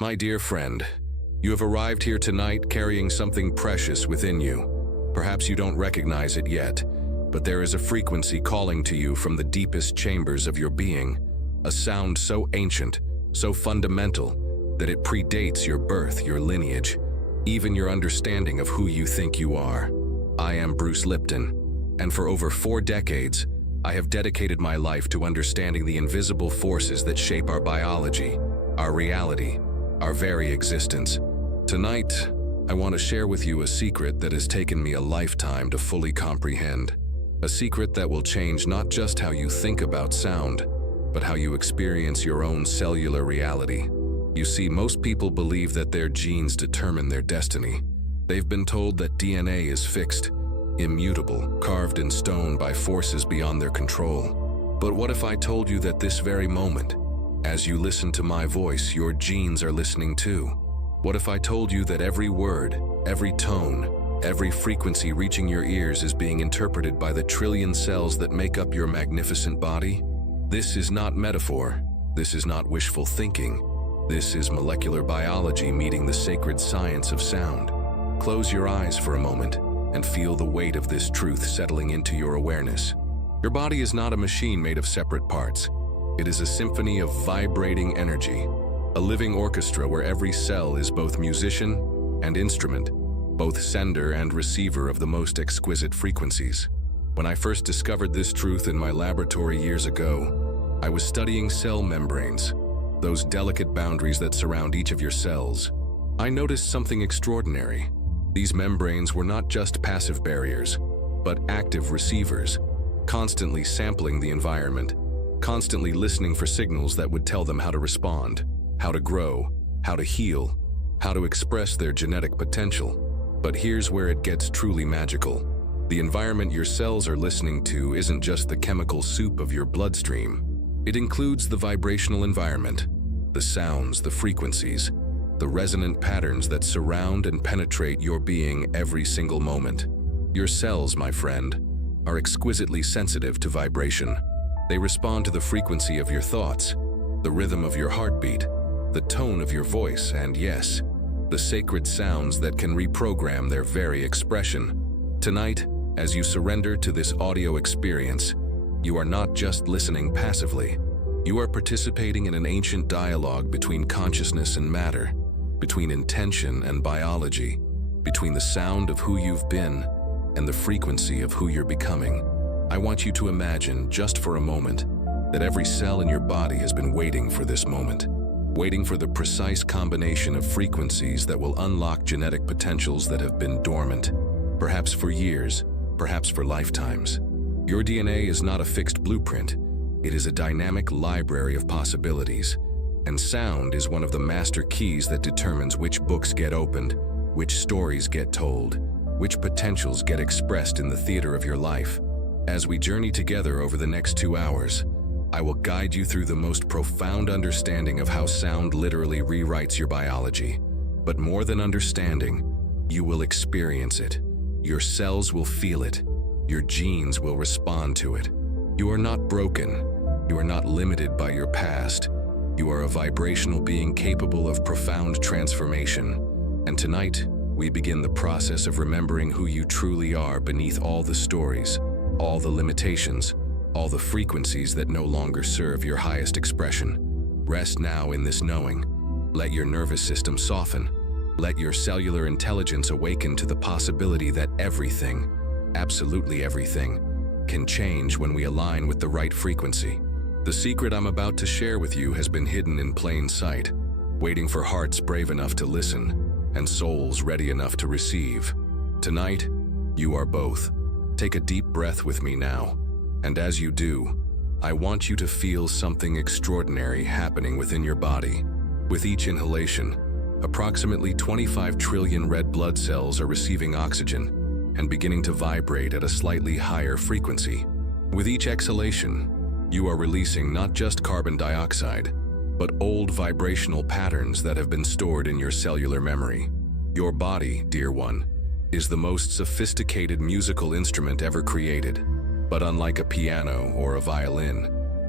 My dear friend, you have arrived here tonight carrying something precious within you. Perhaps you don't recognize it yet, but there is a frequency calling to you from the deepest chambers of your being, a sound so ancient, so fundamental, that it predates your birth, your lineage, even your understanding of who you think you are. I am Bruce Lipton, and for over 4 decades, I have dedicated my life to understanding the invisible forces that shape our biology, our reality, our very existence. Tonight, I want to share with you a secret that has taken me a lifetime to fully comprehend. A secret that will change not just how you think about sound, but how you experience your own cellular reality. You see, most people believe that their genes determine their destiny. They've been told that DNA is fixed, immutable, carved in stone by forces beyond their control. But what if I told you that this very moment, as you listen to my voice, your genes are listening too? What if I told you that every word, every tone, every frequency reaching your ears is being interpreted by the trillion cells that make up your magnificent body? This is not metaphor. This is not wishful thinking. This is molecular biology meeting the sacred science of sound. Close your eyes for a moment and feel the weight of this truth settling into your awareness. Your body is not a machine made of separate parts. It is a symphony of vibrating energy, a living orchestra where every cell is both musician and instrument, both sender and receiver of the most exquisite frequencies. When I first discovered this truth in my laboratory years ago, I was studying cell membranes, those delicate boundaries that surround each of your cells. I noticed something extraordinary. These membranes were not just passive barriers, but active receivers, constantly sampling the environment, constantly listening for signals that would tell them how to respond, how to grow, how to heal, how to express their genetic potential. But here's where it gets truly magical. The environment your cells are listening to isn't just the chemical soup of your bloodstream. It includes the vibrational environment, the sounds, the frequencies, the resonant patterns that surround and penetrate your being every single moment. Your cells, my friend, are exquisitely sensitive to vibration. They respond to the frequency of your thoughts, the rhythm of your heartbeat, the tone of your voice, and yes, the sacred sounds that can reprogram their very expression. Tonight, as you surrender to this audio experience, you are not just listening passively. You are participating in an ancient dialogue between consciousness and matter, between intention and biology, between the sound of who you've been and the frequency of who you're becoming. I want you to imagine, just for a moment, that every cell in your body has been waiting for this moment, waiting for the precise combination of frequencies that will unlock genetic potentials that have been dormant, perhaps for years, perhaps for lifetimes. Your DNA is not a fixed blueprint. It is a dynamic library of possibilities, and sound is one of the master keys that determines which books get opened, which stories get told, which potentials get expressed in the theater of your life. As we journey together over the next 2 hours, I will guide you through the most profound understanding of how sound literally rewrites your biology. But more than understanding, you will experience it. Your cells will feel it. Your genes will respond to it. You are not broken. You are not limited by your past. You are a vibrational being capable of profound transformation. And tonight, we begin the process of remembering who you truly are beneath all the stories, all the limitations, all the frequencies that no longer serve your highest expression. Rest now in this knowing. Let your nervous system soften. Let your cellular intelligence awaken to the possibility that everything, absolutely everything, can change when we align with the right frequency. The secret I'm about to share with you has been hidden in plain sight, waiting for hearts brave enough to listen and souls ready enough to receive. Tonight, you are both. Take a deep breath with me now, and as you do, I want you to feel something extraordinary happening within your body. With each inhalation, approximately 25 trillion red blood cells are receiving oxygen and beginning to vibrate at a slightly higher frequency. With each exhalation, you are releasing not just carbon dioxide, but old vibrational patterns that have been stored in your cellular memory. Your body, dear one, is the most sophisticated musical instrument ever created. But unlike a piano or a violin,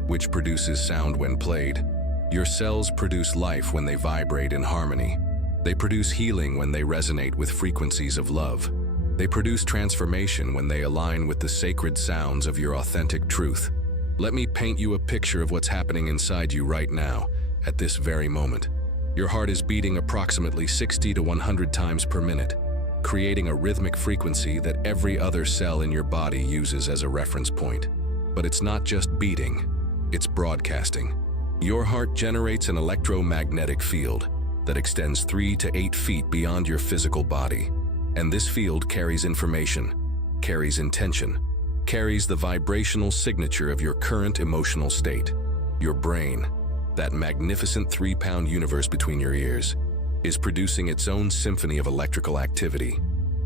which produces sound when played, Your cells produce life when they vibrate in harmony. They produce healing when they resonate with frequencies of love. They produce transformation when they align with the sacred sounds of your authentic truth. Let me paint you a picture of what's happening inside you right now, at this very moment. Your heart is beating approximately 60 to 100 times per minute, creating a rhythmic frequency that every other cell in your body uses as a reference point. But it's not just beating, it's broadcasting. Your heart generates an electromagnetic field that extends 3 to 8 feet beyond your physical body. And this field carries information, carries intention, carries the vibrational signature of your current emotional state. Your brain, that magnificent 3-pound universe between your ears, is producing its own symphony of electrical activity.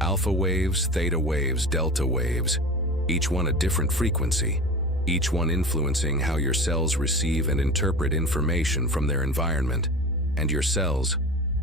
Alpha waves, theta waves, delta waves, each one a different frequency, each one influencing how your cells receive and interpret information from their environment. And your cells,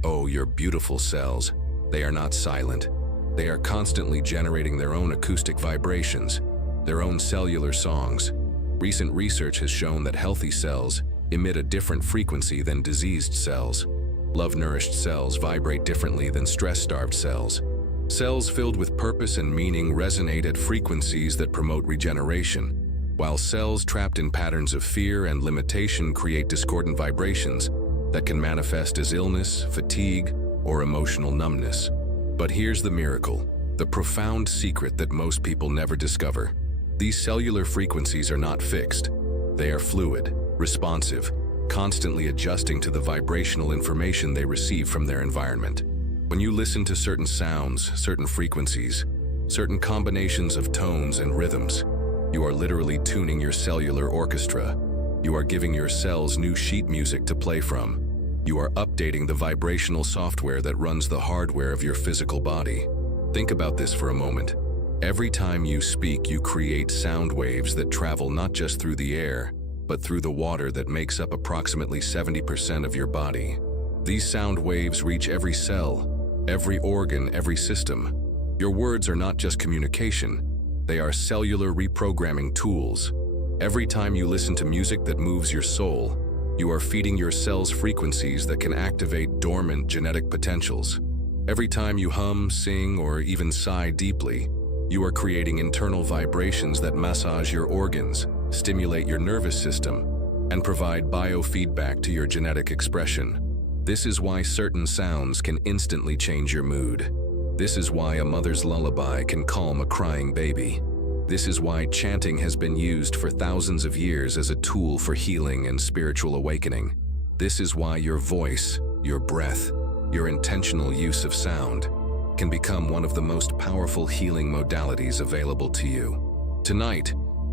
oh, your beautiful cells, they are not silent. They are constantly generating their own acoustic vibrations, their own cellular songs. Recent research has shown that healthy cells emit a different frequency than diseased cells. Love-nourished cells vibrate differently than stress-starved cells. Cells filled with purpose and meaning resonate at frequencies that promote regeneration, while cells trapped in patterns of fear and limitation create discordant vibrations that can manifest as illness, fatigue, or emotional numbness. But here's the miracle, the profound secret that most people never discover. These cellular frequencies are not fixed. They are fluid, responsive, constantly adjusting to the vibrational information they receive from their environment. When you listen to certain sounds, certain frequencies, certain combinations of tones and rhythms, you are literally tuning your cellular orchestra. You are giving your cells new sheet music to play from. You are updating the vibrational software that runs the hardware of your physical body. Think about this for a moment. Every time you speak, you create sound waves that travel not just through the air, but through the water that makes up approximately 70% of your body. These sound waves reach every cell, every organ, every system. Your words are not just communication, they are cellular reprogramming tools. Every time you listen to music that moves your soul, you are feeding your cells frequencies that can activate dormant genetic potentials. Every time you hum, sing, or even sigh deeply, you are creating internal vibrations that massage your organs, stimulate your nervous system, and provide biofeedback to your genetic expression. This is why certain sounds can instantly change your mood. This is why a mother's lullaby can calm a crying baby. This is why chanting has been used for thousands of years as a tool for healing and spiritual awakening. This is why your voice, your breath, your intentional use of sound can become one of the most powerful healing modalities available to you. Tonight,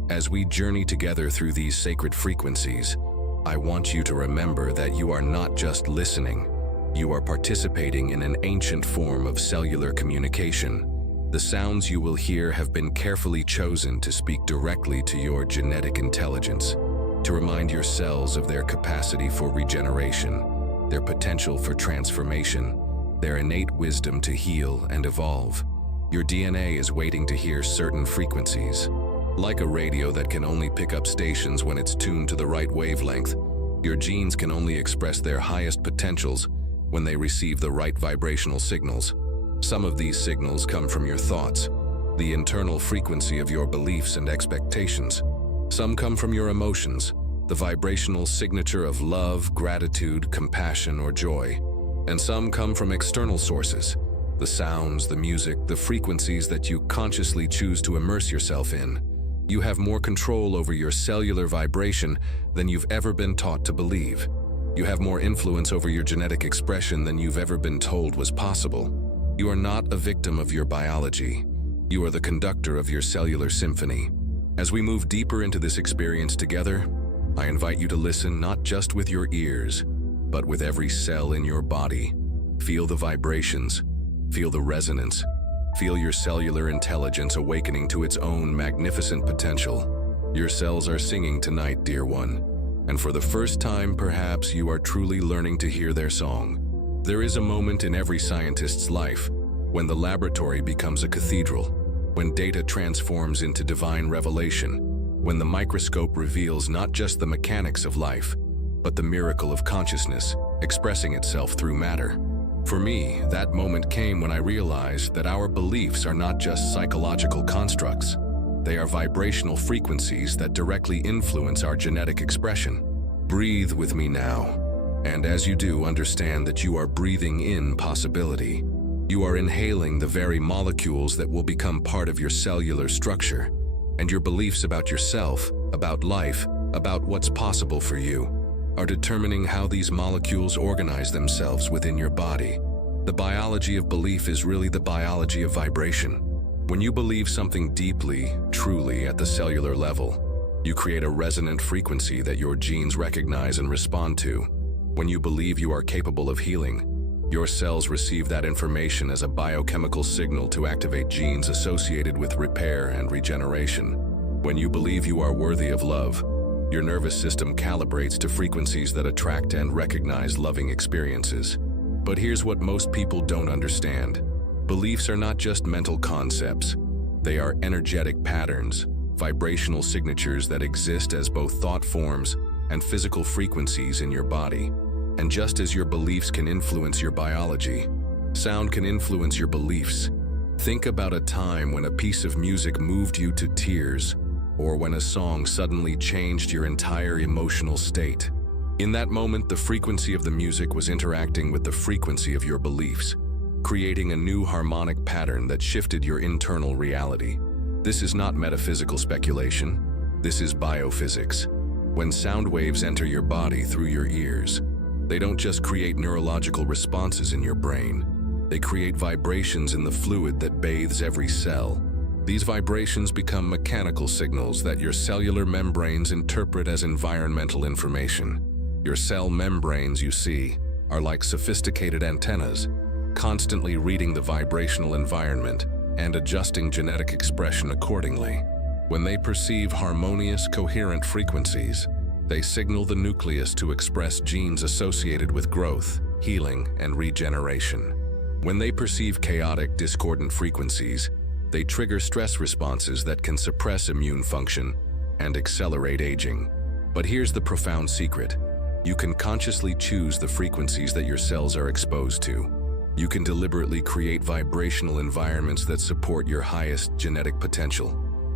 as we journey together through these sacred frequencies, I want you to remember that you are not just listening, you are participating in an ancient form of cellular communication. The sounds you will hear have been carefully chosen to speak directly to your genetic intelligence, to remind your cells of their capacity for regeneration, their potential for transformation, their innate wisdom to heal and evolve. Your DNA is waiting to hear certain frequencies. Like a radio that can only pick up stations when it's tuned to the right wavelength, your genes can only express their highest potentials when they receive the right vibrational signals. Some of these signals come from your thoughts, the internal frequency of your beliefs and expectations. Some come from your emotions, the vibrational signature of love, gratitude, compassion, or joy. And some come from external sources, the sounds, the music, the frequencies that you consciously choose to immerse yourself in. You have more control over your cellular vibration than you've ever been taught to believe. You have more influence over your genetic expression than you've ever been told was possible. You are not a victim of your biology. You are the conductor of your cellular symphony. As we move deeper into this experience together, I invite you to listen not just with your ears, but with every cell in your body. Feel the vibrations, feel the resonance, feel your cellular intelligence awakening to its own magnificent potential. Your cells are singing tonight, dear one. And for the first time, perhaps, you are truly learning to hear their song. There is a moment in every scientist's life when the laboratory becomes a cathedral, when data transforms into divine revelation, when the microscope reveals not just the mechanics of life, but the miracle of consciousness expressing itself through matter. For me, that moment came when I realized that our beliefs are not just psychological constructs. They are vibrational frequencies that directly influence our genetic expression. Breathe with me now, and as you do, understand that you are breathing in possibility. You are inhaling the very molecules that will become part of your cellular structure, and your beliefs about yourself, about life, about what's possible for you, are determining how these molecules organize themselves within your body. The biology of belief is really the biology of vibration. When you believe something deeply, truly at the cellular level, you create a resonant frequency that your genes recognize and respond to. When you believe you are capable of healing, your cells receive that information as a biochemical signal to activate genes associated with repair and regeneration. When you believe you are worthy of love, your nervous system calibrates to frequencies that attract and recognize loving experiences. But here's what most people don't understand. Beliefs are not just mental concepts. They are energetic patterns, vibrational signatures that exist as both thought forms and physical frequencies in your body. And just as your beliefs can influence your biology, sound can influence your beliefs. Think about a time when a piece of music moved you to tears, or when a song suddenly changed your entire emotional state. In that moment, the frequency of the music was interacting with the frequency of your beliefs, creating a new harmonic pattern that shifted your internal reality. This is not metaphysical speculation. This is biophysics. When sound waves enter your body through your ears, they don't just create neurological responses in your brain. They create vibrations in the fluid that bathes every cell. These vibrations become mechanical signals that your cellular membranes interpret as environmental information. Your cell membranes, you see, are like sophisticated antennas, constantly reading the vibrational environment and adjusting genetic expression accordingly. When they perceive harmonious, coherent frequencies, they signal the nucleus to express genes associated with growth, healing, and regeneration. When they perceive chaotic, discordant frequencies, they trigger stress responses that can suppress immune function and accelerate aging. But here's the profound secret. You can consciously choose the frequencies that your cells are exposed to. You can deliberately create vibrational environments that support your highest genetic potential.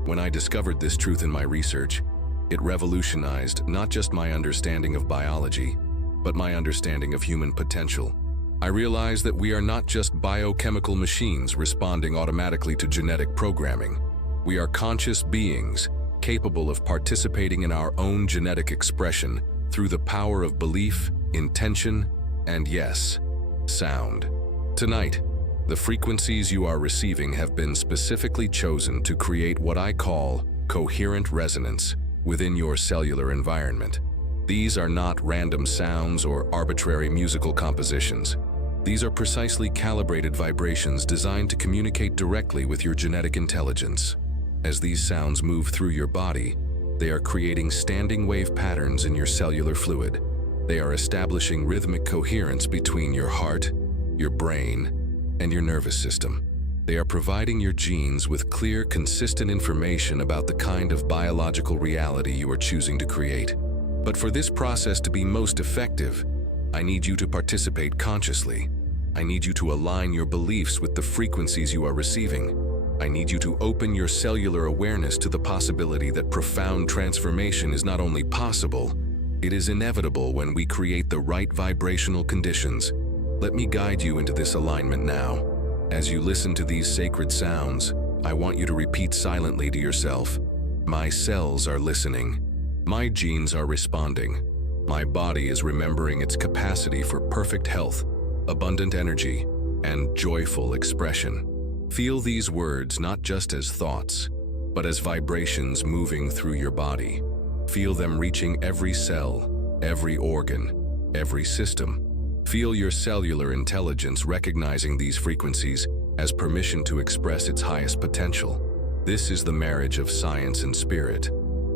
When I discovered this truth in my research, it revolutionized not just my understanding of biology, but my understanding of human potential. I realized that we are not just biochemical machines responding automatically to genetic programming. We are conscious beings, capable of participating in our own genetic expression through the power of belief, intention, and yes, sound. Tonight, the frequencies you are receiving have been specifically chosen to create what I call coherent resonance within your cellular environment. These are not random sounds or arbitrary musical compositions. These are precisely calibrated vibrations designed to communicate directly with your genetic intelligence. As these sounds move through your body, they are creating standing wave patterns in your cellular fluid. They are establishing rhythmic coherence between your heart, your brain, and your nervous system. They are providing your genes with clear, consistent information about the kind of biological reality you are choosing to create. But for this process to be most effective, I need you to participate consciously. I need you to align your beliefs with the frequencies you are receiving. I need you to open your cellular awareness to the possibility that profound transformation is not only possible, it is inevitable when we create the right vibrational conditions. Let me guide you into this alignment now. As you listen to these sacred sounds, I want you to repeat silently to yourself, "My cells are listening. My genes are responding. My body is remembering its capacity for perfect health, abundant energy, and joyful expression." Feel these words not just as thoughts, but as vibrations moving through your body. Feel them reaching every cell, every organ, every system. Feel your cellular intelligence recognizing these frequencies as permission to express its highest potential. This is the marriage of science and spirit,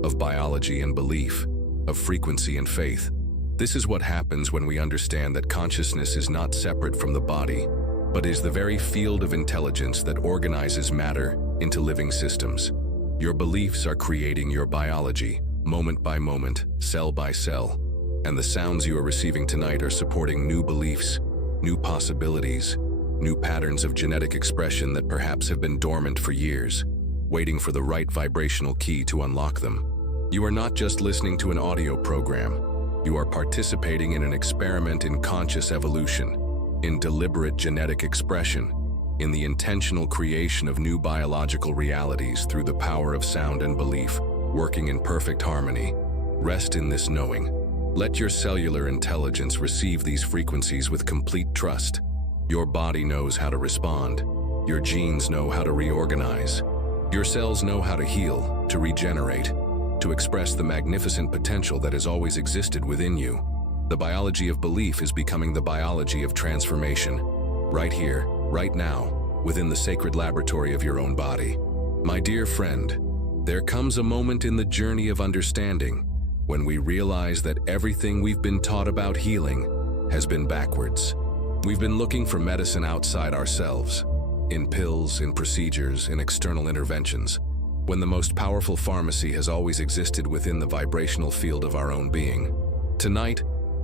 of biology and belief, of frequency and faith. This is what happens when we understand that consciousness is not separate from the body, but is the very field of intelligence that organizes matter into living systems. Your beliefs are creating your biology, moment by moment, cell by cell. And the sounds you are receiving tonight are supporting new beliefs, new possibilities, new patterns of genetic expression that perhaps have been dormant for years, waiting for the right vibrational key to unlock them. You are not just listening to an audio program. You are participating in an experiment in conscious evolution, in deliberate genetic expression, in the intentional creation of new biological realities through the power of sound and belief, working in perfect harmony. Rest in this knowing. Let your cellular intelligence receive these frequencies with complete trust. Your body knows how to respond. Your genes know how to reorganize. Your cells know how to heal, to regenerate, to express the magnificent potential that has always existed within you. The biology of belief is becoming the biology of transformation. Right here, right now, within the sacred laboratory of your own body. My dear friend, there comes a moment in the journey of understanding when we realize that everything we've been taught about healing has been backwards. We've been looking for medicine outside ourselves, in pills, in procedures, in external interventions, when the most powerful pharmacy has always existed within the vibrational field of our own being. Tonight,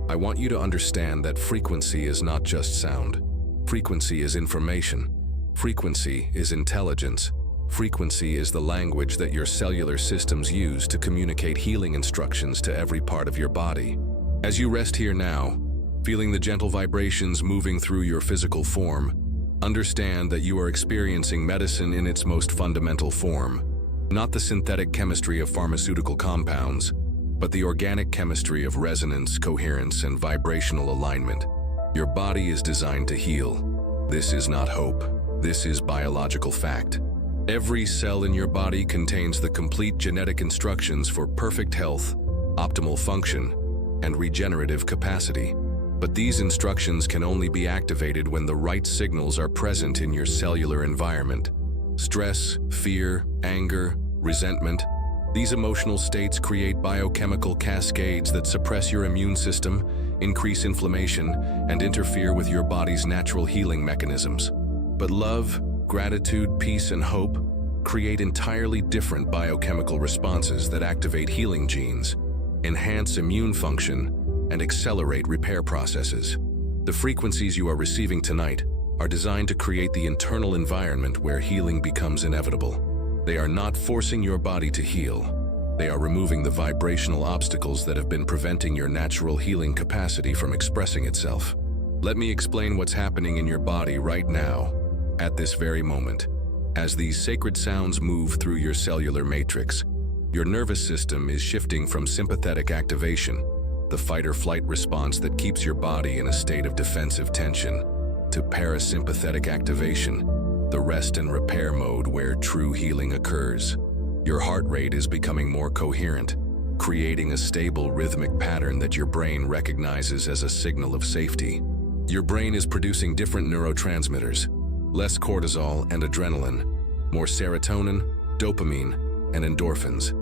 I want you to understand that frequency is not just sound. Frequency is information. Frequency is intelligence. Frequency is the language that your cellular systems use to communicate healing instructions to every part of your body. As you rest here now, feeling the gentle vibrations moving through your physical form, understand that you are experiencing medicine in its most fundamental form. Not the synthetic chemistry of pharmaceutical compounds, but the organic chemistry of resonance, coherence, and vibrational alignment. Your body is designed to heal. This is not hope. This is biological fact. Every cell in your body contains the complete genetic instructions for perfect health, optimal function, and regenerative capacity. But these instructions can only be activated when the right signals are present in your cellular environment. Stress, fear, anger, resentment, these emotional states create biochemical cascades that suppress your immune system, increase inflammation, and interfere with your body's natural healing mechanisms. But love, gratitude, peace, and hope create entirely different biochemical responses that activate healing genes, enhance immune function, and accelerate repair processes. The frequencies you are receiving tonight are designed to create the internal environment where healing becomes inevitable. They are not forcing your body to heal. They are removing the vibrational obstacles that have been preventing your natural healing capacity from expressing itself. Let me explain what's happening in your body right now, at this very moment. As these sacred sounds move through your cellular matrix, your nervous system is shifting from sympathetic activation, the fight-or-flight response that keeps your body in a state of defensive tension, to parasympathetic activation, the rest and repair mode where true healing occurs. Your heart rate is becoming more coherent, creating a stable rhythmic pattern that your brain recognizes as a signal of safety. Your brain is producing different neurotransmitters, less cortisol and adrenaline, more serotonin, dopamine, and endorphins.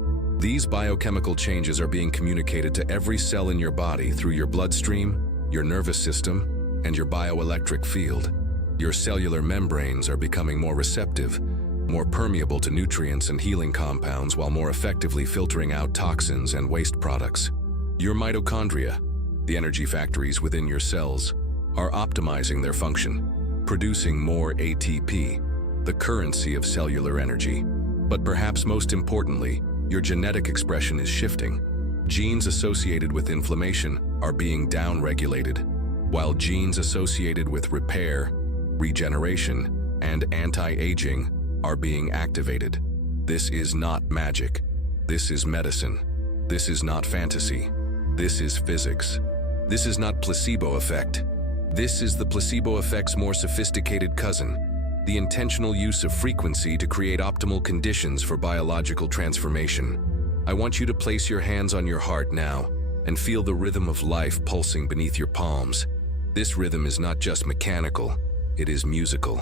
These biochemical changes are being communicated to every cell in your body through your bloodstream, your nervous system, and your bioelectric field. Your cellular membranes are becoming more receptive, more permeable to nutrients and healing compounds while more effectively filtering out toxins and waste products. Your mitochondria, the energy factories within your cells, are optimizing their function, producing more ATP, the currency of cellular energy. But perhaps most importantly, your genetic expression is shifting. Genes associated with inflammation are being downregulated, while genes associated with repair, regeneration, and anti-aging are being activated. This is not magic. This is medicine. This is not fantasy. This is physics. This is not placebo effect. This is the placebo effect's more sophisticated cousin, the intentional use of frequency to create optimal conditions for biological transformation. I want you to place your hands on your heart now and feel the rhythm of life pulsing beneath your palms. This rhythm is not just mechanical, it is musical.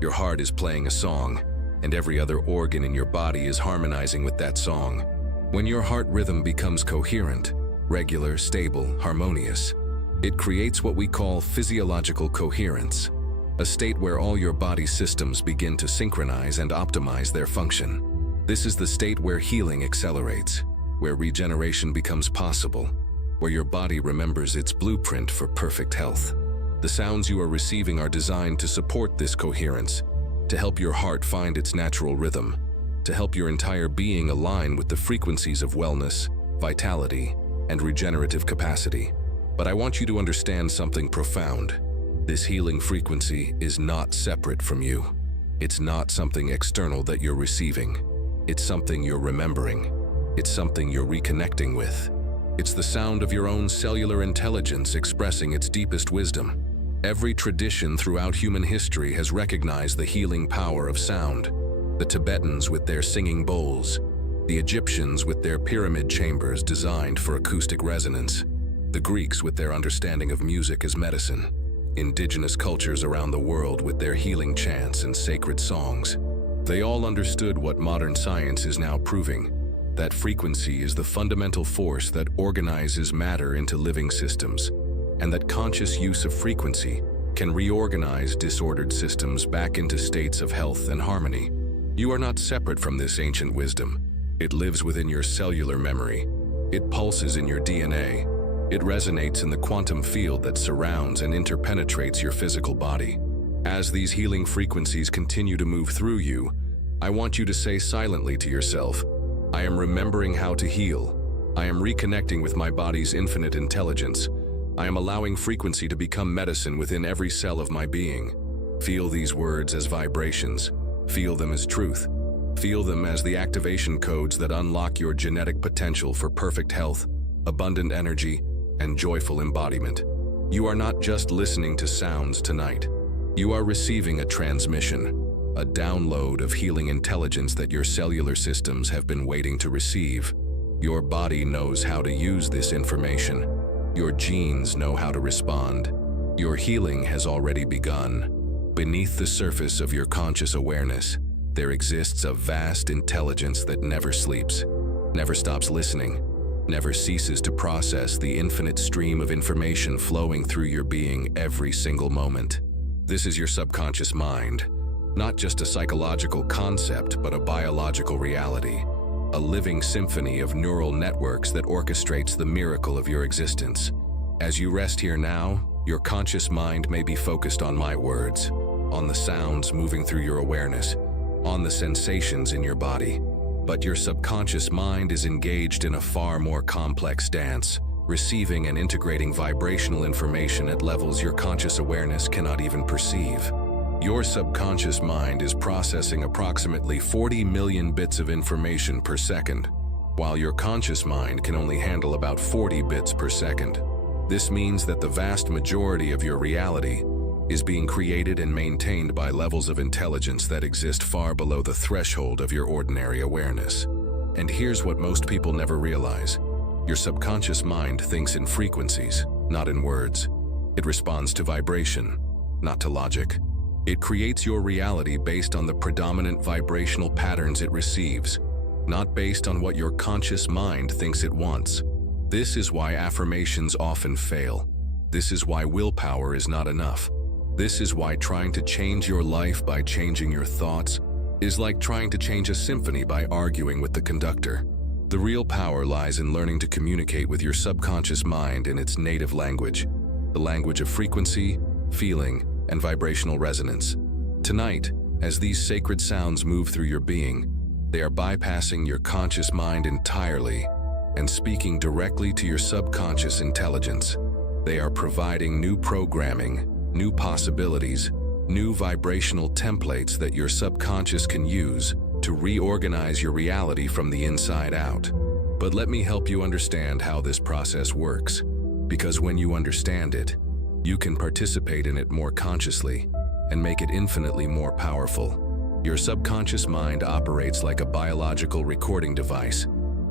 Your heart is playing a song, and every other organ in your body is harmonizing with that song. When your heart rhythm becomes coherent, regular, stable, harmonious, it creates what we call physiological coherence, a state where all your body systems begin to synchronize and optimize their function. This is the state where healing accelerates, where regeneration becomes possible, where your body remembers its blueprint for perfect health. The sounds you are receiving are designed to support this coherence, to help your heart find its natural rhythm, to help your entire being align with the frequencies of wellness, vitality, and regenerative capacity. But I want you to understand something profound. This healing frequency is not separate from you. It's not something external that you're receiving. It's something you're remembering. It's something you're reconnecting with. It's the sound of your own cellular intelligence expressing its deepest wisdom. Every tradition throughout human history has recognized the healing power of sound. The Tibetans with their singing bowls, the Egyptians with their pyramid chambers designed for acoustic resonance, the Greeks with their understanding of music as medicine, indigenous cultures around the world with their healing chants and sacred songs. They all understood what modern science is now proving, that frequency is the fundamental force that organizes matter into living systems, and that conscious use of frequency can reorganize disordered systems back into states of health and harmony. You are not separate from this ancient wisdom. It lives within your cellular memory. It pulses in your DNA. It resonates in the quantum field that surrounds and interpenetrates your physical body. As these healing frequencies continue to move through you, I want you to say silently to yourself, I am remembering how to heal. I am reconnecting with my body's infinite intelligence. I am allowing frequency to become medicine within every cell of my being. Feel these words as vibrations. Feel them as truth. Feel them as the activation codes that unlock your genetic potential for perfect health, abundant energy, and joyful embodiment. You are not just listening to sounds tonight. You are receiving a transmission, a download of healing intelligence that your cellular systems have been waiting to receive. Your body knows how to use this information. Your genes know how to respond. Your healing has already begun. Beneath the surface of your conscious awareness, there exists a vast intelligence that never sleeps, never stops listening, never ceases to process the infinite stream of information flowing through your being every single moment. This is your subconscious mind, not just a psychological concept, but a biological reality, a living symphony of neural networks that orchestrates the miracle of your existence. As you rest here now, your conscious mind may be focused on my words, on the sounds moving through your awareness, on the sensations in your body. But your subconscious mind is engaged in a far more complex dance, receiving and integrating vibrational information at levels your conscious awareness cannot even perceive. Your subconscious mind is processing approximately 40 million bits of information per second, while your conscious mind can only handle about 40 bits per second. This means that the vast majority of your reality is being created and maintained by levels of intelligence that exist far below the threshold of your ordinary awareness. And here's what most people never realize. Your subconscious mind thinks in frequencies, not in words. It responds to vibration, not to logic. It creates your reality based on the predominant vibrational patterns it receives, not based on what your conscious mind thinks it wants. This is why affirmations often fail. This is why willpower is not enough. This is why trying to change your life by changing your thoughts is like trying to change a symphony by arguing with the conductor. The real power lies in learning to communicate with your subconscious mind in its native language, the language of frequency, feeling, and vibrational resonance. Tonight, as these sacred sounds move through your being, they are bypassing your conscious mind entirely and speaking directly to your subconscious intelligence. They are providing new programming, new possibilities, new vibrational templates that your subconscious can use to reorganize your reality from the inside out. But let me help you understand how this process works, because when you understand it, you can participate in it more consciously and make it infinitely more powerful. Your subconscious mind operates like a biological recording device,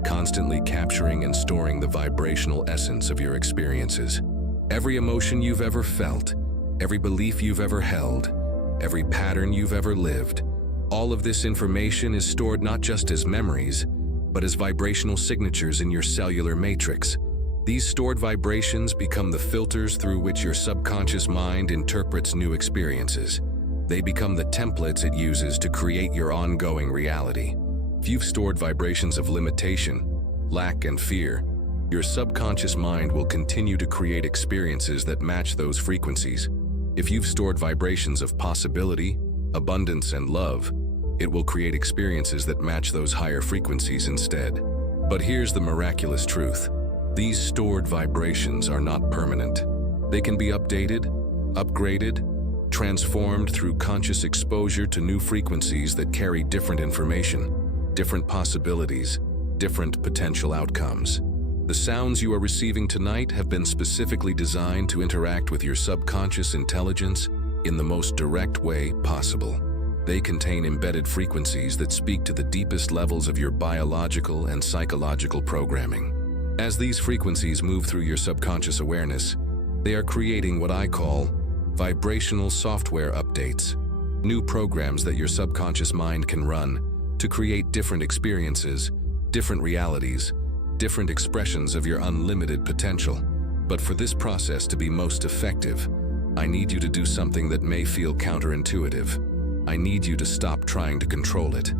constantly capturing and storing the vibrational essence of your experiences. Every emotion you've ever felt, every belief you've ever held, every pattern you've ever lived, all of this information is stored not just as memories, but as vibrational signatures in your cellular matrix. These stored vibrations become the filters through which your subconscious mind interprets new experiences. They become the templates it uses to create your ongoing reality. If you've stored vibrations of limitation, lack, and fear, Your subconscious mind will continue to create experiences that match those frequencies. If you've stored vibrations of possibility, abundance, and love, it will create experiences that match those higher frequencies instead. But here's the miraculous truth. These stored vibrations are not permanent. They can be updated, upgraded, transformed through conscious exposure to new frequencies that carry different information, different possibilities, different potential outcomes. The sounds you are receiving tonight have been specifically designed to interact with your subconscious intelligence in the most direct way possible. They contain embedded frequencies that speak to the deepest levels of your biological and psychological programming. As these frequencies move through your subconscious awareness, they are creating what I call vibrational software updates, new programs that your subconscious mind can run to create different experiences, different realities, different expressions of your unlimited potential. But for this process to be most effective, I need you to do something that may feel counterintuitive. I need you to stop trying to control it.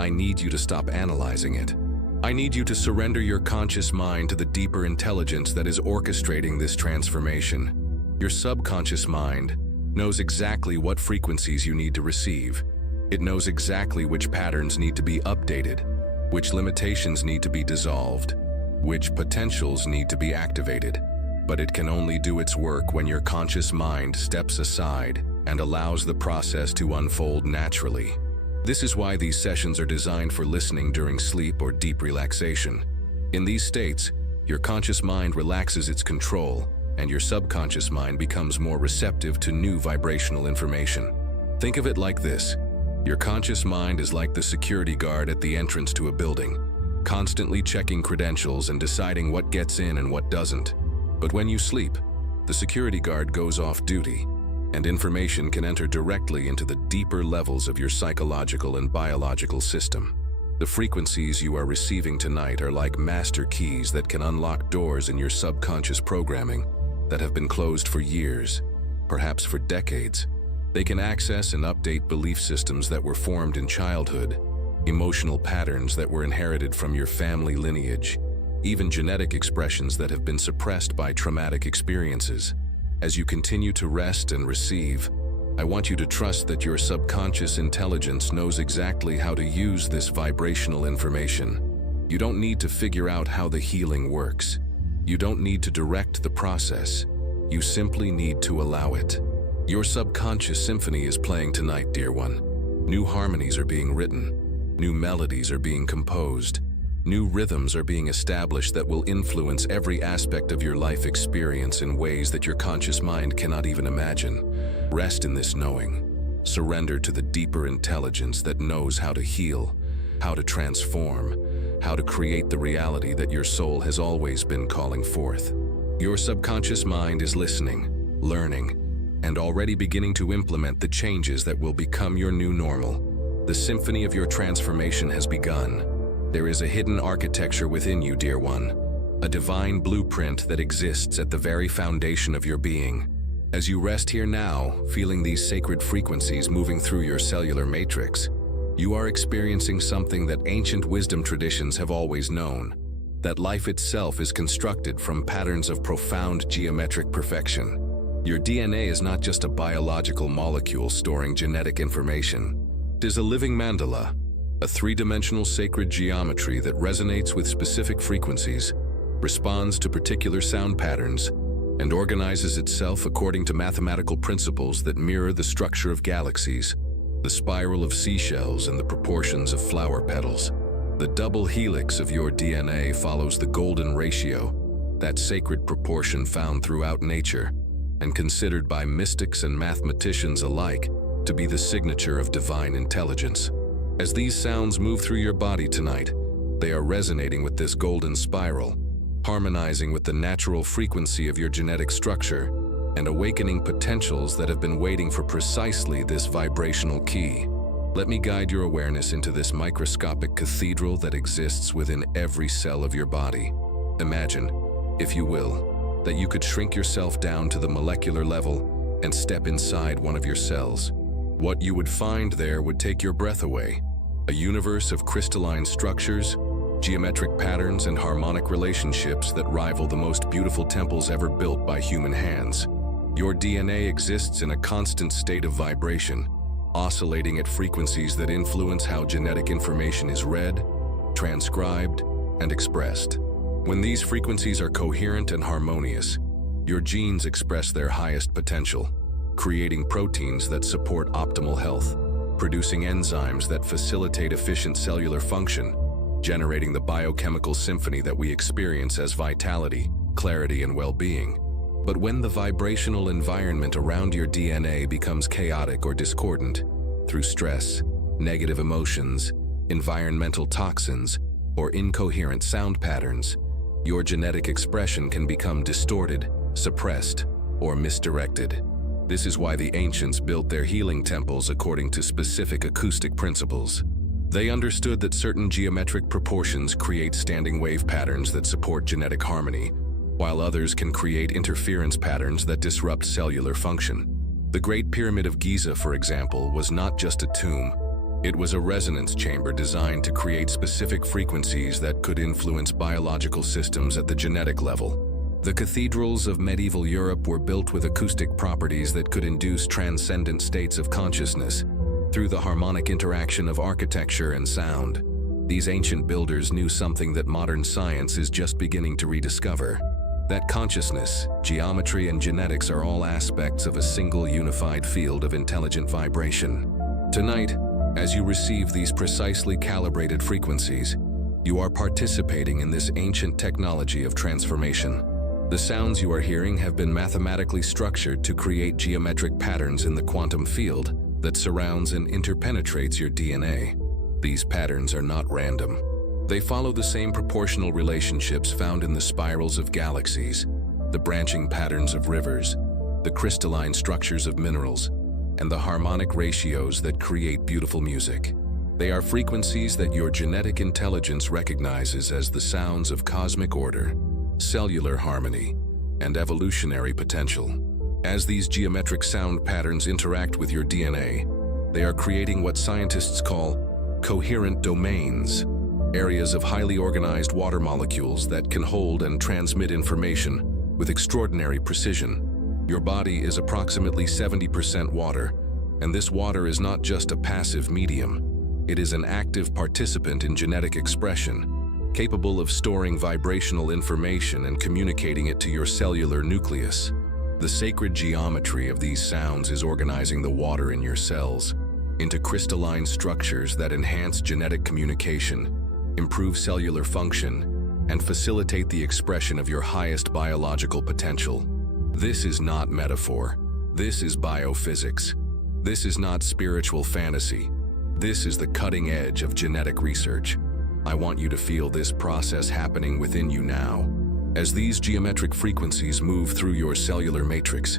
I need you to stop analyzing it. I need you to surrender your conscious mind to the deeper intelligence that is orchestrating this transformation. Your subconscious mind knows exactly what frequencies you need to receive. It knows exactly which patterns need to be updated, which limitations need to be dissolved, which potentials need to be activated. But it can only do its work when your conscious mind steps aside and allows the process to unfold naturally. This is why these sessions are designed for listening during sleep or deep relaxation. In these states, your conscious mind relaxes its control, and your subconscious mind becomes more receptive to new vibrational information. Think of it like this. Your conscious mind is like the security guard at the entrance to a building, constantly checking credentials and deciding what gets in and what doesn't. But when you sleep, the security guard goes off duty, and information can enter directly into the deeper levels of your psychological and biological system. The frequencies you are receiving tonight are like master keys that can unlock doors in your subconscious programming that have been closed for years, perhaps for decades. They can access and update belief systems that were formed in childhood, emotional patterns that were inherited from your family lineage, even genetic expressions that have been suppressed by traumatic experiences. As you continue to rest and receive, I want you to trust that your subconscious intelligence knows exactly how to use this vibrational information. You don't need to figure out how the healing works. You don't need to direct the process. You simply need to allow it. Your subconscious symphony is playing tonight, dear one. New harmonies are being written. New melodies are being composed. New rhythms are being established that will influence every aspect of your life experience in ways that your conscious mind cannot even imagine. Rest in this knowing. Surrender to the deeper intelligence that knows how to heal, how to transform, how to create the reality that your soul has always been calling forth. Your subconscious mind is listening, learning, and already beginning to implement the changes that will become your new normal. The symphony of your transformation has begun. There is a hidden architecture within you, dear one, a divine blueprint that exists at the very foundation of your being. As you rest here now, feeling these sacred frequencies moving through your cellular matrix, you are experiencing something that ancient wisdom traditions have always known, that life itself is constructed from patterns of profound geometric perfection. Your DNA is not just a biological molecule storing genetic information. It is a living mandala, a three-dimensional sacred geometry that resonates with specific frequencies, responds to particular sound patterns, and organizes itself according to mathematical principles that mirror the structure of galaxies, the spiral of seashells, and the proportions of flower petals. The double helix of your DNA follows the golden ratio, that sacred proportion found throughout nature, and considered by mystics and mathematicians alike to be the signature of divine intelligence. As these sounds move through your body tonight, they are resonating with this golden spiral, harmonizing with the natural frequency of your genetic structure, and awakening potentials that have been waiting for precisely this vibrational key. Let me guide your awareness into this microscopic cathedral that exists within every cell of your body. Imagine, if you will, that you could shrink yourself down to the molecular level and step inside one of your cells. What you would find there would take your breath away. A universe of crystalline structures, geometric patterns and harmonic relationships that rival the most beautiful temples ever built by human hands. Your DNA exists in a constant state of vibration, oscillating at frequencies that influence how genetic information is read, transcribed, and expressed. When these frequencies are coherent and harmonious, your genes express their highest potential, creating proteins that support optimal health, producing enzymes that facilitate efficient cellular function, generating the biochemical symphony that we experience as vitality, clarity, and well-being. But when the vibrational environment around your DNA becomes chaotic or discordant, through stress, negative emotions, environmental toxins, or incoherent sound patterns, your genetic expression can become distorted, suppressed, or misdirected. This is why the ancients built their healing temples according to specific acoustic principles. They understood that certain geometric proportions create standing wave patterns that support genetic harmony, while others can create interference patterns that disrupt cellular function. The Great Pyramid of Giza, for example, was not just a tomb. It was a resonance chamber designed to create specific frequencies that could influence biological systems at the genetic level. The cathedrals of medieval Europe were built with acoustic properties that could induce transcendent states of consciousness through the harmonic interaction of architecture and sound. These ancient builders knew something that modern science is just beginning to rediscover: that consciousness, geometry, and genetics are all aspects of a single unified field of intelligent vibration. Tonight, as you receive these precisely calibrated frequencies, you are participating in this ancient technology of transformation. The sounds you are hearing have been mathematically structured to create geometric patterns in the quantum field that surrounds and interpenetrates your DNA. These patterns are not random. They follow the same proportional relationships found in the spirals of galaxies, the branching patterns of rivers, the crystalline structures of minerals, and the harmonic ratios that create beautiful music. They are frequencies that your genetic intelligence recognizes as the sounds of cosmic order, cellular harmony, and evolutionary potential. As these geometric sound patterns interact with your DNA, they are creating what scientists call coherent domains, areas of highly organized water molecules that can hold and transmit information with extraordinary precision. Your body is approximately 70% water, and this water is not just a passive medium. It is an active participant in genetic expression, capable of storing vibrational information and communicating it to your cellular nucleus. The sacred geometry of these sounds is organizing the water in your cells into crystalline structures that enhance genetic communication, improve cellular function, and facilitate the expression of your highest biological potential. This is not metaphor. This is biophysics. This is not spiritual fantasy. This is the cutting edge of genetic research. I want you to feel this process happening within you now. As these geometric frequencies move through your cellular matrix,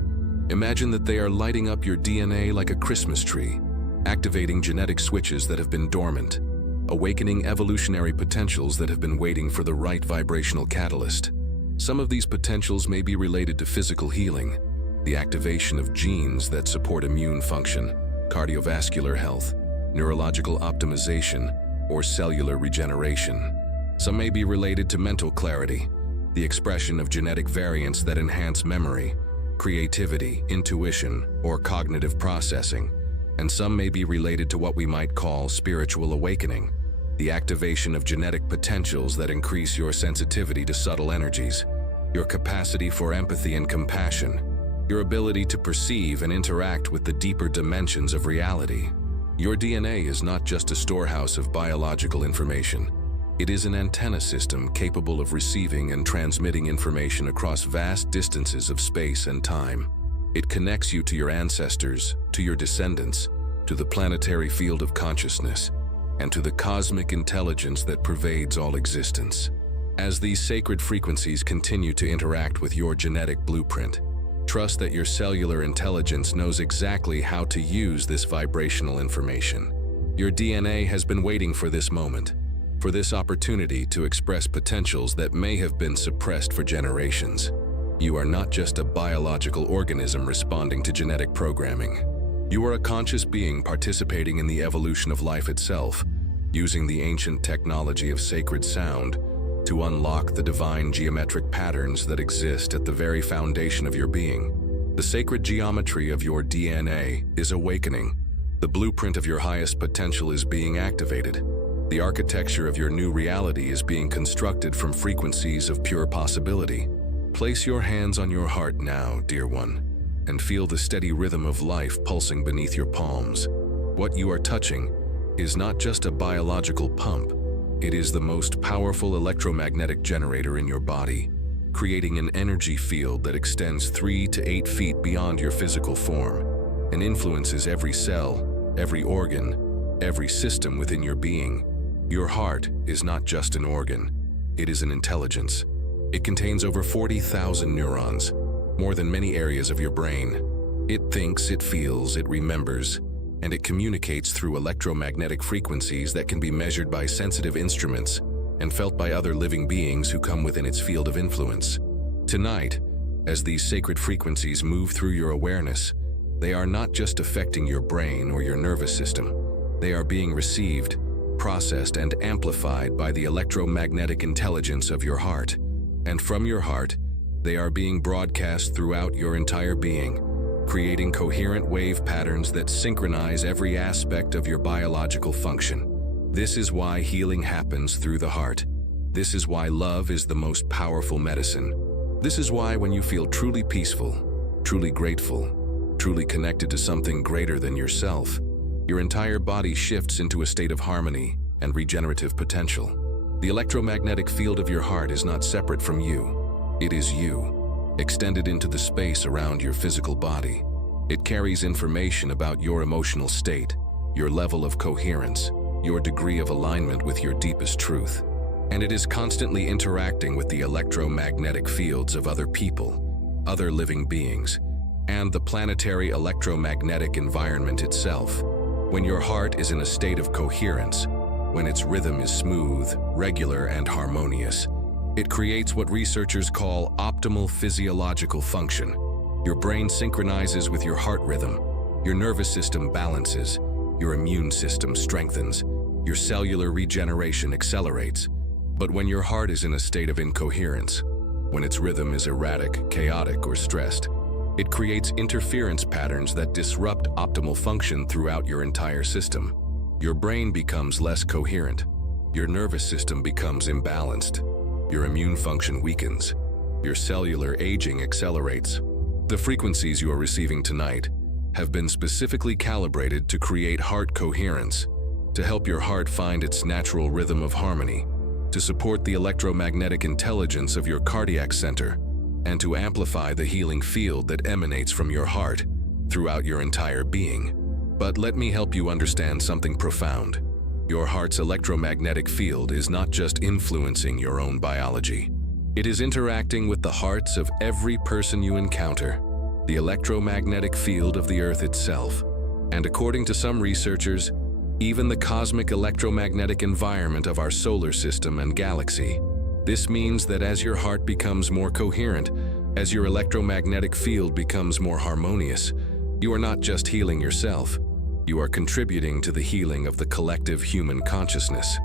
imagine that they are lighting up your DNA like a Christmas tree, activating genetic switches that have been dormant, awakening evolutionary potentials that have been waiting for the right vibrational catalyst. Some of these potentials may be related to physical healing, the activation of genes that support immune function, cardiovascular health, neurological optimization, or cellular regeneration. Some may be related to mental clarity, the expression of genetic variants that enhance memory, creativity, intuition, or cognitive processing. And some may be related to what we might call spiritual awakening, the activation of genetic potentials that increase your sensitivity to subtle energies, your capacity for empathy and compassion, your ability to perceive and interact with the deeper dimensions of reality. Your DNA is not just a storehouse of biological information. It is an antenna system capable of receiving and transmitting information across vast distances of space and time. It connects you to your ancestors, to your descendants, to the planetary field of consciousness, and to the cosmic intelligence that pervades all existence. As these sacred frequencies continue to interact with your genetic blueprint, trust that your cellular intelligence knows exactly how to use this vibrational information. Your DNA has been waiting for this moment, for this opportunity to express potentials that may have been suppressed for generations. You are not just a biological organism responding to genetic programming. You are a conscious being participating in the evolution of life itself. using the ancient technology of sacred sound to unlock the divine geometric patterns that exist at the very foundation of your being. The sacred geometry of your DNA is awakening. The blueprint of your highest potential is being activated. The architecture of your new reality is being constructed from frequencies of pure possibility. Place your hands on your heart now, dear one, and feel the steady rhythm of life pulsing beneath your palms. What you are touching is not just a biological pump. It is the most powerful electromagnetic generator in your body, creating an energy field that extends 3 to 8 feet beyond your physical form and influences every cell, every organ, every system within your being. Your heart is not just an organ, it is an intelligence. It contains over 40,000 neurons, more than many areas of your brain. It thinks, it feels, it remembers, and it communicates through electromagnetic frequencies that can be measured by sensitive instruments and felt by other living beings who come within its field of influence. Tonight, as these sacred frequencies move through your awareness, they are not just affecting your brain or your nervous system. They are being received, processed, and amplified by the electromagnetic intelligence of your heart. And from your heart, they are being broadcast throughout your entire being, creating coherent wave patterns that synchronize every aspect of your biological function. This is why healing happens through the heart. This is why love is the most powerful medicine. This is why when you feel truly peaceful, truly grateful, truly connected to something greater than yourself, your entire body shifts into a state of harmony and regenerative potential. The electromagnetic field of your heart is not separate from you. It is you, extended into the space around your physical body. It carries information about your emotional state, your level of coherence, your degree of alignment with your deepest truth. And it is constantly interacting with the electromagnetic fields of other people, other living beings, and the planetary electromagnetic environment itself. When your heart is in a state of coherence, when its rhythm is smooth, regular, and harmonious, it creates what researchers call optimal physiological function. Your brain synchronizes with your heart rhythm, your nervous system balances, your immune system strengthens, your cellular regeneration accelerates. But when your heart is in a state of incoherence, when its rhythm is erratic, chaotic, or stressed, it creates interference patterns that disrupt optimal function throughout your entire system. Your brain becomes less coherent, your nervous system becomes imbalanced, your immune function weakens, your cellular aging accelerates. The frequencies you are receiving tonight have been specifically calibrated to create heart coherence, to help your heart find its natural rhythm of harmony, to support the electromagnetic intelligence of your cardiac center, and to amplify the healing field that emanates from your heart throughout your entire being. But let me help you understand something profound. Your heart's electromagnetic field is not just influencing your own biology. It is interacting with the hearts of every person you encounter, the electromagnetic field of the Earth itself, and according to some researchers, even the cosmic electromagnetic environment of our solar system and galaxy. This means that as your heart becomes more coherent, as your electromagnetic field becomes more harmonious, you are not just healing yourself. You are contributing to the healing of the collective human consciousness.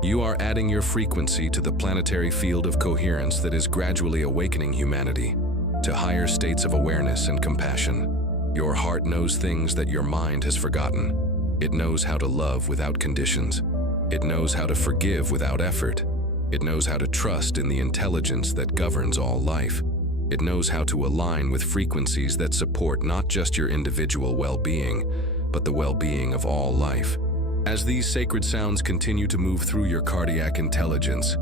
You are adding your frequency to the planetary field of coherence that is gradually awakening humanity to higher states of awareness and compassion. Your heart knows things that your mind has forgotten. It knows how to love without conditions. It knows how to forgive without effort. It knows how to trust in the intelligence that governs all life. It knows how to align with frequencies that support not just your individual well-being, but the well-being of all life. As these sacred sounds continue to move through your cardiac intelligence,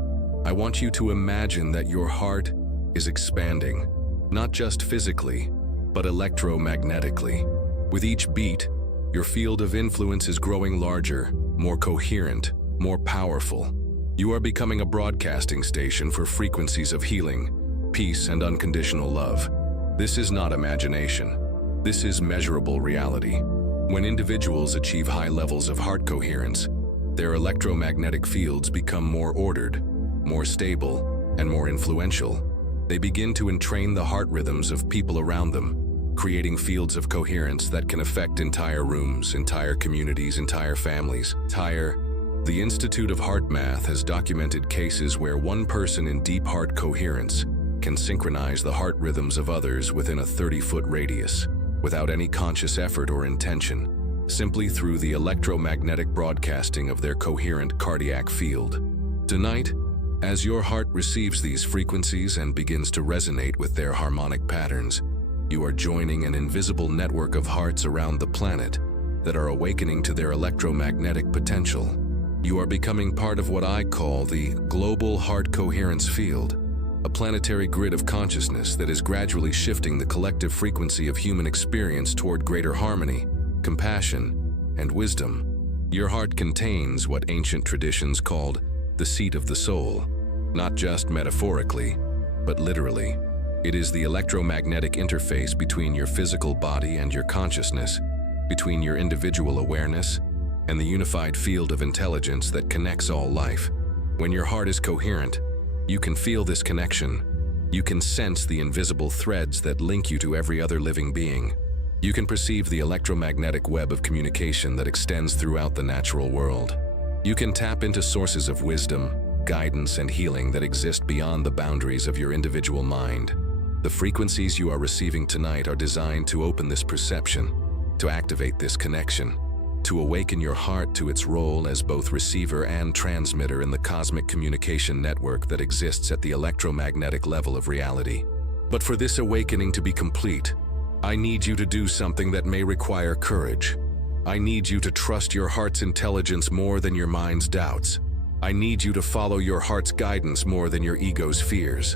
I want you to imagine that your heart is expanding, not just physically, but electromagnetically. With each beat, your field of influence is growing larger, more coherent, more powerful. You are becoming a broadcasting station for frequencies of healing, peace, and unconditional love. This is not imagination. This is measurable reality. When individuals achieve high levels of heart coherence, their electromagnetic fields become more ordered, more stable, and more influential. They begin to entrain the heart rhythms of people around them, creating fields of coherence that can affect entire rooms, entire communities, entire families. The Institute of Heart Math has documented cases where one person in deep heart coherence can synchronize the heart rhythms of others within a 30-foot radius, without any conscious effort or intention, simply through the electromagnetic broadcasting of their coherent cardiac field. Tonight, as your heart receives these frequencies and begins to resonate with their harmonic patterns, you are joining an invisible network of hearts around the planet that are awakening to their electromagnetic potential. You are becoming part of what I call the global heart coherence field, a planetary grid of consciousness that is gradually shifting the collective frequency of human experience toward greater harmony, compassion, and wisdom. Your heart contains what ancient traditions called the seat of the soul, not just metaphorically, but literally. It is the electromagnetic interface between your physical body and your consciousness, between your individual awareness and the unified field of intelligence that connects all life. When your heart is coherent, you can feel this connection. You can sense the invisible threads that link you to every other living being. You can perceive the electromagnetic web of communication that extends throughout the natural world. You can tap into sources of wisdom, guidance, and healing that exist beyond the boundaries of your individual mind. The frequencies you are receiving tonight are designed to open this perception, to activate this connection, to awaken your heart to its role as both receiver and transmitter in the cosmic communication network that exists at the electromagnetic level of reality. But for this awakening to be complete, I need you to do something that may require courage. I need you to trust your heart's intelligence more than your mind's doubts. I need you to follow your heart's guidance more than your ego's fears.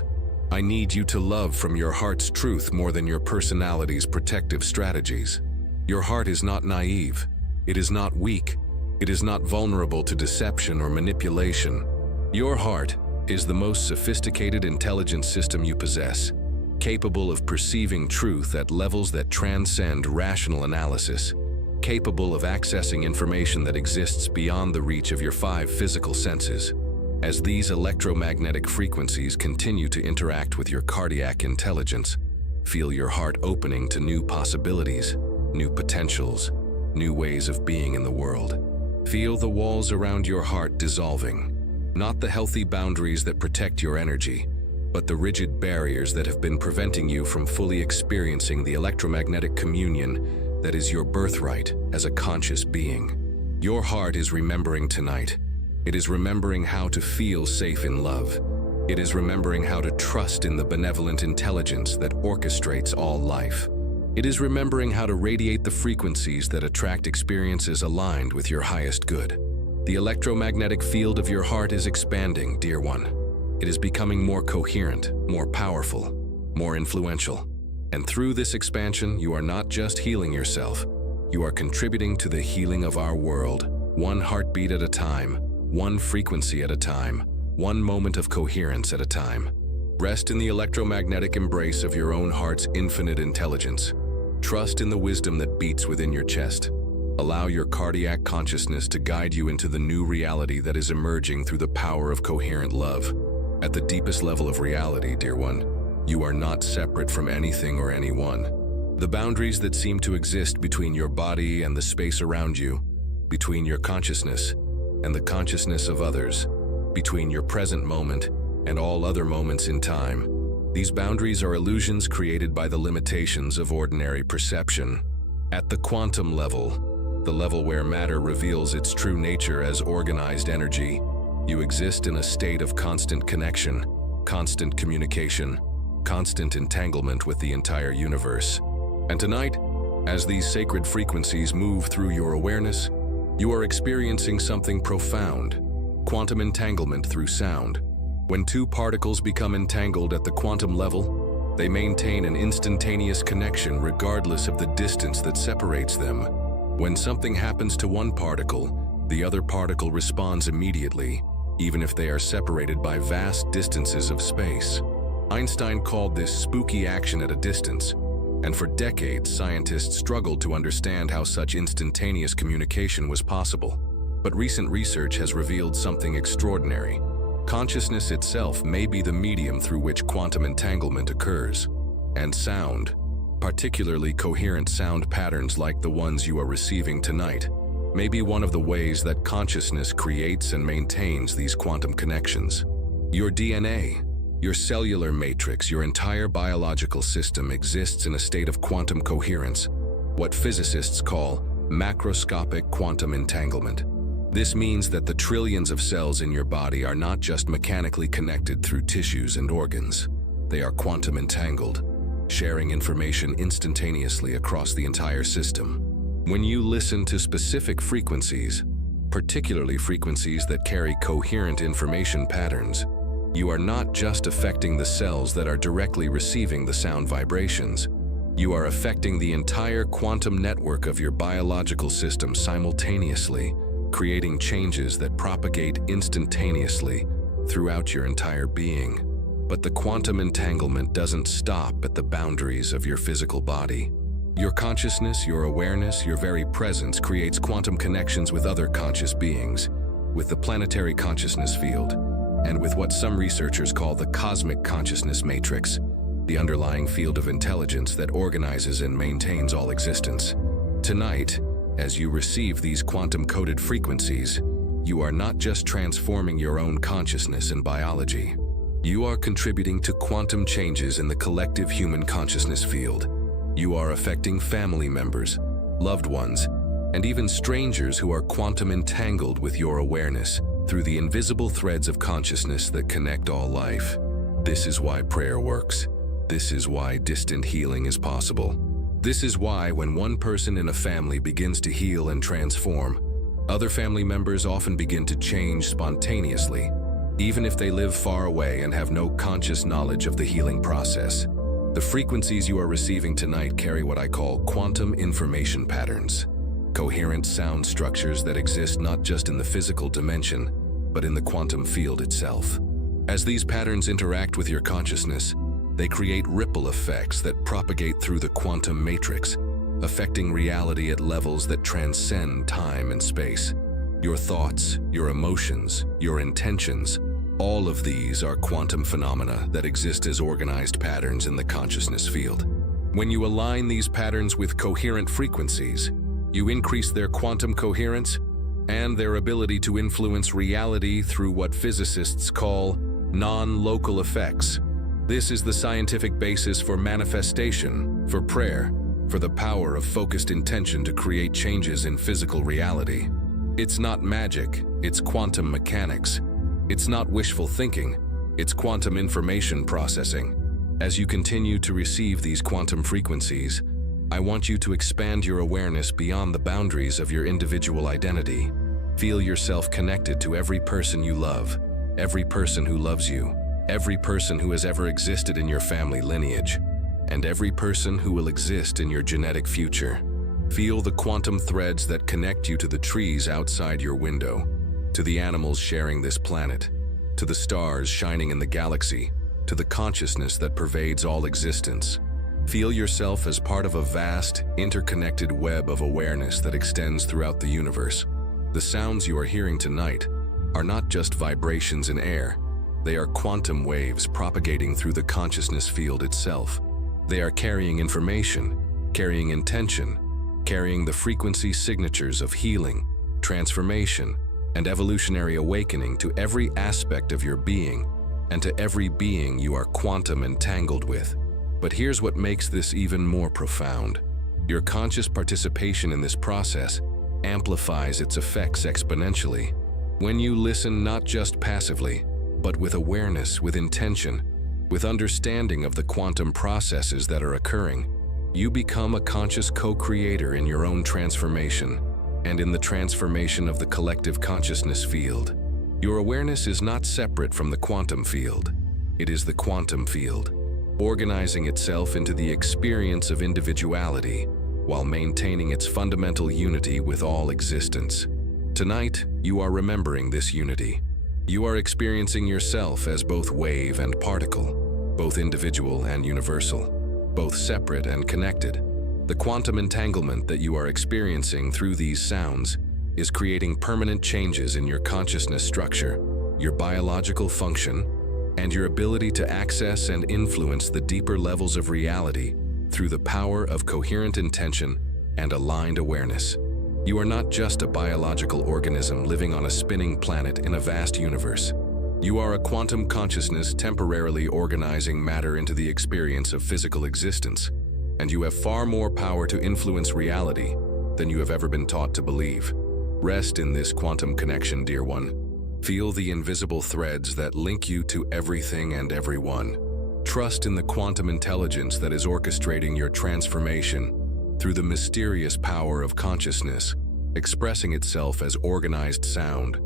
I need you to love from your heart's truth more than your personality's protective strategies. Your heart is not naive. It is not weak. It is not vulnerable to deception or manipulation. Your heart is the most sophisticated intelligence system you possess, capable of perceiving truth at levels that transcend rational analysis, capable of accessing information that exists beyond the reach of your 5 physical senses. As these electromagnetic frequencies continue to interact with your cardiac intelligence, feel your heart opening to new possibilities, new potentials, new ways of being in the world. Feel the walls around your heart dissolving, not the healthy boundaries that protect your energy, but the rigid barriers that have been preventing you from fully experiencing the electromagnetic communion that is your birthright as a conscious being. Your heart is remembering tonight. It is remembering how to feel safe in love. It is remembering how to trust in the benevolent intelligence that orchestrates all life. It is remembering how to radiate the frequencies that attract experiences aligned with your highest good. The electromagnetic field of your heart is expanding, dear one. It is becoming more coherent, more powerful, more influential. And through this expansion, you are not just healing yourself. You are contributing to the healing of our world, one heartbeat at a time, one frequency at a time, one moment of coherence at a time. Rest in the electromagnetic embrace of your own heart's infinite intelligence. Trust in the wisdom that beats within your chest. Allow your cardiac consciousness to guide you into the new reality that is emerging through the power of coherent love. At the deepest level of reality, dear one, you are not separate from anything or anyone. The boundaries that seem to exist between your body and the space around you, between your consciousness and the consciousness of others, between your present moment and all other moments in time. These boundaries are illusions created by the limitations of ordinary perception. At the quantum level, the level where matter reveals its true nature as organized energy, you exist in a state of constant connection, constant communication, constant entanglement with the entire universe. And tonight, as these sacred frequencies move through your awareness, you are experiencing something profound: quantum entanglement through sound. When 2 particles become entangled at the quantum level, they maintain an instantaneous connection regardless of the distance that separates them. When something happens to one particle, the other particle responds immediately, even if they are separated by vast distances of space. Einstein called this spooky action at a distance, and for decades scientists struggled to understand how such instantaneous communication was possible. But recent research has revealed something extraordinary. Consciousness itself may be the medium through which quantum entanglement occurs. And sound, particularly coherent sound patterns like the ones you are receiving tonight, may be one of the ways that consciousness creates and maintains these quantum connections. Your DNA, your cellular matrix, your entire biological system exists in a state of quantum coherence, what physicists call macroscopic quantum entanglement. This means that the trillions of cells in your body are not just mechanically connected through tissues and organs. They are quantum entangled, sharing information instantaneously across the entire system. When you listen to specific frequencies, particularly frequencies that carry coherent information patterns, you are not just affecting the cells that are directly receiving the sound vibrations. You are affecting the entire quantum network of your biological system simultaneously, creating changes that propagate instantaneously throughout your entire being. But the quantum entanglement doesn't stop at the boundaries of your physical body. Your consciousness, your awareness, your very presence creates quantum connections with other conscious beings, with the planetary consciousness field, and with what some researchers call the cosmic consciousness matrix, the underlying field of intelligence that organizes and maintains all existence. Tonight, as you receive these quantum-coded frequencies, you are not just transforming your own consciousness and biology. You are contributing to quantum changes in the collective human consciousness field. You are affecting family members, loved ones, and even strangers who are quantum entangled with your awareness through the invisible threads of consciousness that connect all life. This is why prayer works. This is why distant healing is possible. This is why when one person in a family begins to heal and transform, other family members often begin to change spontaneously, even if they live far away and have no conscious knowledge of the healing process. The frequencies you are receiving tonight carry what I call quantum information patterns, coherent sound structures that exist not just in the physical dimension, but in the quantum field itself. As these patterns interact with your consciousness, they create ripple effects that propagate through the quantum matrix, affecting reality at levels that transcend time and space. Your thoughts, your emotions, your intentions, all of these are quantum phenomena that exist as organized patterns in the consciousness field. When you align these patterns with coherent frequencies, you increase their quantum coherence and their ability to influence reality through what physicists call non-local effects. This is the scientific basis for manifestation, for prayer, for the power of focused intention to create changes in physical reality. It's not magic, it's quantum mechanics. It's not wishful thinking, it's quantum information processing. As you continue to receive these quantum frequencies, I want you to expand your awareness beyond the boundaries of your individual identity. Feel yourself connected to every person you love, every person who loves you, every person who has ever existed in your family lineage, and every person who will exist in your genetic future. Feel the quantum threads that connect you to the trees outside your window, to the animals sharing this planet, to the stars shining in the galaxy, to the consciousness that pervades all existence. Feel yourself as part of a vast, interconnected web of awareness that extends throughout the universe. The sounds you are hearing tonight are not just vibrations in air. They are quantum waves propagating through the consciousness field itself. They are carrying information, carrying intention, carrying the frequency signatures of healing, transformation, and evolutionary awakening to every aspect of your being and to every being you are quantum entangled with. But here's what makes this even more profound. Your conscious participation in this process amplifies its effects exponentially. When you listen not just passively, but with awareness, with intention, with understanding of the quantum processes that are occurring, you become a conscious co-creator in your own transformation and in the transformation of the collective consciousness field. Your awareness is not separate from the quantum field. It is the quantum field, organizing itself into the experience of individuality while maintaining its fundamental unity with all existence. Tonight, you are remembering this unity. You are experiencing yourself as both wave and particle, both individual and universal, both separate and connected. The quantum entanglement that you are experiencing through these sounds is creating permanent changes in your consciousness structure, your biological function, and your ability to access and influence the deeper levels of reality through the power of coherent intention and aligned awareness. You are not just a biological organism living on a spinning planet in a vast universe. You are a quantum consciousness temporarily organizing matter into the experience of physical existence, and you have far more power to influence reality than you have ever been taught to believe. Rest in this quantum connection, dear one. Feel the invisible threads that link you to everything and everyone. Trust in the quantum intelligence that is orchestrating your transformation through the mysterious power of consciousness, expressing itself as organized sound,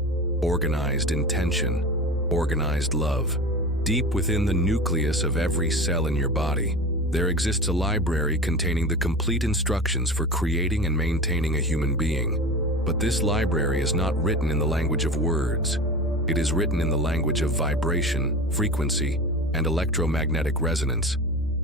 organized intention, organized love. Deep within the nucleus of every cell in your body, there exists a library containing the complete instructions for creating and maintaining a human being. But this library is not written in the language of words. It is written in the language of vibration, frequency, and electromagnetic resonance.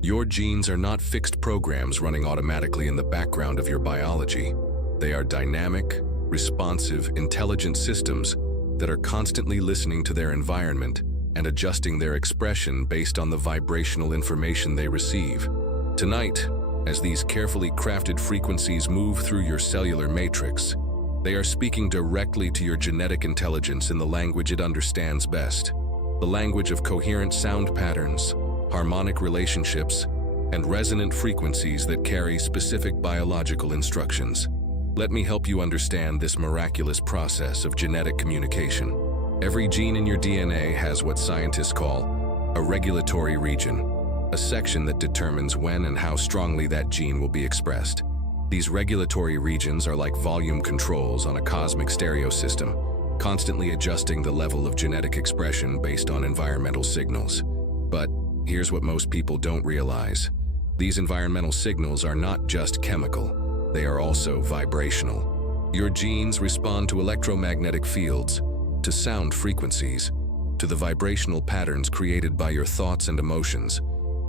Your genes are not fixed programs running automatically in the background of your biology. They are dynamic, responsive, intelligent systems that are constantly listening to their environment and adjusting their expression based on the vibrational information they receive. Tonight, as these carefully crafted frequencies move through your cellular matrix, they are speaking directly to your genetic intelligence in the language it understands best. The language of coherent sound patterns, harmonic relationships, and resonant frequencies that carry specific biological instructions. Let me help you understand this miraculous process of genetic communication. Every gene in your DNA has what scientists call a regulatory region, a section that determines when and how strongly that gene will be expressed. These regulatory regions are like volume controls on a cosmic stereo system, constantly adjusting the level of genetic expression based on environmental signals. But here's what most people don't realize. These environmental signals are not just chemical, they are also vibrational. Your genes respond to electromagnetic fields, to sound frequencies, to the vibrational patterns created by your thoughts and emotions,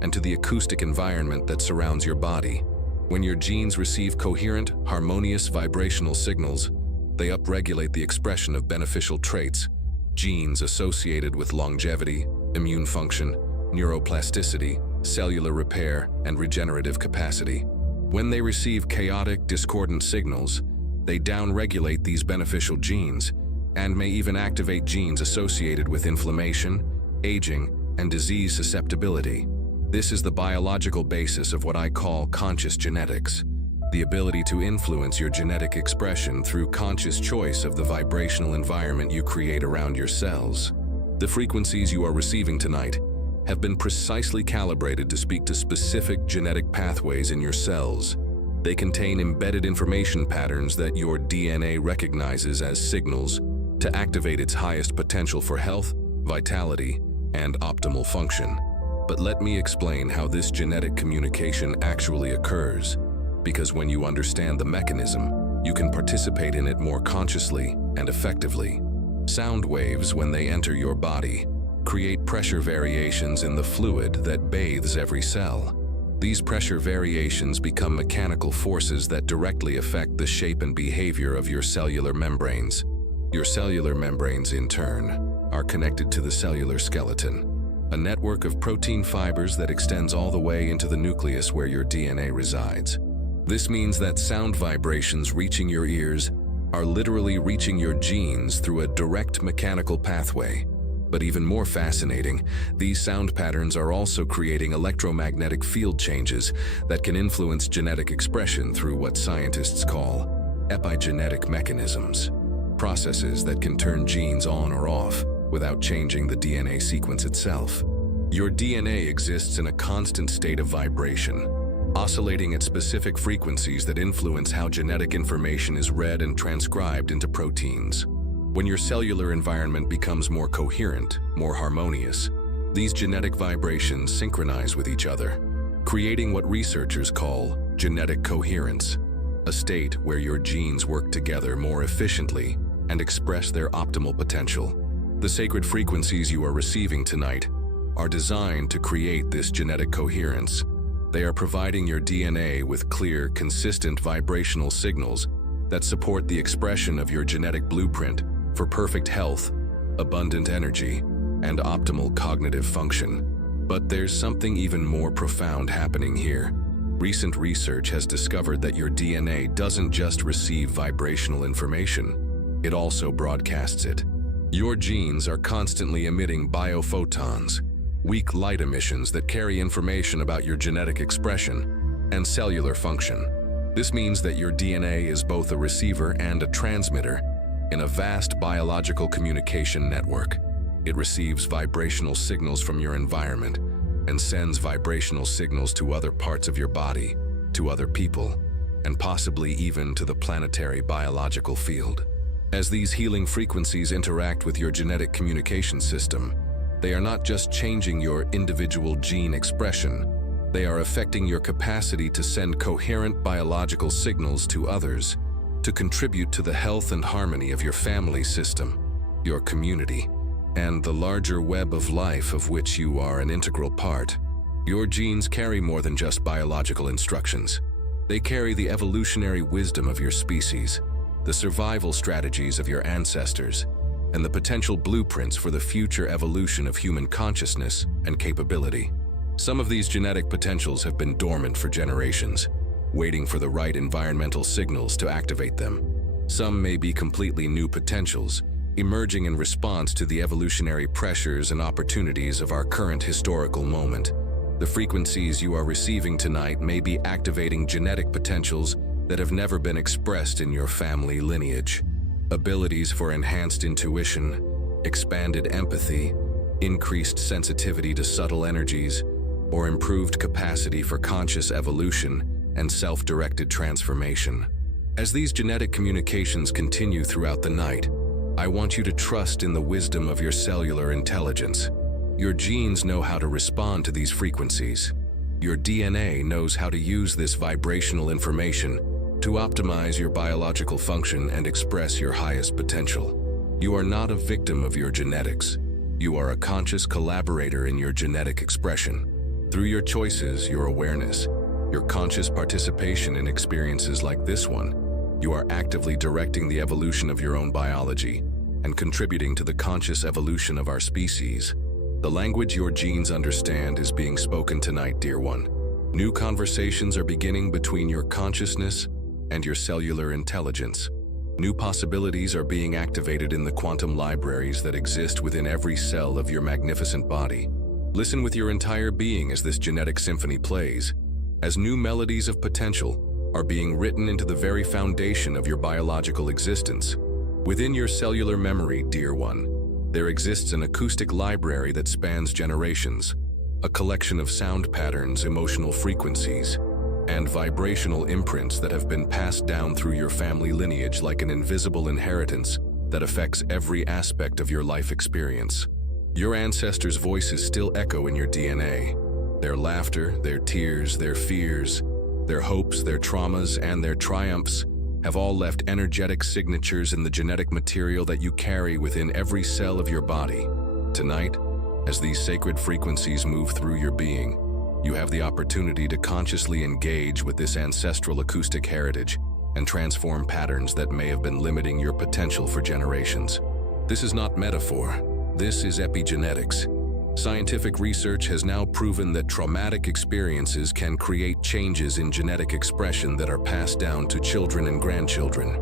and to the acoustic environment that surrounds your body. When your genes receive coherent, harmonious vibrational signals, they upregulate the expression of beneficial traits, genes associated with longevity, immune function, neuroplasticity, cellular repair, and regenerative capacity. When they receive chaotic, discordant signals, they downregulate these beneficial genes and may even activate genes associated with inflammation, aging, and disease susceptibility. This is the biological basis of what I call conscious genetics, the ability to influence your genetic expression through conscious choice of the vibrational environment you create around your cells. The frequencies you are receiving tonight have been precisely calibrated to speak to specific genetic pathways in your cells. They contain embedded information patterns that your DNA recognizes as signals to activate its highest potential for health, vitality, and optimal function. But let me explain how this genetic communication actually occurs, because when you understand the mechanism, you can participate in it more consciously and effectively. Sound waves, when they enter your body, create pressure variations in the fluid that bathes every cell. These pressure variations become mechanical forces that directly affect the shape and behavior of your cellular membranes. Your cellular membranes, in turn, are connected to the cellular skeleton, a network of protein fibers that extends all the way into the nucleus where your DNA resides. This means that sound vibrations reaching your ears are literally reaching your genes through a direct mechanical pathway. But even more fascinating, these sound patterns are also creating electromagnetic field changes that can influence genetic expression through what scientists call epigenetic mechanisms, processes that can turn genes on or off without changing the DNA sequence itself. Your DNA exists in a constant state of vibration, oscillating at specific frequencies that influence how genetic information is read and transcribed into proteins. When your cellular environment becomes more coherent, more harmonious, these genetic vibrations synchronize with each other, creating what researchers call genetic coherence, a state where your genes work together more efficiently and express their optimal potential. The sacred frequencies you are receiving tonight are designed to create this genetic coherence. They are providing your DNA with clear, consistent vibrational signals that support the expression of your genetic blueprint for perfect health, abundant energy, and optimal cognitive function. But there's something even more profound happening here. Recent research has discovered that your DNA doesn't just receive vibrational information, it also broadcasts it. Your genes are constantly emitting biophotons, weak light emissions that carry information about your genetic expression and cellular function. This means that your DNA is both a receiver and a transmitter in a vast biological communication network. It receives vibrational signals from your environment and sends vibrational signals to other parts of your body, to other people, and possibly even to the planetary biological field. As these healing frequencies interact with your genetic communication system, they are not just changing your individual gene expression, they are affecting your capacity to send coherent biological signals to others, to contribute to the health and harmony of your family system, your community, and the larger web of life of which you are an integral part. Your genes carry more than just biological instructions. They carry the evolutionary wisdom of your species, the survival strategies of your ancestors, and the potential blueprints for the future evolution of human consciousness and capability. Some of these genetic potentials have been dormant for generations, waiting for the right environmental signals to activate them. Some may be completely new potentials, emerging in response to the evolutionary pressures and opportunities of our current historical moment. The frequencies you are receiving tonight may be activating genetic potentials that have never been expressed in your family lineage. Abilities for enhanced intuition, expanded empathy, increased sensitivity to subtle energies, or improved capacity for conscious evolution and self-directed transformation. As these genetic communications continue throughout the night, I want you to trust in the wisdom of your cellular intelligence. Your genes know how to respond to these frequencies. Your DNA knows how to use this vibrational information to optimize your biological function and express your highest potential. You are not a victim of your genetics. You are a conscious collaborator in your genetic expression. Through your choices, your awareness, your conscious participation in experiences like this one, you are actively directing the evolution of your own biology and contributing to the conscious evolution of our species. The language your genes understand is being spoken tonight, dear one. New conversations are beginning between your consciousness and your cellular intelligence. New possibilities are being activated in the quantum libraries that exist within every cell of your magnificent body. Listen with your entire being as this genetic symphony plays, as new melodies of potential are being written into the very foundation of your biological existence. Within your cellular memory, dear one, there exists an acoustic library that spans generations, a collection of sound patterns, emotional frequencies, and vibrational imprints that have been passed down through your family lineage like an invisible inheritance that affects every aspect of your life experience. Your ancestors' voices still echo in your DNA. Their laughter, their tears, their fears, their hopes, their traumas, and their triumphs have all left energetic signatures in the genetic material that you carry within every cell of your body. Tonight, as these sacred frequencies move through your being, you have the opportunity to consciously engage with this ancestral acoustic heritage and transform patterns that may have been limiting your potential for generations. This is not metaphor. This is epigenetics. Scientific research has now proven that traumatic experiences can create changes in genetic expression that are passed down to children and grandchildren.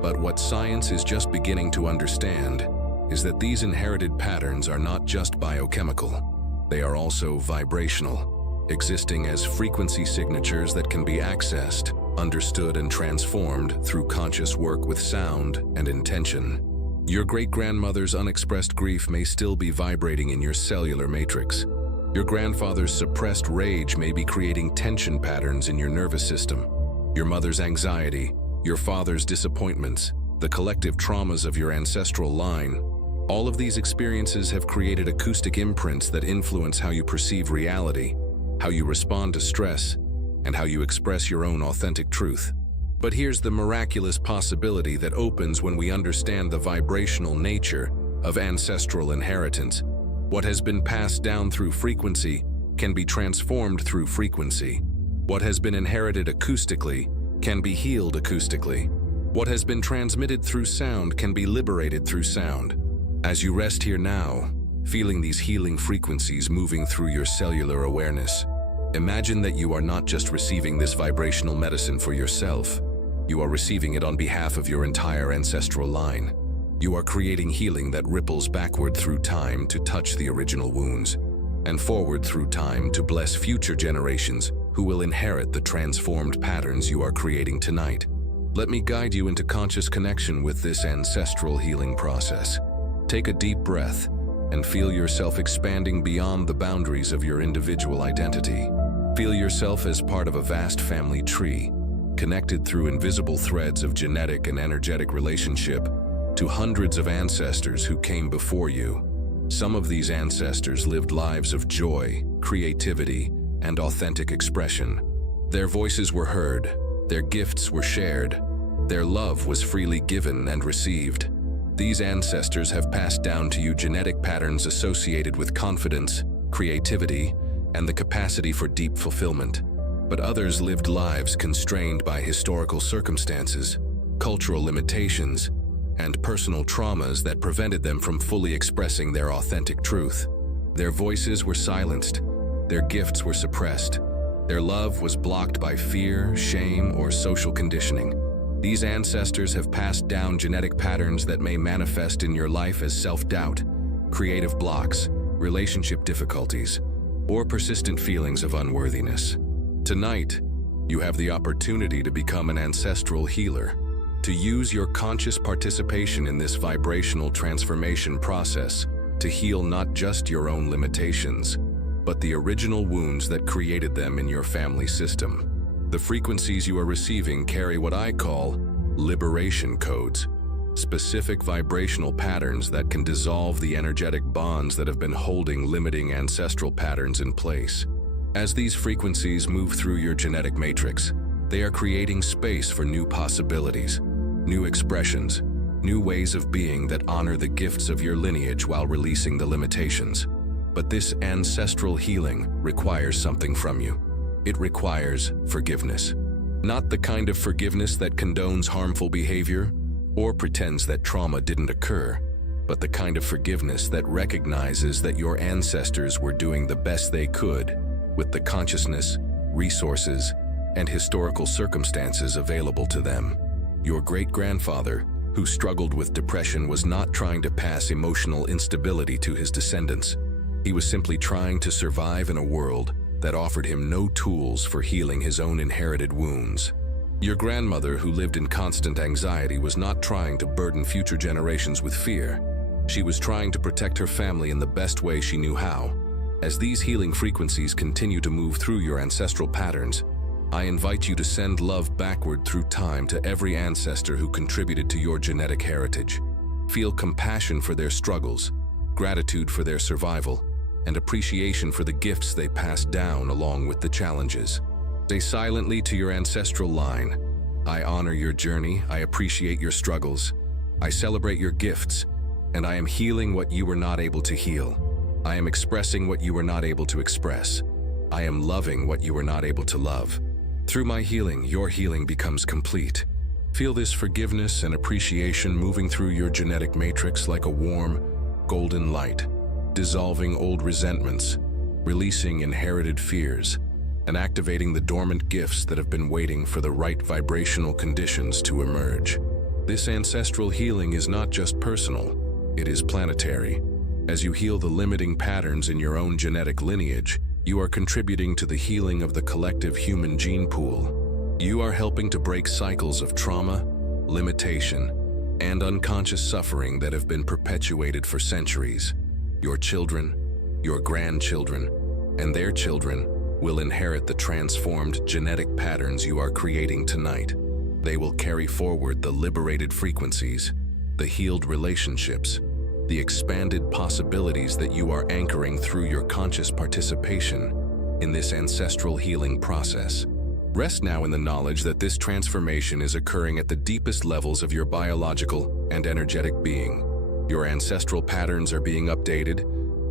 But what science is just beginning to understand is that these inherited patterns are not just biochemical. They are also vibrational, existing as frequency signatures that can be accessed, understood, and transformed through conscious work with sound and intention. Your great-grandmother's unexpressed grief may still be vibrating in your cellular matrix. Your grandfather's suppressed rage may be creating tension patterns in your nervous system. Your mother's anxiety, your father's disappointments, the collective traumas of your ancestral line, all of these experiences have created acoustic imprints that influence how you perceive reality, how you respond to stress, and how you express your own authentic truth. But here's the miraculous possibility that opens when we understand the vibrational nature of ancestral inheritance. What has been passed down through frequency can be transformed through frequency. What has been inherited acoustically can be healed acoustically. What has been transmitted through sound can be liberated through sound. As you rest here now, feeling these healing frequencies moving through your cellular awareness, Imagine that you are not just receiving this vibrational medicine for yourself. You are receiving it on behalf of your entire ancestral line. You are creating healing that ripples backward through time to touch the original wounds, and forward through time to bless future generations who will inherit the transformed patterns you are creating tonight. Let me guide you into conscious connection with this ancestral healing process. Take a deep breath and feel yourself expanding beyond the boundaries of your individual identity. Feel yourself as part of a vast family tree, connected through invisible threads of genetic and energetic relationship to hundreds of ancestors who came before you. Some of these ancestors lived lives of joy, creativity, and authentic expression. Their voices were heard, their gifts were shared, their love was freely given and received. These ancestors have passed down to you genetic patterns associated with confidence, creativity, and the capacity for deep fulfillment. But others lived lives constrained by historical circumstances, cultural limitations, and personal traumas that prevented them from fully expressing their authentic truth. Their voices were silenced, their gifts were suppressed, their love was blocked by fear, shame, or social conditioning. These ancestors have passed down genetic patterns that may manifest in your life as self-doubt, creative blocks, relationship difficulties, or persistent feelings of unworthiness. Tonight, you have the opportunity to become an ancestral healer, to use your conscious participation in this vibrational transformation process to heal not just your own limitations, but the original wounds that created them in your family system. The frequencies you are receiving carry what I call liberation codes, specific vibrational patterns that can dissolve the energetic bonds that have been holding limiting ancestral patterns in place. As these frequencies move through your genetic matrix, they are creating space for new possibilities, new expressions, new ways of being that honor the gifts of your lineage while releasing the limitations. But this ancestral healing requires something from you. It requires forgiveness. Not the kind of forgiveness that condones harmful behavior or pretends that trauma didn't occur, but the kind of forgiveness that recognizes that your ancestors were doing the best they could with the consciousness, resources, and historical circumstances available to them. Your great-grandfather, who struggled with depression, was not trying to pass emotional instability to his descendants. He was simply trying to survive in a world that offered him no tools for healing his own inherited wounds. Your grandmother, who lived in constant anxiety, was not trying to burden future generations with fear. She was trying to protect her family in the best way she knew how. As these healing frequencies continue to move through your ancestral patterns, I invite you to send love backward through time to every ancestor who contributed to your genetic heritage. Feel compassion for their struggles, gratitude for their survival, and appreciation for the gifts they passed down along with the challenges. Say silently to your ancestral line, I honor your journey, I appreciate your struggles, I celebrate your gifts, and I am healing what you were not able to heal. I am expressing what you were not able to express. I am loving what you were not able to love. Through my healing, your healing becomes complete. Feel this forgiveness and appreciation moving through your genetic matrix like a warm, golden light, dissolving old resentments, releasing inherited fears, and activating the dormant gifts that have been waiting for the right vibrational conditions to emerge. This ancestral healing is not just personal, it is planetary. As you heal the limiting patterns in your own genetic lineage, you are contributing to the healing of the collective human gene pool. You are helping to break cycles of trauma, limitation, and unconscious suffering that have been perpetuated for centuries. Your children, your grandchildren, and their children will inherit the transformed genetic patterns you are creating tonight. They will carry forward the liberated frequencies, the healed relationships, the expanded possibilities that you are anchoring through your conscious participation in this ancestral healing process. Rest now in the knowledge that this transformation is occurring at the deepest levels of your biological and energetic being. Your ancestral patterns are being updated,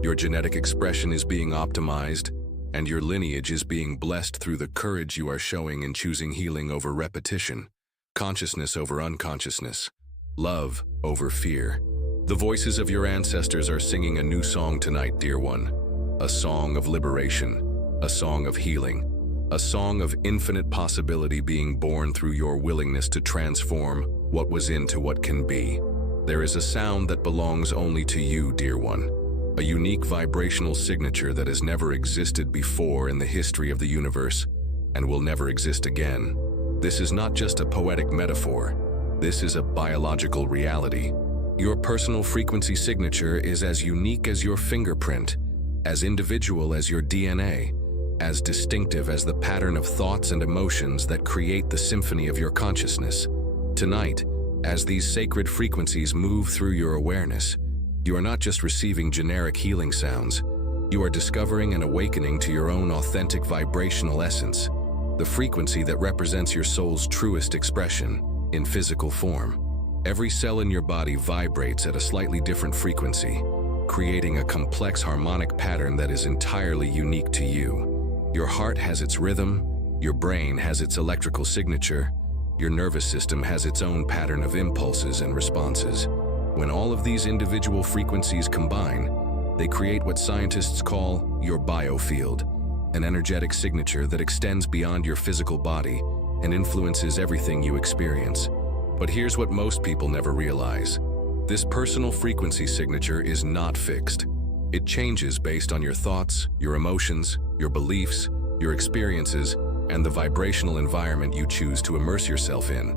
your genetic expression is being optimized, and your lineage is being blessed through the courage you are showing in choosing healing over repetition, consciousness over unconsciousness, love over fear. The voices of your ancestors are singing a new song tonight, dear one, a song of liberation, a song of healing, a song of infinite possibility being born through your willingness to transform what was into what can be. There is a sound that belongs only to you, dear one, a unique vibrational signature that has never existed before in the history of the universe and will never exist again. This is not just a poetic metaphor. This is a biological reality. Your personal frequency signature is as unique as your fingerprint, as individual as your DNA, as distinctive as the pattern of thoughts and emotions that create the symphony of your consciousness. Tonight, as these sacred frequencies move through your awareness, you are not just receiving generic healing sounds. You are discovering and awakening to your own authentic vibrational essence, the frequency that represents your soul's truest expression in physical form. Every cell in your body vibrates at a slightly different frequency, creating a complex harmonic pattern that is entirely unique to you. Your heart has its rhythm, your brain has its electrical signature, your nervous system has its own pattern of impulses and responses. When all of these individual frequencies combine, they create what scientists call your biofield, an energetic signature that extends beyond your physical body and influences everything you experience. But here's what most people never realize. This personal frequency signature is not fixed. It changes based on your thoughts, your emotions, your beliefs, your experiences, and the vibrational environment you choose to immerse yourself in.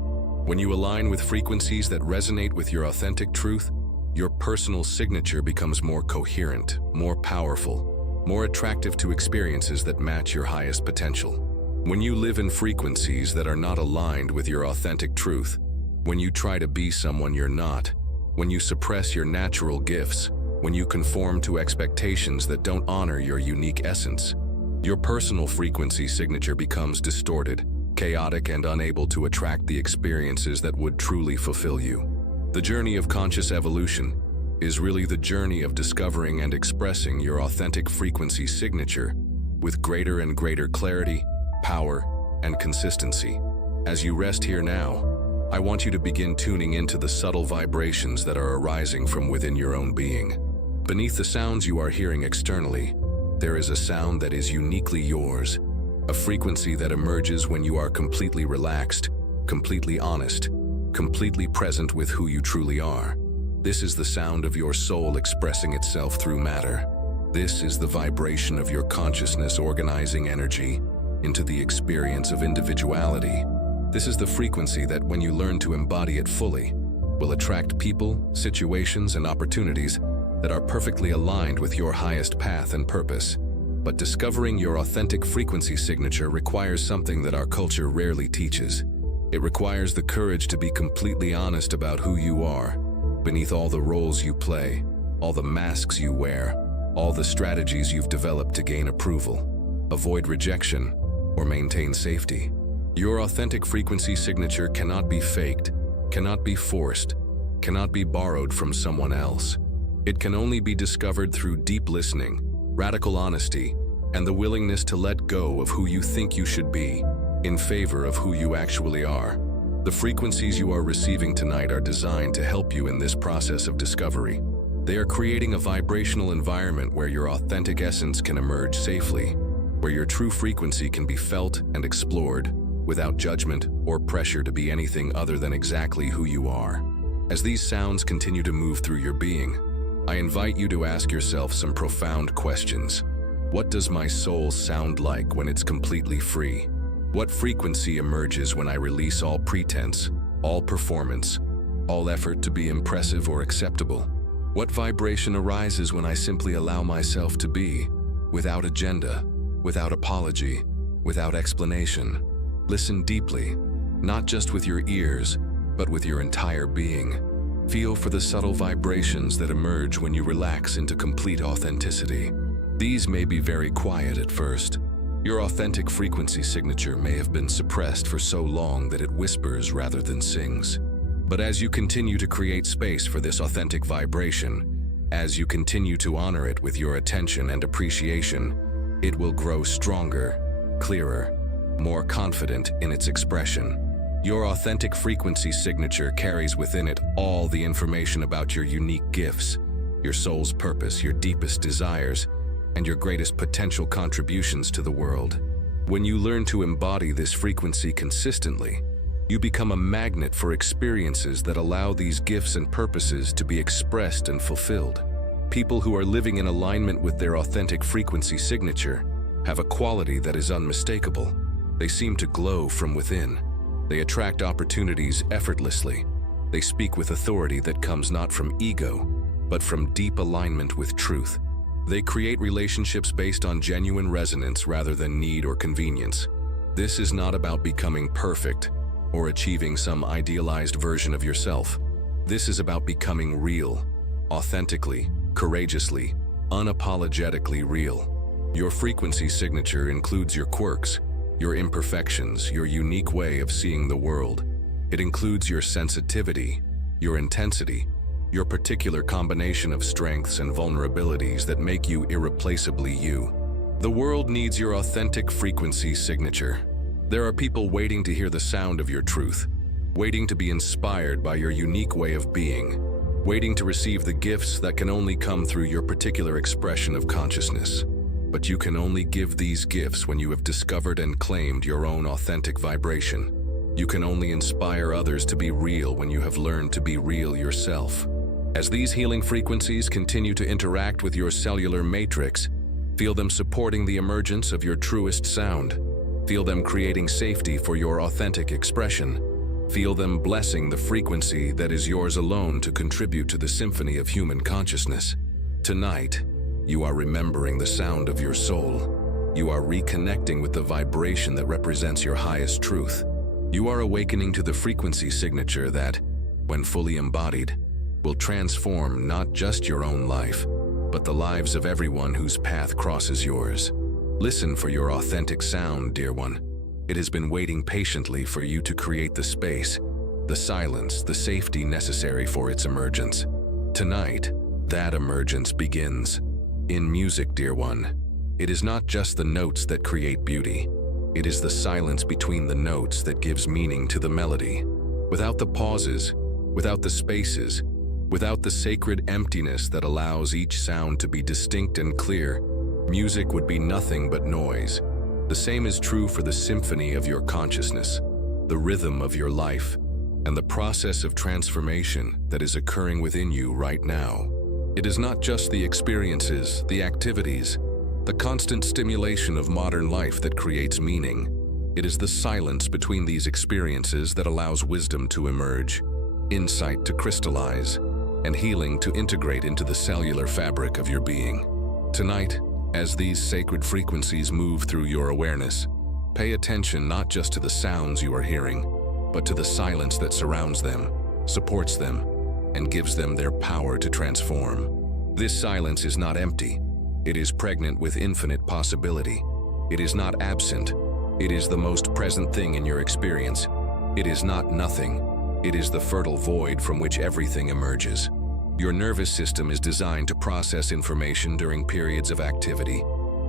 When you align with frequencies that resonate with your authentic truth, your personal signature becomes more coherent, more powerful, more attractive to experiences that match your highest potential. When you live in frequencies that are not aligned with your authentic truth, when you try to be someone you're not, when you suppress your natural gifts, when you conform to expectations that don't honor your unique essence, your personal frequency signature becomes distorted, chaotic, and unable to attract the experiences that would truly fulfill you. The journey of conscious evolution is really the journey of discovering and expressing your authentic frequency signature with greater and greater clarity, power, and consistency. As you rest here now, I want you to begin tuning into the subtle vibrations that are arising from within your own being. Beneath the sounds you are hearing externally, there is a sound that is uniquely yours, a frequency that emerges when you are completely relaxed, completely honest, completely present with who you truly are. This is the sound of your soul expressing itself through matter. This is the vibration of your consciousness organizing energy into the experience of individuality. This is the frequency that, when you learn to embody it fully, will attract people, situations, and opportunities that are perfectly aligned with your highest path and purpose. But discovering your authentic frequency signature requires something that our culture rarely teaches. It requires the courage to be completely honest about who you are, beneath all the roles you play, all the masks you wear, all the strategies you've developed to gain approval, avoid rejection, or maintain safety. Your authentic frequency signature cannot be faked, cannot be forced, cannot be borrowed from someone else. It can only be discovered through deep listening, radical honesty, and the willingness to let go of who you think you should be in favor of who you actually are. The frequencies you are receiving tonight are designed to help you in this process of discovery. They are creating a vibrational environment where your authentic essence can emerge safely, where your true frequency can be felt and explored without judgment or pressure to be anything other than exactly who you are. As these sounds continue to move through your being, I invite you to ask yourself some profound questions. What does my soul sound like when it's completely free? What frequency emerges when I release all pretense, all performance, all effort to be impressive or acceptable? What vibration arises when I simply allow myself to be, without agenda, without apology, without explanation? Listen deeply, not just with your ears, but with your entire being. Feel for the subtle vibrations that emerge when you relax into complete authenticity. These may be very quiet at first. Your authentic frequency signature may have been suppressed for so long that it whispers rather than sings. But as you continue to create space for this authentic vibration, as you continue to honor it with your attention and appreciation, it will grow stronger, clearer, more confident in its expression. Your authentic frequency signature carries within it all the information about your unique gifts, your soul's purpose, your deepest desires, and your greatest potential contributions to the world. When you learn to embody this frequency consistently, you become a magnet for experiences that allow these gifts and purposes to be expressed and fulfilled. People who are living in alignment with their authentic frequency signature have a quality that is unmistakable. They seem to glow from within. They attract opportunities effortlessly. They speak with authority that comes not from ego, but from deep alignment with truth. They create relationships based on genuine resonance rather than need or convenience. This is not about becoming perfect or achieving some idealized version of yourself. This is about becoming real, authentically, courageously, unapologetically real. Your frequency signature includes your quirks, your imperfections, your unique way of seeing the world. It includes your sensitivity, your intensity, your particular combination of strengths and vulnerabilities that make you irreplaceably you. The world needs your authentic frequency signature. There are people waiting to hear the sound of your truth, waiting to be inspired by your unique way of being, waiting to receive the gifts that can only come through your particular expression of consciousness. But you can only give these gifts when you have discovered and claimed your own authentic vibration. You can only inspire others to be real when you have learned to be real yourself. As these healing frequencies continue to interact with your cellular matrix, feel them supporting the emergence of your truest sound. Feel them creating safety for your authentic expression. Feel them blessing the frequency that is yours alone to contribute to the symphony of human consciousness. Tonight, you are remembering the sound of your soul. You are reconnecting with the vibration that represents your highest truth. You are awakening to the frequency signature that, when fully embodied, will transform not just your own life, but the lives of everyone whose path crosses yours. Listen for your authentic sound, dear one. It has been waiting patiently for you to create the space, the silence, the safety necessary for its emergence. Tonight, that emergence begins. In music, dear one, it is not just the notes that create beauty. It is the silence between the notes that gives meaning to the melody. Without the pauses, without the spaces, without the sacred emptiness that allows each sound to be distinct and clear, music would be nothing but noise. The same is true for the symphony of your consciousness, the rhythm of your life, and the process of transformation that is occurring within you right now. It is not just the experiences, the activities, the constant stimulation of modern life that creates meaning. It is the silence between these experiences that allows wisdom to emerge, insight to crystallize, and healing to integrate into the cellular fabric of your being. Tonight, as these sacred frequencies move through your awareness, pay attention not just to the sounds you are hearing, but to the silence that surrounds them, supports them, and gives them their power to transform. This silence is not empty. It is pregnant with infinite possibility. It is not absent. It is the most present thing in your experience. It is not nothing. It is the fertile void from which everything emerges. Your nervous system is designed to process information during periods of activity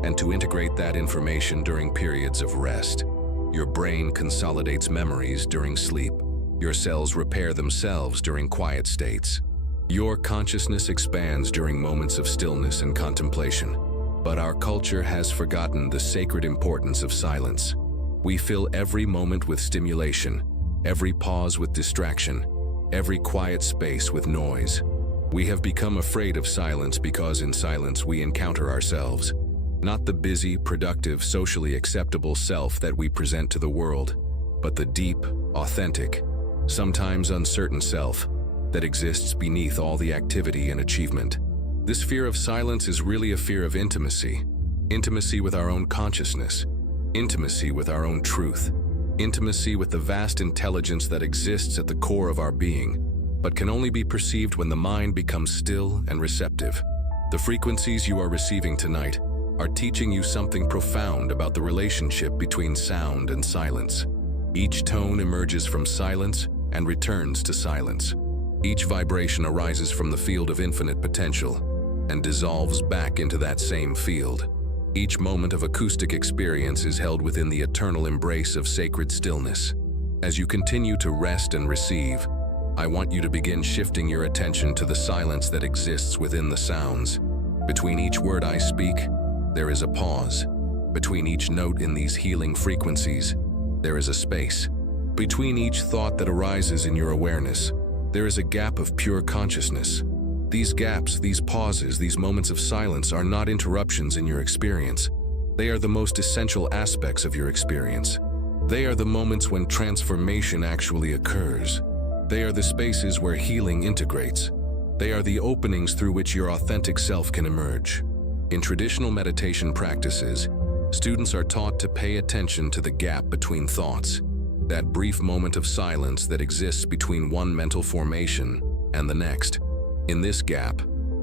and to integrate that information during periods of rest. Your brain consolidates memories during sleep. Your cells repair themselves during quiet states. Your consciousness expands during moments of stillness and contemplation. But our culture has forgotten the sacred importance of silence. We fill every moment with stimulation, every pause with distraction, every quiet space with noise. We have become afraid of silence because in silence we encounter ourselves, not the busy, productive, socially acceptable self that we present to the world, but the deep, authentic, sometimes uncertain self that exists beneath all the activity and achievement. This fear of silence is really a fear of intimacy. Intimacy with our own consciousness, intimacy with our own truth, intimacy with the vast intelligence that exists at the core of our being, but can only be perceived when the mind becomes still and receptive. The frequencies you are receiving tonight are teaching you something profound about the relationship between sound and silence. Each tone emerges from silence and returns to silence. Each vibration arises from the field of infinite potential and dissolves back into that same field. Each moment of acoustic experience is held within the eternal embrace of sacred stillness. As you continue to rest and receive, I want you to begin shifting your attention to the silence that exists within the sounds. Between each word I speak, there is a pause. Between each note in these healing frequencies, there is a space. Between each thought that arises in your awareness, there is a gap of pure consciousness. These gaps, these pauses, these moments of silence are not interruptions in your experience. They are the most essential aspects of your experience. They are the moments when transformation actually occurs. They are the spaces where healing integrates. They are the openings through which your authentic self can emerge. In traditional meditation practices, students are taught to pay attention to the gap between thoughts, that brief moment of silence that exists between one mental formation and the next. In this gap,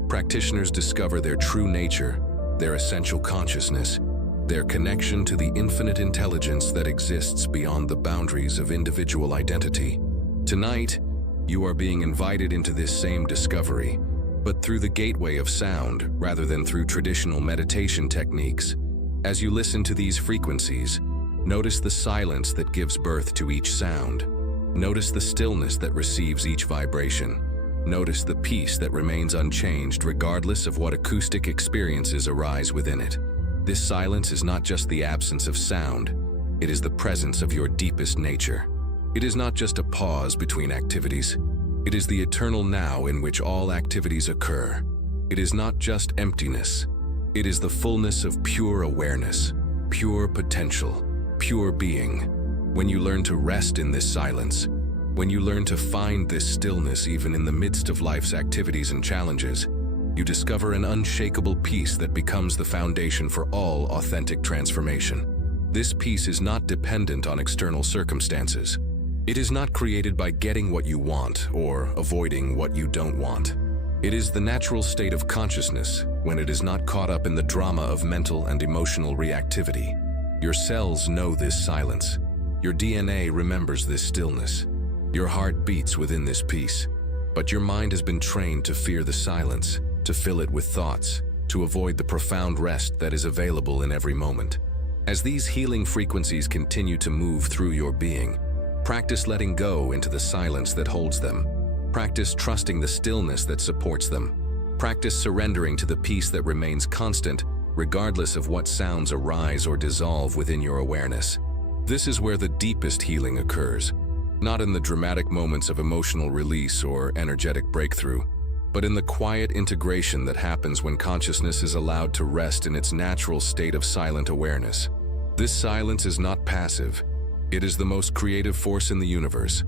practitioners discover their true nature, their essential consciousness, their connection to the infinite intelligence that exists beyond the boundaries of individual identity. Tonight, you are being invited into this same discovery, but through the gateway of sound rather than through traditional meditation techniques. As you listen to these frequencies, notice the silence that gives birth to each sound. Notice the stillness that receives each vibration. Notice the peace that remains unchanged regardless of what acoustic experiences arise within it. This silence is not just the absence of sound, it is the presence of your deepest nature. It is not just a pause between activities, it is the eternal now in which all activities occur. It is not just emptiness, it is the fullness of pure awareness, pure potential, pure being. When you learn to rest in this silence, when you learn to find this stillness even in the midst of life's activities and challenges, you discover an unshakable peace that becomes the foundation for all authentic transformation. This peace is not dependent on external circumstances. It is not created by getting what you want or avoiding what you don't want. It is the natural state of consciousness when it is not caught up in the drama of mental and emotional reactivity. Your cells know this silence. Your DNA remembers this stillness. Your heart beats within this peace, but your mind has been trained to fear the silence, to fill it with thoughts, to avoid the profound rest that is available in every moment. As these healing frequencies continue to move through your being, practice letting go into the silence that holds them. Practice trusting the stillness that supports them. Practice surrendering to the peace that remains constant, regardless of what sounds arise or dissolve within your awareness. This is where the deepest healing occurs. Not in the dramatic moments of emotional release or energetic breakthrough, but in the quiet integration that happens when consciousness is allowed to rest in its natural state of silent awareness. This silence is not passive. It is the most creative force in the universe.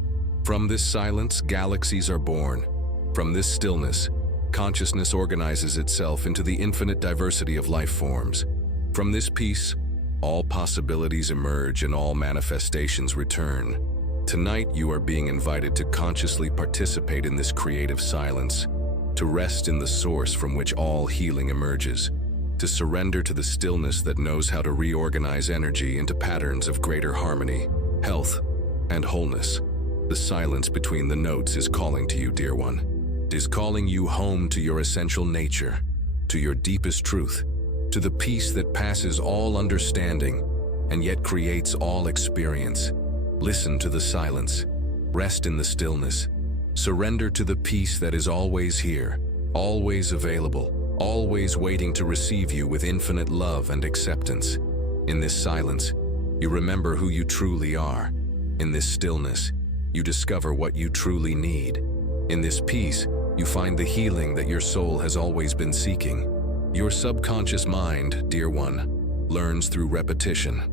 From this silence, galaxies are born. From this stillness, consciousness organizes itself into the infinite diversity of life forms. From this peace, all possibilities emerge and all manifestations return. Tonight, you are being invited to consciously participate in this creative silence, to rest in the source from which all healing emerges, to surrender to the stillness that knows how to reorganize energy into patterns of greater harmony, health, and wholeness. The silence between the notes is calling to you, dear one. It is calling you home to your essential nature, to your deepest truth, to the peace that passes all understanding and yet creates all experience. Listen to the silence, rest in the stillness, surrender to the peace that is always here, always available, always waiting to receive you with infinite love and acceptance. In this silence, you remember who you truly are. In this stillness, you discover what you truly need. In this peace, you find the healing that your soul has always been seeking. Your subconscious mind, dear one, learns through repetition.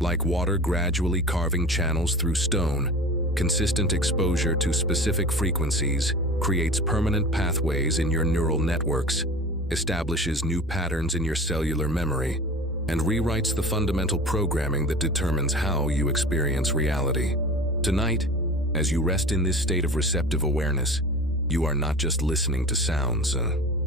Like water gradually carving channels through stone, consistent exposure to specific frequencies creates permanent pathways in your neural networks, establishes new patterns in your cellular memory, and rewrites the fundamental programming that determines how you experience reality. Tonight, as you rest in this state of receptive awareness, you are not just listening to sounds,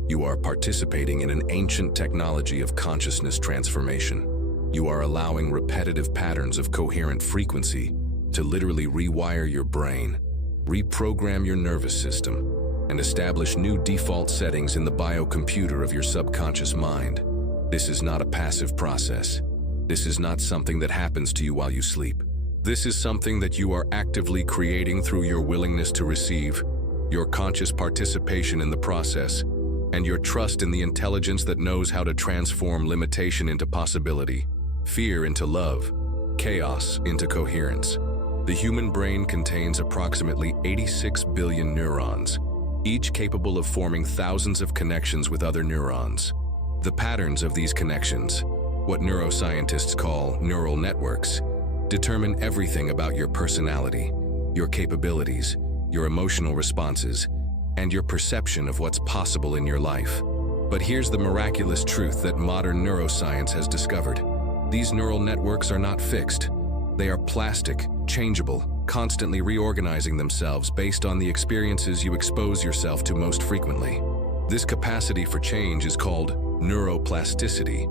you are participating in an ancient technology of consciousness transformation. You are allowing repetitive patterns of coherent frequency to literally rewire your brain, reprogram your nervous system, and establish new default settings in the biocomputer of your subconscious mind. This is not a passive process. This is not something that happens to you while you sleep. This is something that you are actively creating through your willingness to receive, your conscious participation in the process, and your trust in the intelligence that knows how to transform limitation into possibility, fear into love, chaos into coherence. The human brain contains approximately 86 billion neurons, each capable of forming thousands of connections with other neurons. The patterns of these connections, what neuroscientists call neural networks, determine everything about your personality, your capabilities, your emotional responses, and your perception of what's possible in your life. But here's the miraculous truth that modern neuroscience has discovered. These neural networks are not fixed. They are plastic, changeable, constantly reorganizing themselves based on the experiences you expose yourself to most frequently. This capacity for change is called neuroplasticity,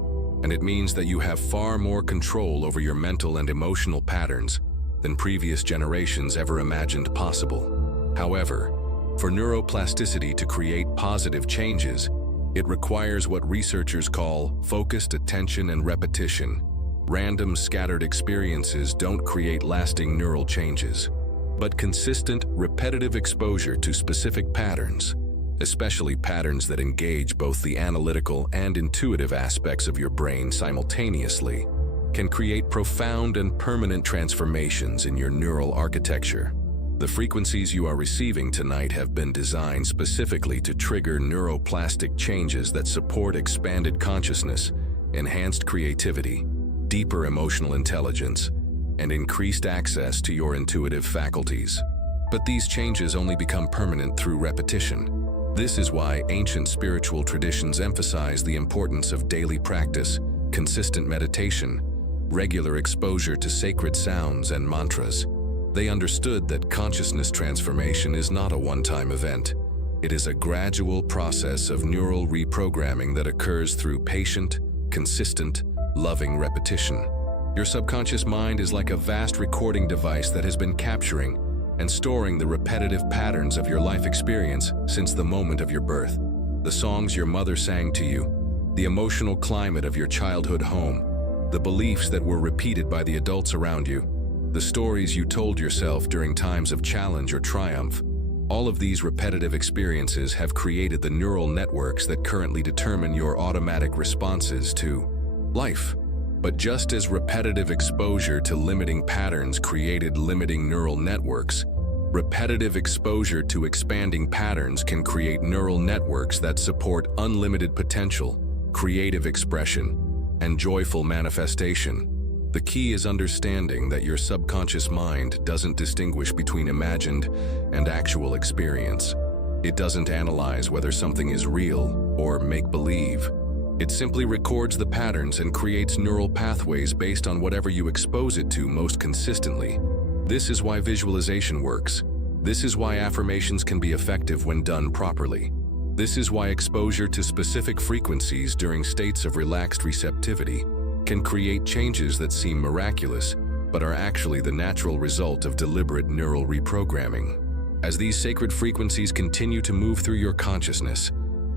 and it means that you have far more control over your mental and emotional patterns than previous generations ever imagined possible. However, for neuroplasticity to create positive changes, it requires what researchers call focused attention and repetition. Random, scattered experiences don't create lasting neural changes, but consistent, repetitive exposure to specific patterns, especially patterns that engage both the analytical and intuitive aspects of your brain simultaneously, can create profound and permanent transformations in your neural architecture. The frequencies you are receiving tonight have been designed specifically to trigger neuroplastic changes that support expanded consciousness, enhanced creativity, deeper emotional intelligence, and increased access to your intuitive faculties. But these changes only become permanent through repetition. This is why ancient spiritual traditions emphasize the importance of daily practice, consistent meditation, regular exposure to sacred sounds and mantras. They understood that consciousness transformation is not a one-time event. It is a gradual process of neural reprogramming that occurs through patient, consistent, loving repetition. Your subconscious mind is like a vast recording device that has been capturing and storing the repetitive patterns of your life experience since the moment of your birth. The songs your mother sang to you, the emotional climate of your childhood home, the beliefs that were repeated by the adults around you, the stories you told yourself during times of challenge or triumph. All of these repetitive experiences have created the neural networks that currently determine your automatic responses to life. But just as repetitive exposure to limiting patterns created limiting neural networks, repetitive exposure to expanding patterns can create neural networks that support unlimited potential, creative expression, and joyful manifestation. The key is understanding that your subconscious mind doesn't distinguish between imagined and actual experience. It doesn't analyze whether something is real or make-believe. It simply records the patterns and creates neural pathways based on whatever you expose it to most consistently. This is why visualization works. This is why affirmations can be effective when done properly. This is why exposure to specific frequencies during states of relaxed receptivity can create changes that seem miraculous, but are actually the natural result of deliberate neural reprogramming. As these sacred frequencies continue to move through your consciousness,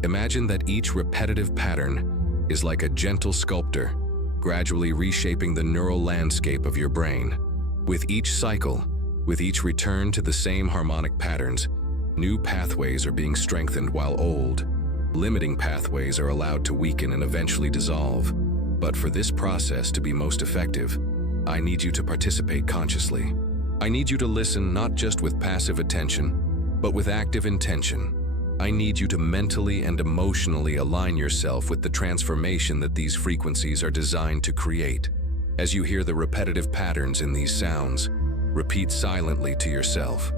imagine that each repetitive pattern is like a gentle sculptor, gradually reshaping the neural landscape of your brain. With each cycle, with each return to the same harmonic patterns, new pathways are being strengthened while old, limiting pathways are allowed to weaken and eventually dissolve. But for this process to be most effective, I need you to participate consciously. I need you to listen not just with passive attention, but with active intention. I need you to mentally and emotionally align yourself with the transformation that these frequencies are designed to create. As you hear the repetitive patterns in these sounds, repeat silently to yourself,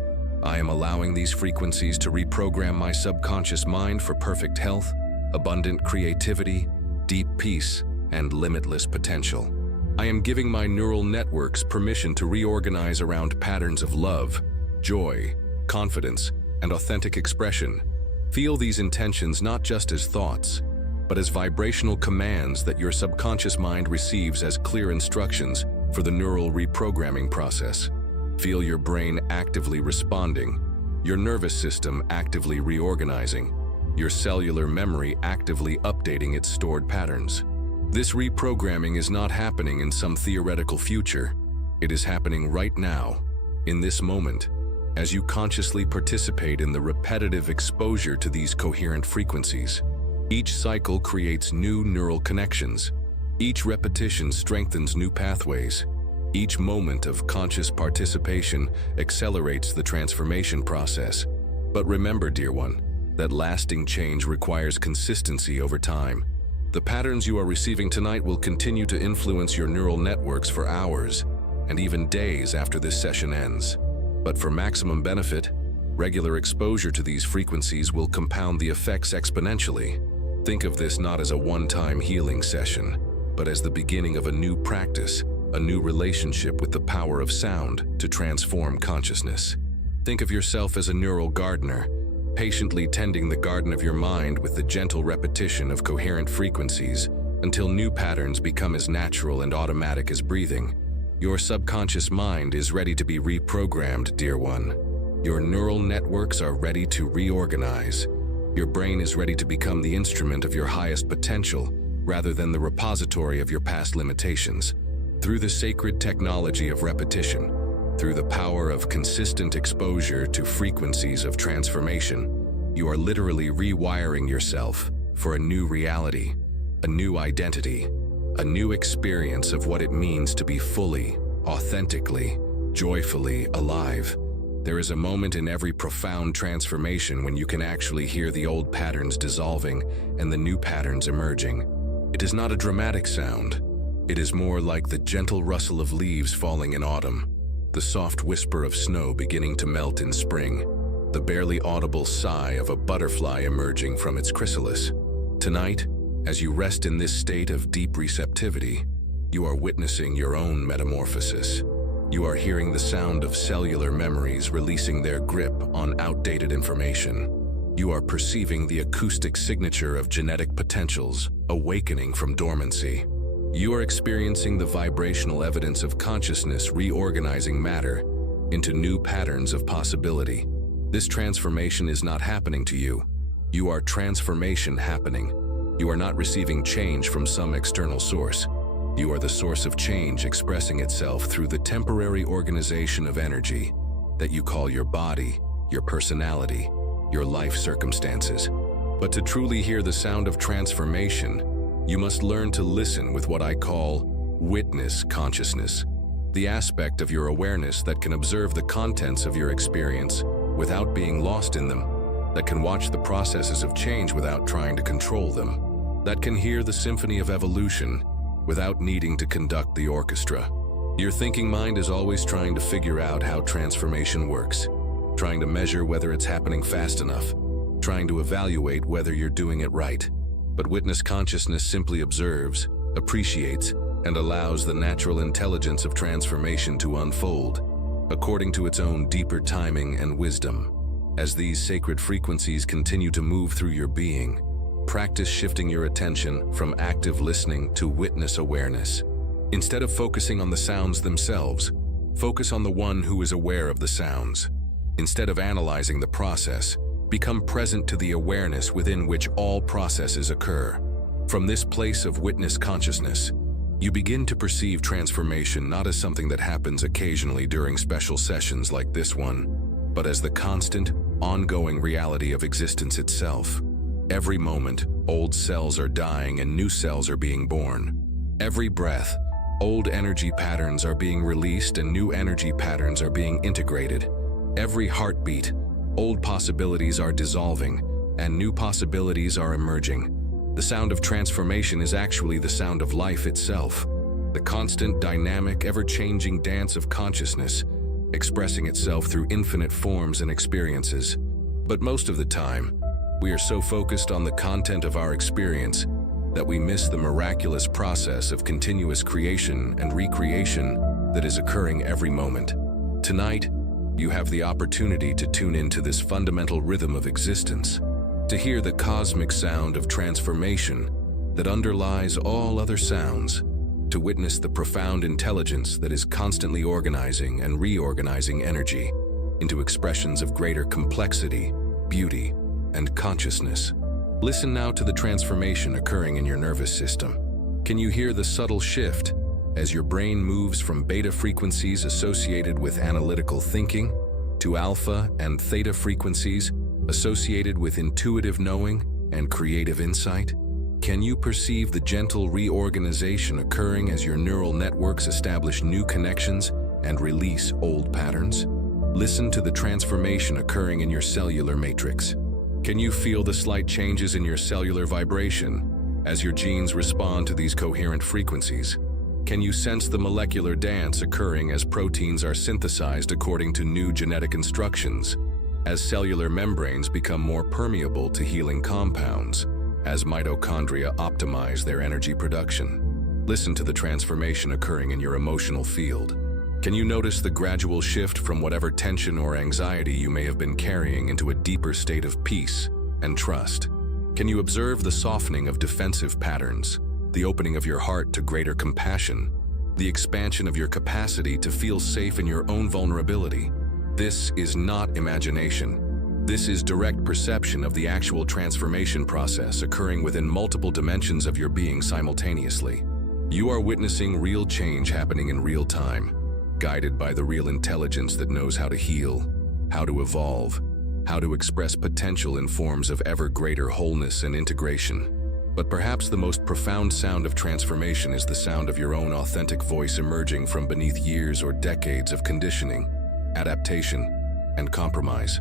I am allowing these frequencies to reprogram my subconscious mind for perfect health, abundant creativity, deep peace, and limitless potential. I am giving my neural networks permission to reorganize around patterns of love, joy, confidence, and authentic expression. Feel these intentions not just as thoughts, but as vibrational commands that your subconscious mind receives as clear instructions for the neural reprogramming process. Feel your brain actively responding, your nervous system actively reorganizing, your cellular memory actively updating its stored patterns. This reprogramming is not happening in some theoretical future. It is happening right now, in this moment, as you consciously participate in the repetitive exposure to these coherent frequencies. Each cycle creates new neural connections. Each repetition strengthens new pathways. Each moment of conscious participation accelerates the transformation process. But remember, dear one, that lasting change requires consistency over time. The patterns you are receiving tonight will continue to influence your neural networks for hours and even days after this session ends. But for maximum benefit, regular exposure to these frequencies will compound the effects exponentially. Think of this not as a one-time healing session, but as the beginning of a new practice, a new relationship with the power of sound to transform consciousness. Think of yourself as a neural gardener, patiently tending the garden of your mind with the gentle repetition of coherent frequencies until new patterns become as natural and automatic as breathing. Your subconscious mind is ready to be reprogrammed, dear one. Your neural networks are ready to reorganize. Your brain is ready to become the instrument of your highest potential, rather than the repository of your past limitations. Through the sacred technology of repetition, through the power of consistent exposure to frequencies of transformation, you are literally rewiring yourself for a new reality, a new identity, a new experience of what it means to be fully, authentically, joyfully alive. There is a moment in every profound transformation when you can actually hear the old patterns dissolving and the new patterns emerging. It is not a dramatic sound. It is more like the gentle rustle of leaves falling in autumn, the soft whisper of snow beginning to melt in spring, the barely audible sigh of a butterfly emerging from its chrysalis. Tonight, as you rest in this state of deep receptivity, you are witnessing your own metamorphosis. You are hearing the sound of cellular memories releasing their grip on outdated information. You are perceiving the acoustic signature of genetic potentials awakening from dormancy. You are experiencing the vibrational evidence of consciousness reorganizing matter into new patterns of possibility. This transformation is not happening to you. You are transformation happening. You are not receiving change from some external source. You are the source of change expressing itself through the temporary organization of energy that you call your body, your personality, your life circumstances. But to truly hear the sound of transformation, you must learn to listen with what I call witness consciousness, the aspect of your awareness that can observe the contents of your experience without being lost in them, that can watch the processes of change without trying to control them, that can hear the symphony of evolution without needing to conduct the orchestra. Your thinking mind is always trying to figure out how transformation works, trying to measure whether it's happening fast enough, trying to evaluate whether you're doing it right. But witness consciousness simply observes, appreciates, and allows the natural intelligence of transformation to unfold, according to its own deeper timing and wisdom. As these sacred frequencies continue to move through your being, practice shifting your attention from active listening to witness awareness. Instead of focusing on the sounds themselves, focus on the one who is aware of the sounds. Instead of analyzing the process, become present to the awareness within which all processes occur. From this place of witness consciousness, you begin to perceive transformation not as something that happens occasionally during special sessions like this one, but as the constant, ongoing reality of existence itself. Every moment, old cells are dying and new cells are being born. Every breath, old energy patterns are being released and new energy patterns are being integrated. Every heartbeat, old possibilities are dissolving and new possibilities are emerging. The sound of transformation is actually the sound of life itself, the constant, dynamic, ever-changing dance of consciousness, expressing itself through infinite forms and experiences. But most of the time, we are so focused on the content of our experience that we miss the miraculous process of continuous creation and recreation that is occurring every moment. Tonight, you have the opportunity to tune into this fundamental rhythm of existence, to hear the cosmic sound of transformation that underlies all other sounds, to witness the profound intelligence that is constantly organizing and reorganizing energy into expressions of greater complexity, beauty, and consciousness. Listen now to the transformation occurring in your nervous system. Can you hear the subtle shift as your brain moves from beta frequencies associated with analytical thinking to alpha and theta frequencies associated with intuitive knowing and creative insight? Can you perceive the gentle reorganization occurring as your neural networks establish new connections and release old patterns? Listen to the transformation occurring in your cellular matrix. Can you feel the slight changes in your cellular vibration as your genes respond to these coherent frequencies? Can you sense the molecular dance occurring as proteins are synthesized according to new genetic instructions, as cellular membranes become more permeable to healing compounds, as mitochondria optimize their energy production? Listen to the transformation occurring in your emotional field. Can you notice the gradual shift from whatever tension or anxiety you may have been carrying into a deeper state of peace and trust? Can you observe the softening of defensive patterns, the opening of your heart to greater compassion, the expansion of your capacity to feel safe in your own vulnerability? This is not imagination. This is direct perception of the actual transformation process occurring within multiple dimensions of your being simultaneously. You are witnessing real change happening in real time, guided by the real intelligence that knows how to heal, how to evolve, how to express potential in forms of ever greater wholeness and integration. But perhaps the most profound sound of transformation is the sound of your own authentic voice emerging from beneath years or decades of conditioning, adaptation, and compromise.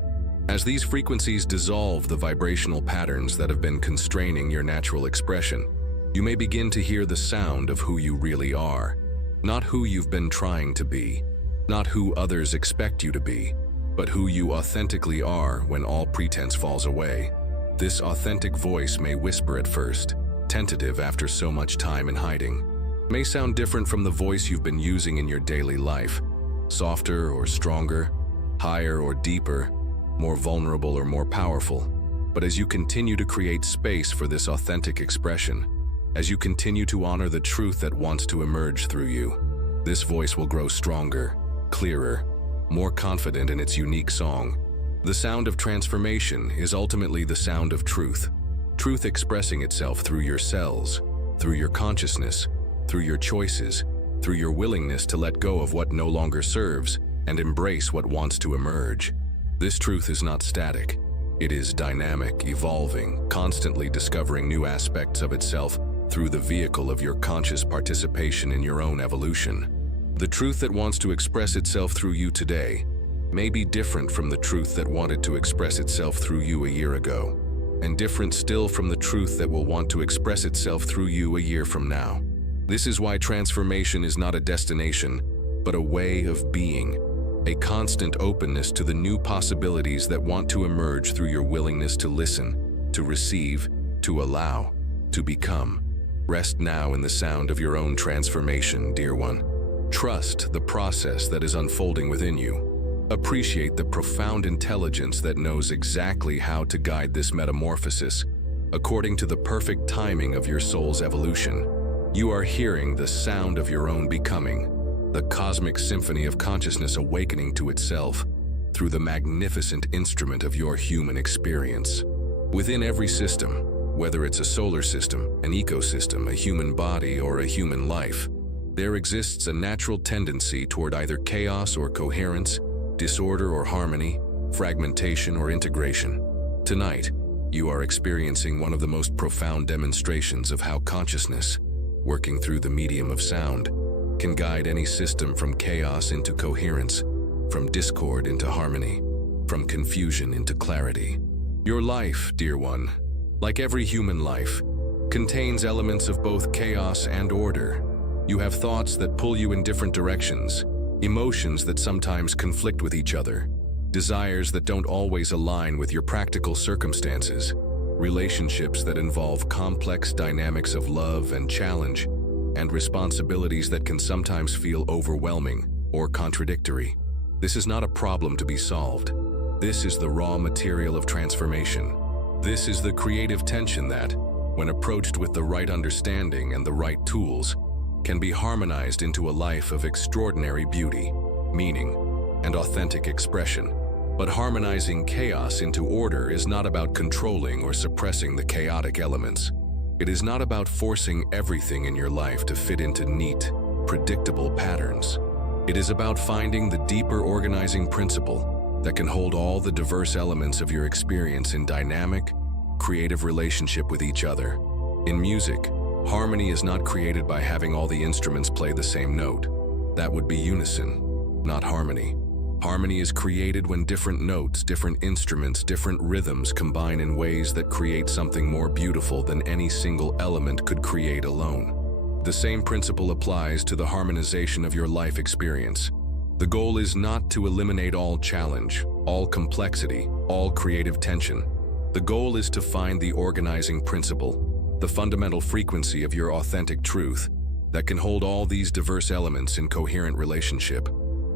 As these frequencies dissolve the vibrational patterns that have been constraining your natural expression, you may begin to hear the sound of who you really are. Not who you've been trying to be, not who others expect you to be, but who you authentically are when all pretense falls away. This authentic voice may whisper at first, tentative after so much time in hiding, may sound different from the voice you've been using in your daily life, softer or stronger, higher or deeper, more vulnerable or more powerful. But as you continue to create space for this authentic expression, as you continue to honor the truth that wants to emerge through you, this voice will grow stronger, clearer, more confident in its unique song. The sound of transformation is ultimately the sound of truth. Truth expressing itself through your cells, through your consciousness, through your choices, through your willingness to let go of what no longer serves and embrace what wants to emerge. This truth is not static. It is dynamic, evolving, constantly discovering new aspects of itself through the vehicle of your conscious participation in your own evolution. The truth that wants to express itself through you today may be different from the truth that wanted to express itself through you a year ago, and different still from the truth that will want to express itself through you a year from now. This is why transformation is not a destination, but a way of being, a constant openness to the new possibilities that want to emerge through your willingness to listen, to receive, to allow, to become. Rest now in the sound of your own transformation, dear one. Trust the process that is unfolding within you. Appreciate the profound intelligence that knows exactly how to guide this metamorphosis according to the perfect timing of your soul's evolution. You are hearing the sound of your own becoming, the cosmic symphony of consciousness awakening to itself through the magnificent instrument of your human experience. Within every system, whether it's a solar system, an ecosystem, a human body, or a human life, there exists a natural tendency toward either chaos or coherence, disorder or harmony, fragmentation or integration. Tonight, you are experiencing one of the most profound demonstrations of how consciousness, working through the medium of sound, can guide any system from chaos into coherence, from discord into harmony, from confusion into clarity. Your life, dear one, like every human life, contains elements of both chaos and order. You have thoughts that pull you in different directions, emotions that sometimes conflict with each other, desires that don't always align with your practical circumstances, relationships that involve complex dynamics of love and challenge, and responsibilities that can sometimes feel overwhelming or contradictory. This is not a problem to be solved. This is the raw material of transformation. This is the creative tension that, when approached with the right understanding and the right tools, can be harmonized into a life of extraordinary beauty, meaning, and authentic expression. But harmonizing chaos into order is not about controlling or suppressing the chaotic elements. It is not about forcing everything in your life to fit into neat, predictable patterns. It is about finding the deeper organizing principle that can hold all the diverse elements of your experience in dynamic, creative relationship with each other. In music, harmony is not created by having all the instruments play the same note. That would be unison, not harmony. Harmony is created when different notes, different instruments, different rhythms combine in ways that create something more beautiful than any single element could create alone. The same principle applies to the harmonization of your life experience. The goal is not to eliminate all challenge, all complexity, all creative tension. The goal is to find the organizing principle, the fundamental frequency of your authentic truth that can hold all these diverse elements in coherent relationship.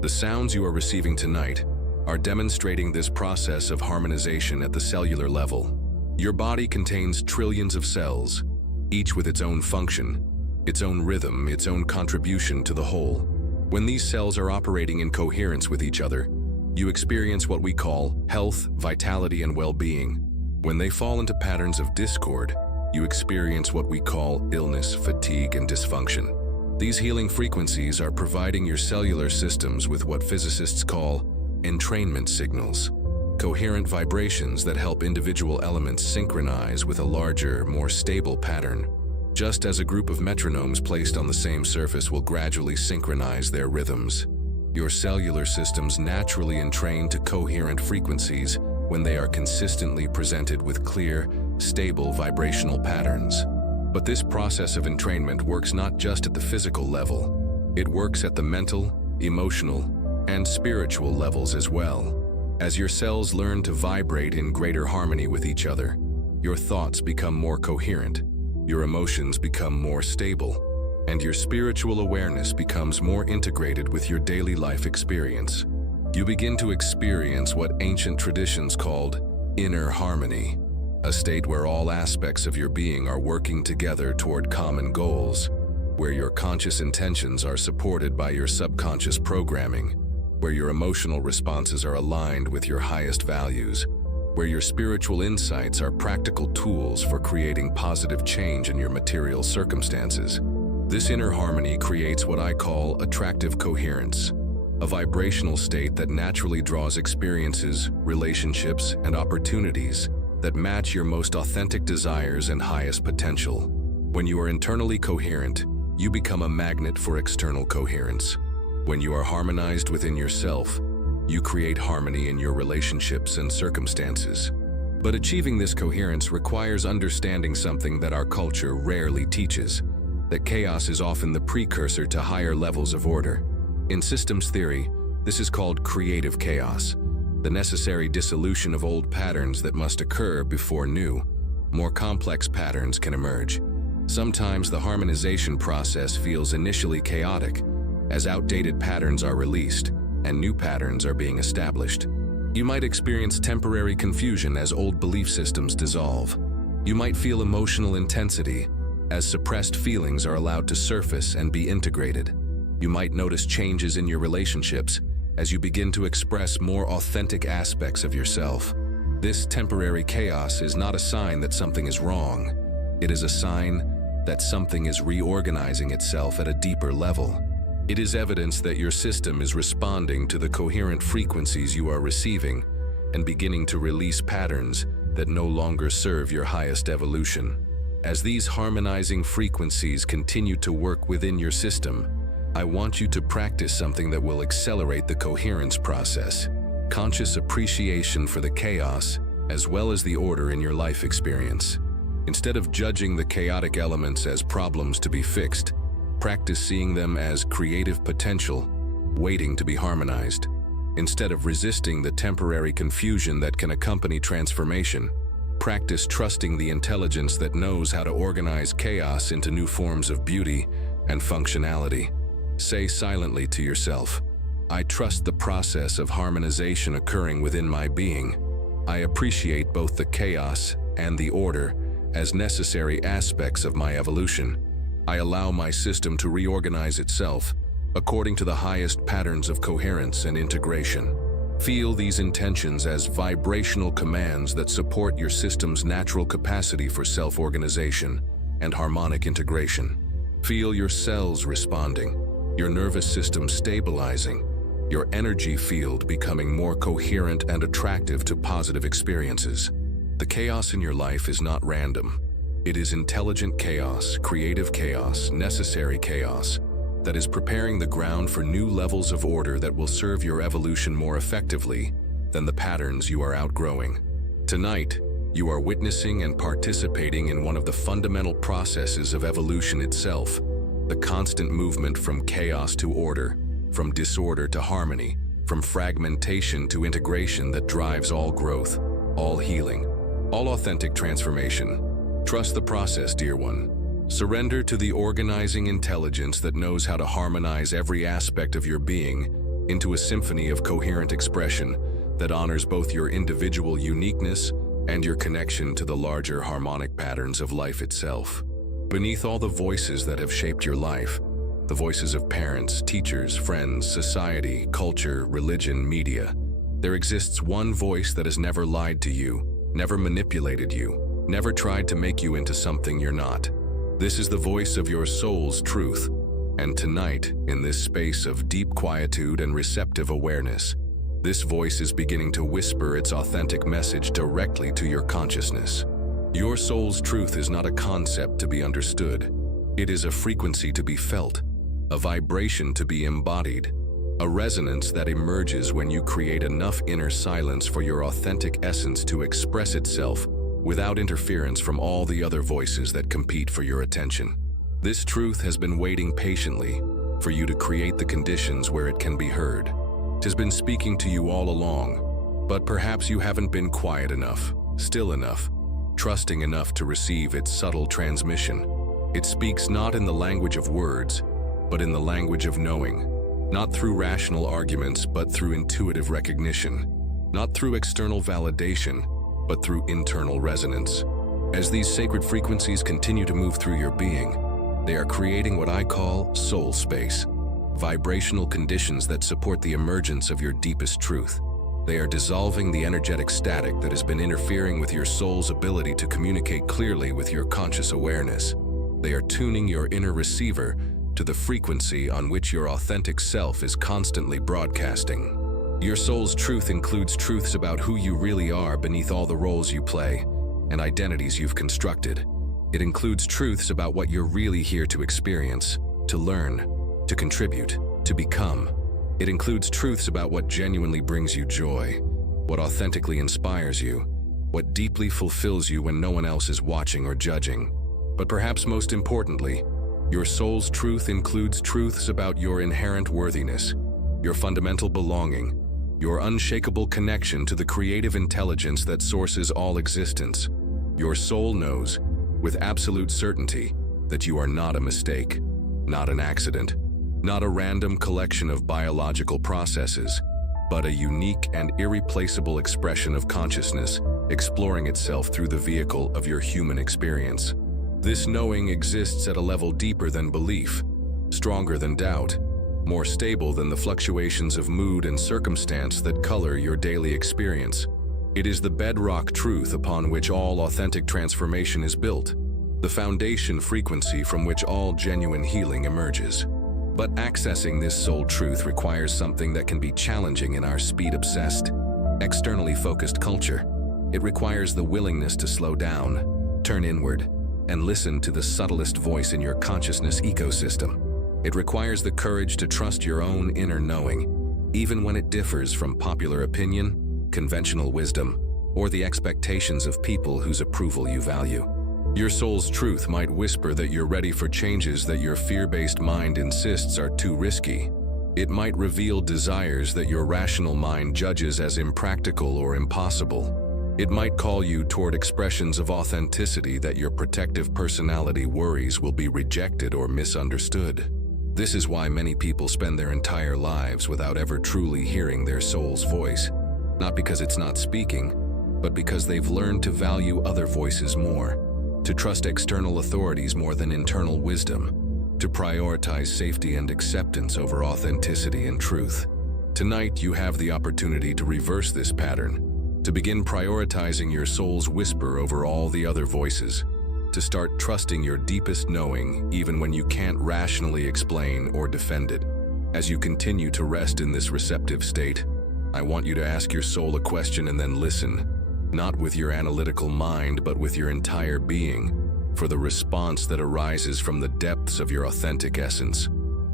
The sounds you are receiving tonight are demonstrating this process of harmonization at the cellular level. Your body contains trillions of cells, each with its own function, its own rhythm, its own contribution to the whole. When these cells are operating in coherence with each other, you experience what we call health, vitality, and well-being. When they fall into patterns of discord, you experience what we call illness, fatigue, and dysfunction. These healing frequencies are providing your cellular systems with what physicists call entrainment signals, coherent vibrations that help individual elements synchronize with a larger, more stable pattern. Just as a group of metronomes placed on the same surface will gradually synchronize their rhythms, your cellular systems naturally entrain to coherent frequencies when they are consistently presented with clear, stable vibrational patterns. But this process of entrainment works not just at the physical level. It works at the mental, emotional, and spiritual levels as well. As your cells learn to vibrate in greater harmony with each other, your thoughts become more coherent, your emotions become more stable, and your spiritual awareness becomes more integrated with your daily life experience. You begin to experience what ancient traditions called inner harmony, a state where all aspects of your being are working together toward common goals, where your conscious intentions are supported by your subconscious programming, where your emotional responses are aligned with your highest values, where your spiritual insights are practical tools for creating positive change in your material circumstances. This inner harmony creates what I call attractive coherence, a vibrational state that naturally draws experiences, relationships, and opportunities that match your most authentic desires and highest potential. When you are internally coherent, you become a magnet for external coherence. When you are harmonized within yourself, you create harmony in your relationships and circumstances. But achieving this coherence requires understanding something that our culture rarely teaches, that chaos is often the precursor to higher levels of order. In systems theory, this is called creative chaos, the necessary dissolution of old patterns that must occur before new, more complex patterns can emerge. Sometimes the harmonization process feels initially chaotic, as outdated patterns are released and new patterns are being established. You might experience temporary confusion as old belief systems dissolve. You might feel emotional intensity as suppressed feelings are allowed to surface and be integrated. You might notice changes in your relationships as you begin to express more authentic aspects of yourself. This temporary chaos is not a sign that something is wrong. It is a sign that something is reorganizing itself at a deeper level. It is evidence that your system is responding to the coherent frequencies you are receiving and beginning to release patterns that no longer serve your highest evolution. As these harmonizing frequencies continue to work within your system, I want you to practice something that will accelerate the coherence process: conscious appreciation for the chaos as well as the order in your life experience. Instead of judging the chaotic elements as problems to be fixed, practice seeing them as creative potential, waiting to be harmonized. Instead of resisting the temporary confusion that can accompany transformation, practice trusting the intelligence that knows how to organize chaos into new forms of beauty and functionality. Say silently to yourself, I trust the process of harmonization occurring within my being. I appreciate both the chaos and the order as necessary aspects of my evolution. I allow my system to reorganize itself according to the highest patterns of coherence and integration. Feel these intentions as vibrational commands that support your system's natural capacity for self-organization and harmonic integration. Feel your cells responding, your nervous system stabilizing, your energy field becoming more coherent and attractive to positive experiences. The chaos in your life is not random. It is intelligent chaos, creative chaos, necessary chaos that is preparing the ground for new levels of order that will serve your evolution more effectively than the patterns you are outgrowing. Tonight, you are witnessing and participating in one of the fundamental processes of evolution itself, the constant movement from chaos to order, from disorder to harmony, from fragmentation to integration that drives all growth, all healing, all authentic transformation. Trust the process, dear one. Surrender to the organizing intelligence that knows how to harmonize every aspect of your being into a symphony of coherent expression that honors both your individual uniqueness and your connection to the larger harmonic patterns of life itself. Beneath all the voices that have shaped your life, the voices of parents, teachers, friends, society, culture, religion, media, there exists one voice that has never lied to you, never manipulated you, never tried to make you into something you're not. This is the voice of your soul's truth, and tonight, in this space of deep quietude and receptive awareness, this voice is beginning to whisper its authentic message directly to your consciousness. Your soul's truth is not a concept to be understood. It is a frequency to be felt, a vibration to be embodied, a resonance that emerges when you create enough inner silence for your authentic essence to express itself without interference from all the other voices that compete for your attention. This truth has been waiting patiently for you to create the conditions where it can be heard. It has been speaking to you all along, but perhaps you haven't been quiet enough, still enough, trusting enough to receive its subtle transmission. It speaks not in the language of words, but in the language of knowing, not through rational arguments, but through intuitive recognition, not through external validation, but through internal resonance. As these sacred frequencies continue to move through your being, they are creating what I call soul space, vibrational conditions that support the emergence of your deepest truth. They are dissolving the energetic static that has been interfering with your soul's ability to communicate clearly with your conscious awareness. They are tuning your inner receiver to the frequency on which your authentic self is constantly broadcasting. Your soul's truth includes truths about who you really are beneath all the roles you play and identities you've constructed. It includes truths about what you're really here to experience, to learn, to contribute, to become. It includes truths about what genuinely brings you joy, what authentically inspires you, what deeply fulfills you when no one else is watching or judging. But perhaps most importantly, your soul's truth includes truths about your inherent worthiness, your fundamental belonging, your unshakable connection to the creative intelligence that sources all existence. Your soul knows, with absolute certainty, that you are not a mistake, not an accident, not a random collection of biological processes, but a unique and irreplaceable expression of consciousness, exploring itself through the vehicle of your human experience. This knowing exists at a level deeper than belief, stronger than doubt, more stable than the fluctuations of mood and circumstance that color your daily experience. It is the bedrock truth upon which all authentic transformation is built, the foundation frequency from which all genuine healing emerges. But accessing this soul truth requires something that can be challenging in our speed-obsessed, externally focused culture. It requires the willingness to slow down, turn inward, and listen to the subtlest voice in your consciousness ecosystem. It requires the courage to trust your own inner knowing, even when it differs from popular opinion, conventional wisdom, or the expectations of people whose approval you value. Your soul's truth might whisper that you're ready for changes that your fear-based mind insists are too risky. It might reveal desires that your rational mind judges as impractical or impossible. It might call you toward expressions of authenticity that your protective personality worries will be rejected or misunderstood. This is why many people spend their entire lives without ever truly hearing their soul's voice. Not because it's not speaking, but because they've learned to value other voices more, to trust external authorities more than internal wisdom, to prioritize safety and acceptance over authenticity and truth. Tonight, you have the opportunity to reverse this pattern, to begin prioritizing your soul's whisper over all the other voices, to start trusting your deepest knowing even when you can't rationally explain or defend it. As you continue to rest in this receptive state, I want you to ask your soul a question and then listen. not with your analytical mind, but with your entire being, for the response that arises from the depths of your authentic essence.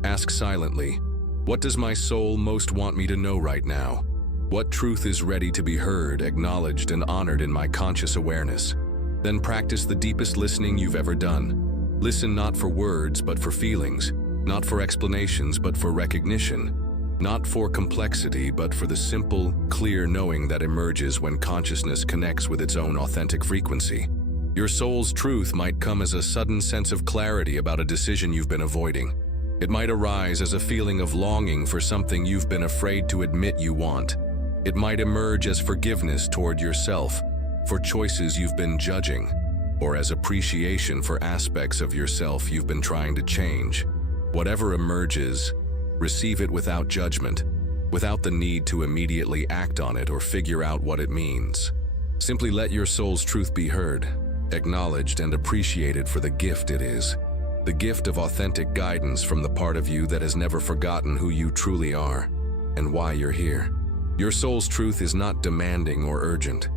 Ask silently, what does my soul most want me to know right now? What truth is ready to be heard, acknowledged, and honored in my conscious awareness? Then practice the deepest listening you've ever done. Listen not for words, but for feelings, not for explanations, but for recognition, not for complexity, but for the simple, clear knowing that emerges when consciousness connects with its own authentic frequency. Your soul's truth might come as a sudden sense of clarity about a decision you've been avoiding. It might arise as a feeling of longing for something you've been afraid to admit you want. It might emerge as forgiveness toward yourself for choices you've been judging, or as appreciation for aspects of yourself you've been trying to change. Whatever emerges, receive it without judgment, without the need to immediately act on it or figure out what it means. Simply let your soul's truth be heard, acknowledged, and appreciated for the gift it is. The gift of authentic guidance from the part of you that has never forgotten who you truly are and why you're here. Your soul's truth is not demanding or urgent.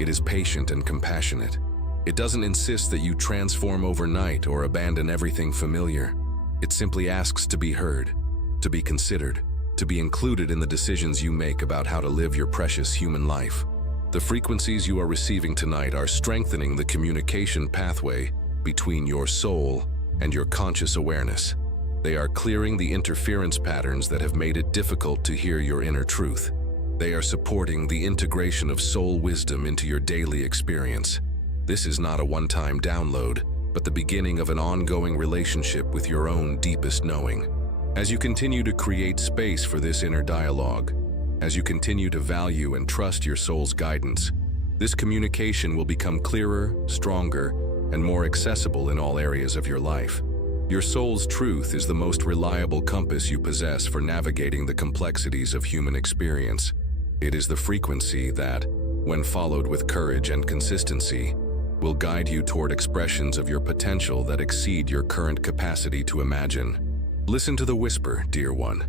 It is patient and compassionate. It doesn't insist that you transform overnight or abandon everything familiar. It simply asks to be heard, to be considered, to be included in the decisions you make about how to live your precious human life. The frequencies you are receiving tonight are strengthening the communication pathway between your soul and your conscious awareness. They are clearing the interference patterns that have made it difficult to hear your inner truth. They are supporting the integration of soul wisdom into your daily experience. This is not a one-time download, but the beginning of an ongoing relationship with your own deepest knowing. As you continue to create space for this inner dialogue, as you continue to value and trust your soul's guidance, this communication will become clearer, stronger, and more accessible in all areas of your life. Your soul's truth is the most reliable compass you possess for navigating the complexities of human experience. It is the frequency that, when followed with courage and consistency, will guide you toward expressions of your potential that exceed your current capacity to imagine. Listen to the whisper, dear one.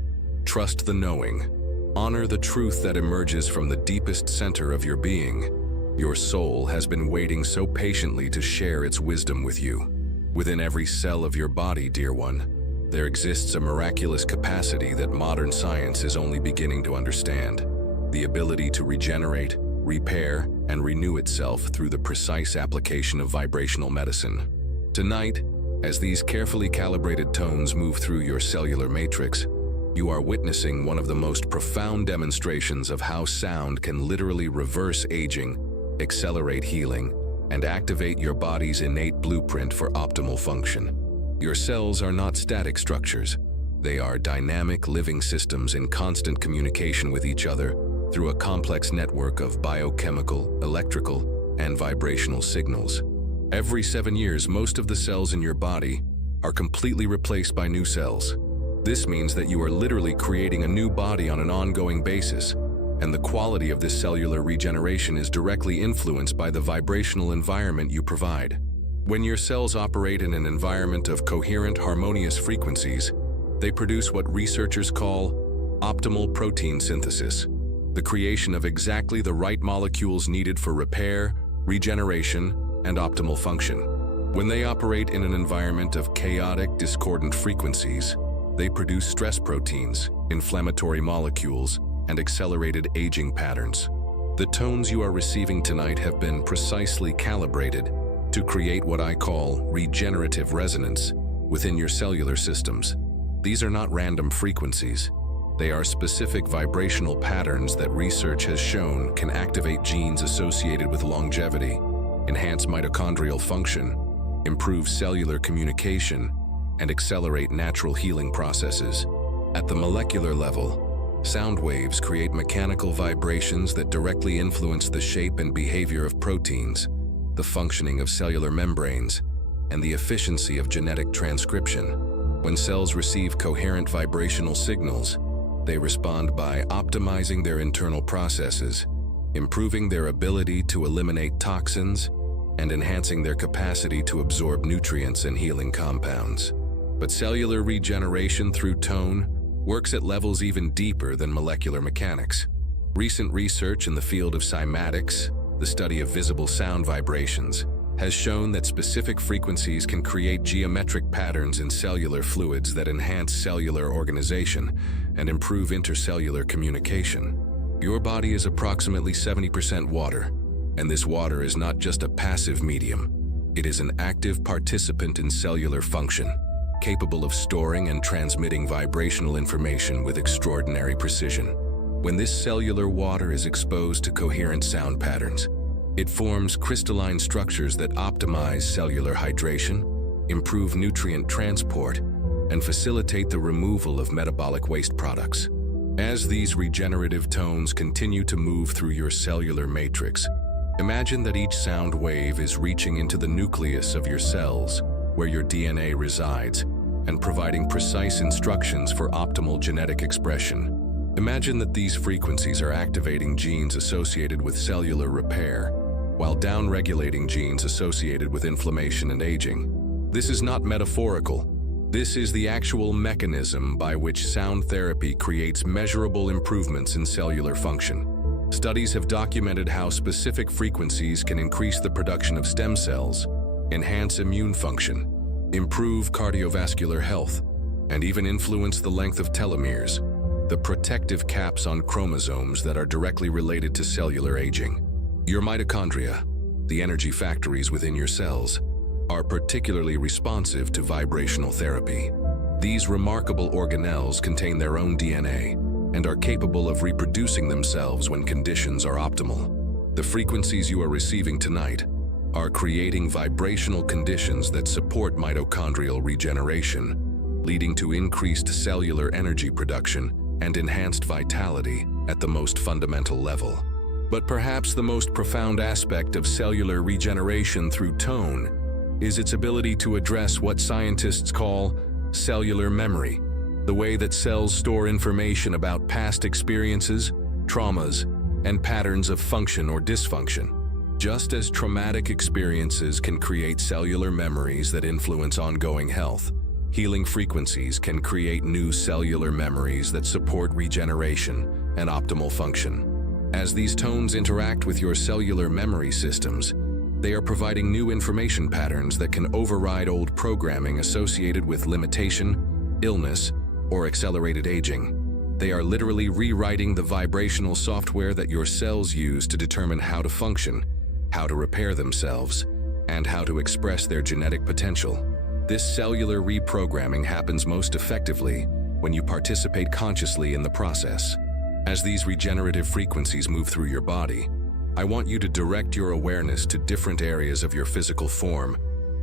Trust the knowing. Honor the truth that emerges from the deepest center of your being. Your soul has been waiting so patiently to share its wisdom with you. Within every cell of your body, dear one, there exists a miraculous capacity that modern science is only beginning to understand. The ability to regenerate, repair, and renew itself through the precise application of vibrational medicine. Tonight, as these carefully calibrated tones move through your cellular matrix, you are witnessing one of the most profound demonstrations of how sound can literally reverse aging, accelerate healing, and activate your body's innate blueprint for optimal function. Your cells are not static structures. They are dynamic living systems in constant communication with each other through a complex network of biochemical, electrical, and vibrational signals. Every 7 years, most of the cells in your body are completely replaced by new cells. This means that you are literally creating a new body on an ongoing basis, and the quality of this cellular regeneration is directly influenced by the vibrational environment you provide. When your cells operate in an environment of coherent, harmonious frequencies, they produce what researchers call optimal protein synthesis, the creation of exactly the right molecules needed for repair, regeneration, and optimal function. When they operate in an environment of chaotic, discordant frequencies, they produce stress proteins, inflammatory molecules, and accelerated aging patterns. The tones you are receiving tonight have been precisely calibrated to create what I call regenerative resonance within your cellular systems. These are not random frequencies. They are specific vibrational patterns that research has shown can activate genes associated with longevity, enhance mitochondrial function, improve cellular communication, and accelerate natural healing processes. At the molecular level, sound waves create mechanical vibrations that directly influence the shape and behavior of proteins, the functioning of cellular membranes, and the efficiency of genetic transcription. When cells receive coherent vibrational signals, they respond by optimizing their internal processes, improving their ability to eliminate toxins, and enhancing their capacity to absorb nutrients and healing compounds. But cellular regeneration through tone works at levels even deeper than molecular mechanics. Recent research in the field of cymatics, the study of visible sound vibrations, has shown that specific frequencies can create geometric patterns in cellular fluids that enhance cellular organization and improve intercellular communication. Your body is approximately 70% water, and this water is not just a passive medium. It is an active participant in cellular function, capable of storing and transmitting vibrational information with extraordinary precision. When this cellular water is exposed to coherent sound patterns, it forms crystalline structures that optimize cellular hydration, improve nutrient transport, and facilitate the removal of metabolic waste products. As these regenerative tones continue to move through your cellular matrix, imagine that each sound wave is reaching into the nucleus of your cells, where your DNA resides, and providing precise instructions for optimal genetic expression. Imagine that these frequencies are activating genes associated with cellular repair, while downregulating genes associated with inflammation and aging. This is not metaphorical. This is the actual mechanism by which sound therapy creates measurable improvements in cellular function. Studies have documented how specific frequencies can increase the production of stem cells, enhance immune function, improve cardiovascular health, and even influence the length of telomeres, the protective caps on chromosomes that are directly related to cellular aging. Your mitochondria, the energy factories within your cells, are particularly responsive to vibrational therapy. These remarkable organelles contain their own DNA and are capable of reproducing themselves when conditions are optimal. The frequencies you are receiving tonight are creating vibrational conditions that support mitochondrial regeneration, leading to increased cellular energy production and enhanced vitality at the most fundamental level. But perhaps the most profound aspect of cellular regeneration through tone is its ability to address what scientists call cellular memory, the way that cells store information about past experiences, traumas, and patterns of function or dysfunction. Just as traumatic experiences can create cellular memories that influence ongoing health, healing frequencies can create new cellular memories that support regeneration and optimal function. As these tones interact with your cellular memory systems, they are providing new information patterns that can override old programming associated with limitation, illness, or accelerated aging. They are literally rewriting the vibrational software that your cells use to determine how to function, how to repair themselves, and how to express their genetic potential. This cellular reprogramming happens most effectively when you participate consciously in the process. As these regenerative frequencies move through your body, I want you to direct your awareness to different areas of your physical form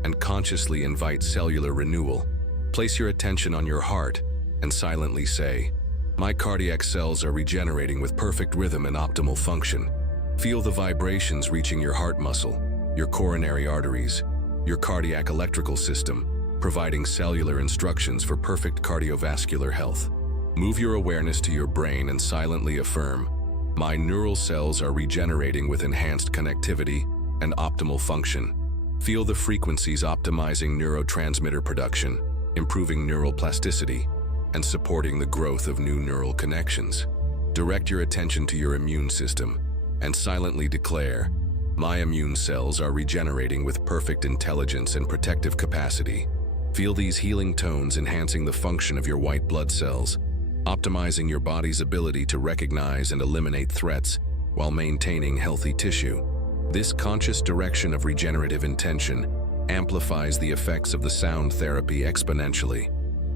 and consciously invite cellular renewal. Place your attention on your heart and silently say, "My cardiac cells are regenerating with perfect rhythm and optimal function." Feel the vibrations reaching your heart muscle, your coronary arteries, your cardiac electrical system, providing cellular instructions for perfect cardiovascular health. Move your awareness to your brain and silently affirm, "My neural cells are regenerating with enhanced connectivity and optimal function." Feel the frequencies optimizing neurotransmitter production, improving neural plasticity, and supporting the growth of new neural connections. Direct your attention to your immune system and silently declare, "My immune cells are regenerating with perfect intelligence and protective capacity." Feel these healing tones enhancing the function of your white blood cells, optimizing your body's ability to recognize and eliminate threats while maintaining healthy tissue. This conscious direction of regenerative intention amplifies the effects of the sound therapy exponentially.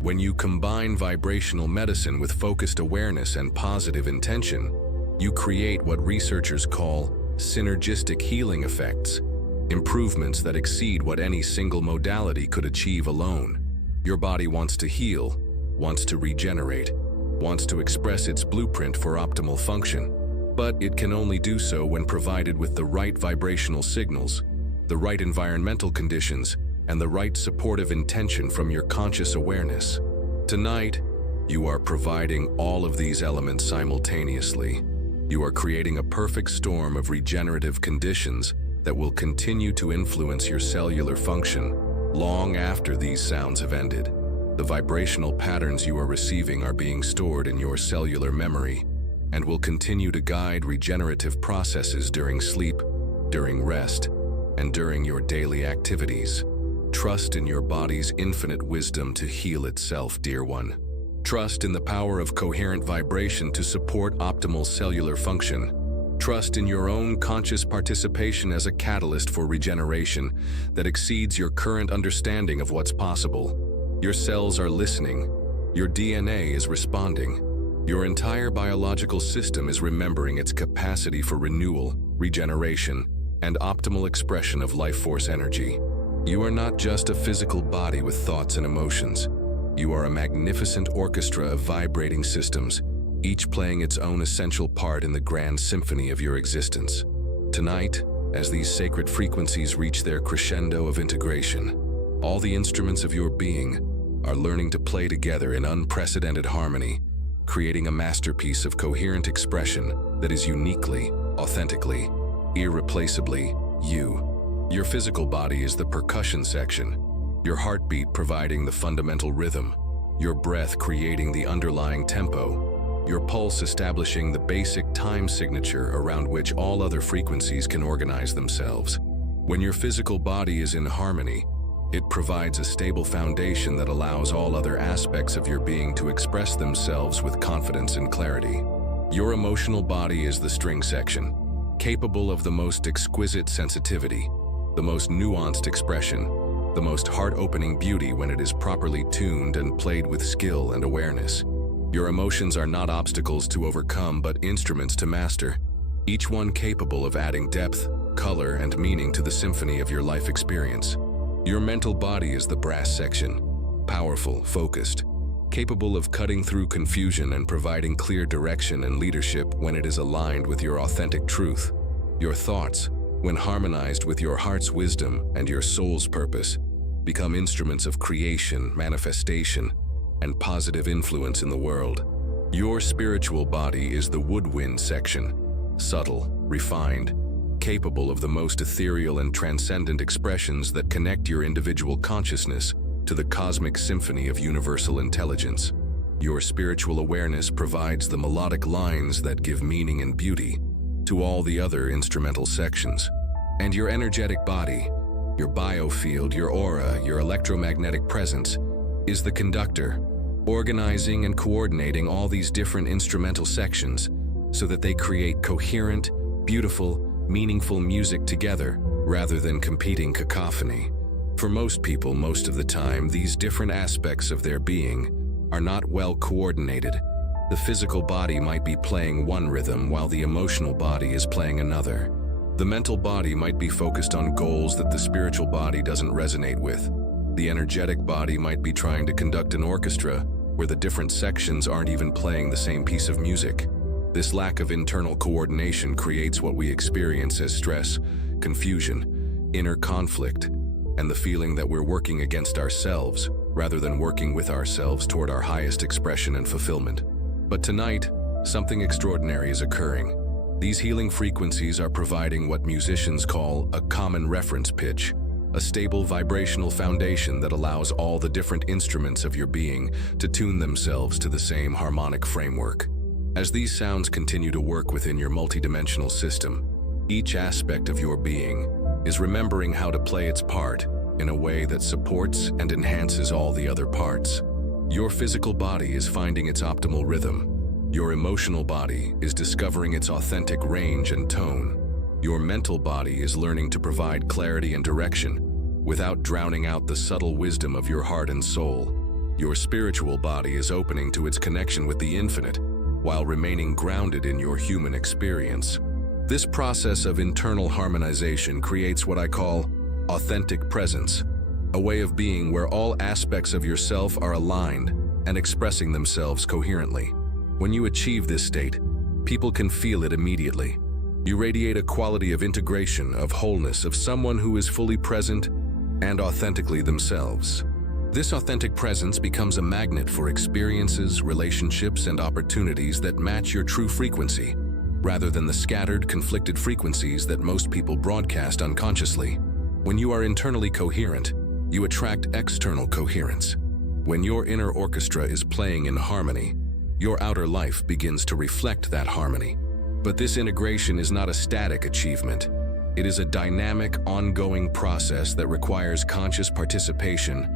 When you combine vibrational medicine with focused awareness and positive intention, you create what researchers call synergistic healing effects, improvements that exceed what any single modality could achieve alone. Your body wants to heal, wants to regenerate, wants to express its blueprint for optimal function, but it can only do so when provided with the right vibrational signals, the right environmental conditions, and the right supportive intention from your conscious awareness. Tonight, you are providing all of these elements simultaneously. You are creating a perfect storm of regenerative conditions that will continue to influence your cellular function long after these sounds have ended. The vibrational patterns you are receiving are being stored in your cellular memory and will continue to guide regenerative processes during sleep, during rest, and during your daily activities. Trust in your body's infinite wisdom to heal itself, dear one. Trust in the power of coherent vibration to support optimal cellular function. Trust in your own conscious participation as a catalyst for regeneration that exceeds your current understanding of what's possible. Your cells are listening. Your DNA is responding. Your entire biological system is remembering its capacity for renewal, regeneration, and optimal expression of life force energy. You are not just a physical body with thoughts and emotions. You are a magnificent orchestra of vibrating systems, each playing its own essential part in the grand symphony of your existence. Tonight, as these sacred frequencies reach their crescendo of integration, all the instruments of your being are learning to play together in unprecedented harmony, creating a masterpiece of coherent expression that is uniquely, authentically, irreplaceably you. Your physical body is the percussion section, your heartbeat providing the fundamental rhythm, your breath creating the underlying tempo, your pulse establishing the basic time signature around which all other frequencies can organize themselves. When your physical body is in harmony, it provides a stable foundation that allows all other aspects of your being to express themselves with confidence and clarity. Your emotional body is the string section, capable of the most exquisite sensitivity, the most nuanced expression, the most heart-opening beauty when it is properly tuned and played with skill and awareness. Your emotions are not obstacles to overcome but instruments to master, each one capable of adding depth, color, and meaning to the symphony of your life experience. Your mental body is the brass section, powerful, focused, capable of cutting through confusion and providing clear direction and leadership when it is aligned with your authentic truth. Your thoughts, when harmonized with your heart's wisdom and your soul's purpose, become instruments of creation, manifestation, and positive influence in the world. Your spiritual body is the woodwind section, subtle, refined, capable of the most ethereal and transcendent expressions that connect your individual consciousness to the cosmic symphony of universal intelligence. Your spiritual awareness provides the melodic lines that give meaning and beauty to all the other instrumental sections. And your energetic body, your biofield, your aura, your electromagnetic presence, is the conductor, organizing and coordinating all these different instrumental sections so that they create coherent, beautiful, meaningful music together rather than competing cacophony. For most people, most of the time, these different aspects of their being are not well coordinated. The physical body might be playing one rhythm while the emotional body is playing another. The mental body might be focused on goals that the spiritual body doesn't resonate with. The energetic body might be trying to conduct an orchestra where the different sections aren't even playing the same piece of music. This lack of internal coordination creates what we experience as stress, confusion, inner conflict, and the feeling that we're working against ourselves rather than working with ourselves toward our highest expression and fulfillment. But tonight, something extraordinary is occurring. These healing frequencies are providing what musicians call a common reference pitch, a stable vibrational foundation that allows all the different instruments of your being to tune themselves to the same harmonic framework. As these sounds continue to work within your multidimensional system, each aspect of your being is remembering how to play its part in a way that supports and enhances all the other parts. Your physical body is finding its optimal rhythm. Your emotional body is discovering its authentic range and tone. Your mental body is learning to provide clarity and direction without drowning out the subtle wisdom of your heart and soul. Your spiritual body is opening to its connection with the infinite while remaining grounded in your human experience. This process of internal harmonization creates what I call authentic presence, a way of being where all aspects of yourself are aligned and expressing themselves coherently. When you achieve this state, people can feel it immediately. You radiate a quality of integration, of wholeness, of someone who is fully present and authentically themselves. This authentic presence becomes a magnet for experiences, relationships, and opportunities that match your true frequency, rather than the scattered, conflicted frequencies that most people broadcast unconsciously. When you are internally coherent, you attract external coherence. When your inner orchestra is playing in harmony, your outer life begins to reflect that harmony. But this integration is not a static achievement. It is a dynamic, ongoing process that requires conscious participation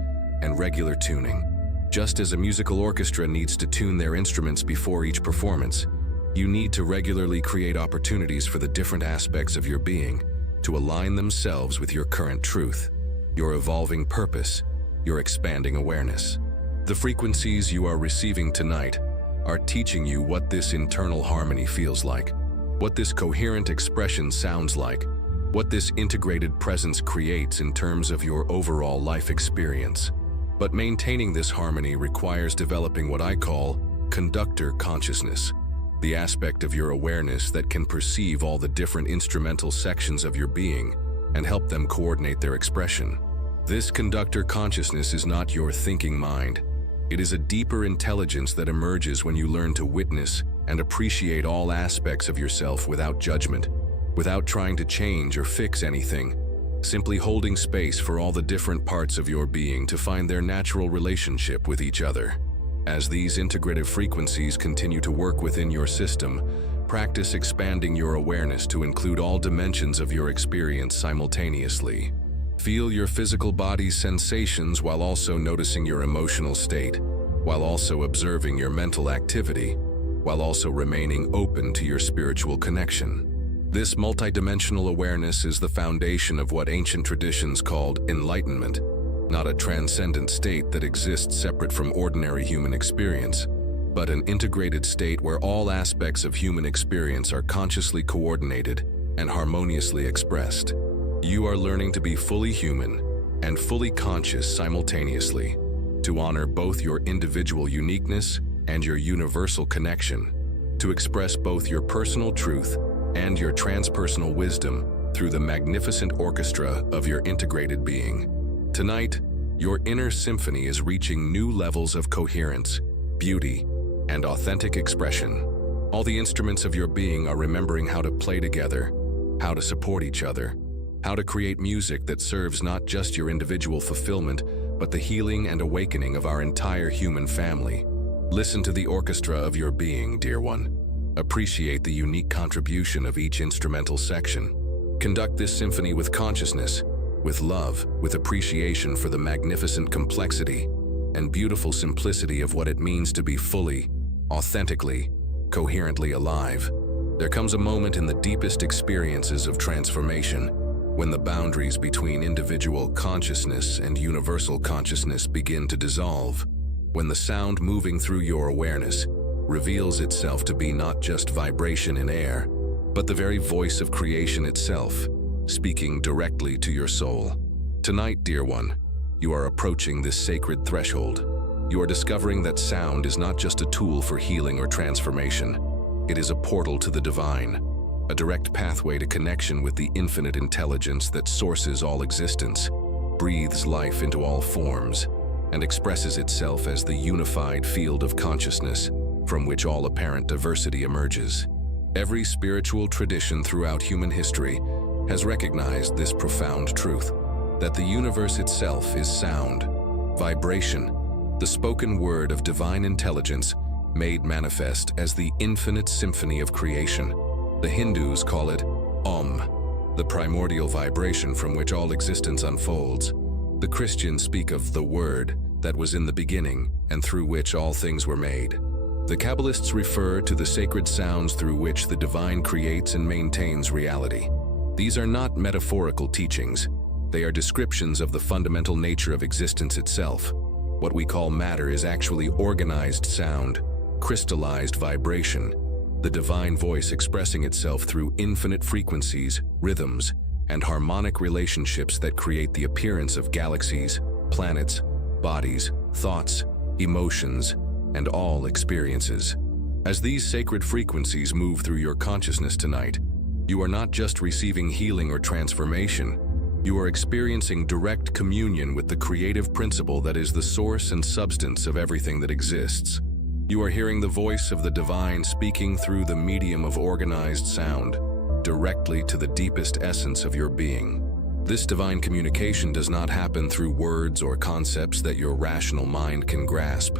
and regular tuning. Just as a musical orchestra needs to tune their instruments before each performance, you need to regularly create opportunities for the different aspects of your being to align themselves with your current truth, your evolving purpose, your expanding awareness. The frequencies you are receiving tonight are teaching you what this internal harmony feels like, what this coherent expression sounds like, what this integrated presence creates in terms of your overall life experience. But maintaining this harmony requires developing what I call conductor consciousness, the aspect of your awareness that can perceive all the different instrumental sections of your being and help them coordinate their expression. This conductor consciousness is not your thinking mind. It is a deeper intelligence that emerges when you learn to witness and appreciate all aspects of yourself without judgment, without trying to change or fix anything, simply holding space for all the different parts of your being to find their natural relationship with each other. As these integrative frequencies continue to work within your system, practice expanding your awareness to include all dimensions of your experience simultaneously. Feel your physical body's sensations while also noticing your emotional state, while also observing your mental activity, while also remaining open to your spiritual connection. This multidimensional awareness is the foundation of what ancient traditions called enlightenment, not a transcendent state that exists separate from ordinary human experience, but an integrated state where all aspects of human experience are consciously coordinated and harmoniously expressed. You are learning to be fully human and fully conscious simultaneously, to honor both your individual uniqueness and your universal connection, to express both your personal truth and your transpersonal wisdom through the magnificent orchestra of your integrated being. Tonight, your inner symphony is reaching new levels of coherence, beauty, and authentic expression. All the instruments of your being are remembering how to play together, how to support each other, how to create music that serves not just your individual fulfillment, but the healing and awakening of our entire human family. Listen to the orchestra of your being, dear one. Appreciate the unique contribution of each instrumental section. Conduct this symphony with consciousness, with love, with appreciation for the magnificent complexity and beautiful simplicity of what it means to be fully, authentically, coherently alive. There comes a moment in the deepest experiences of transformation when the boundaries between individual consciousness and universal consciousness begin to dissolve, when the sound moving through your awareness reveals itself to be not just vibration in air, but the very voice of creation itself, speaking directly to your soul. Tonight, dear one, you are approaching this sacred threshold. You are discovering that sound is not just a tool for healing or transformation. It is a portal to the divine, a direct pathway to connection with the infinite intelligence that sources all existence, breathes life into all forms, and expresses itself as the unified field of consciousness from which all apparent diversity emerges. Every spiritual tradition throughout human history has recognized this profound truth, that the universe itself is sound, vibration, the spoken word of divine intelligence made manifest as the infinite symphony of creation. The Hindus call it Om, the primordial vibration from which all existence unfolds. The Christians speak of the Word that was in the beginning and through which all things were made. The Kabbalists refer to the sacred sounds through which the divine creates and maintains reality. These are not metaphorical teachings. They are descriptions of the fundamental nature of existence itself. What we call matter is actually organized sound, crystallized vibration, the divine voice expressing itself through infinite frequencies, rhythms, and harmonic relationships that create the appearance of galaxies, planets, bodies, thoughts, emotions, and all experiences. As these sacred frequencies move through your consciousness tonight, you are not just receiving healing or transformation, you are experiencing direct communion with the creative principle that is the source and substance of everything that exists. You are hearing the voice of the divine speaking through the medium of organized sound, directly to the deepest essence of your being. This divine communication does not happen through words or concepts that your rational mind can grasp.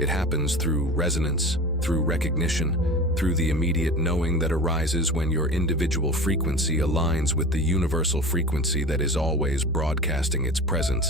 It happens through resonance, through recognition, through the immediate knowing that arises when your individual frequency aligns with the universal frequency that is always broadcasting its presence,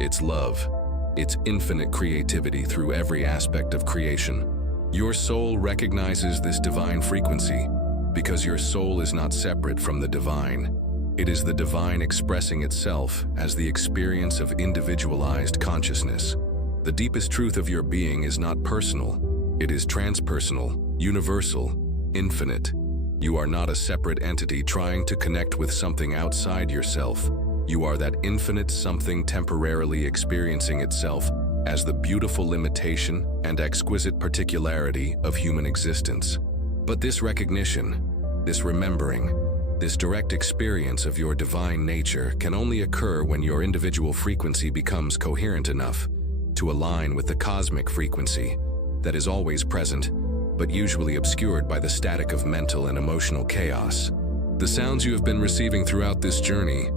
its love, its infinite creativity through every aspect of creation. Your soul recognizes this divine frequency because your soul is not separate from the divine. It is the divine expressing itself as the experience of individualized consciousness. The deepest truth of your being is not personal. It is transpersonal, universal, infinite. You are not a separate entity trying to connect with something outside yourself. You are that infinite something temporarily experiencing itself as the beautiful limitation and exquisite particularity of human existence. But this recognition, this remembering, this direct experience of your divine nature can only occur when your individual frequency becomes coherent enough to align with the cosmic frequency that is always present, but usually obscured by the static of mental and emotional chaos. The sounds you have been receiving throughout this journey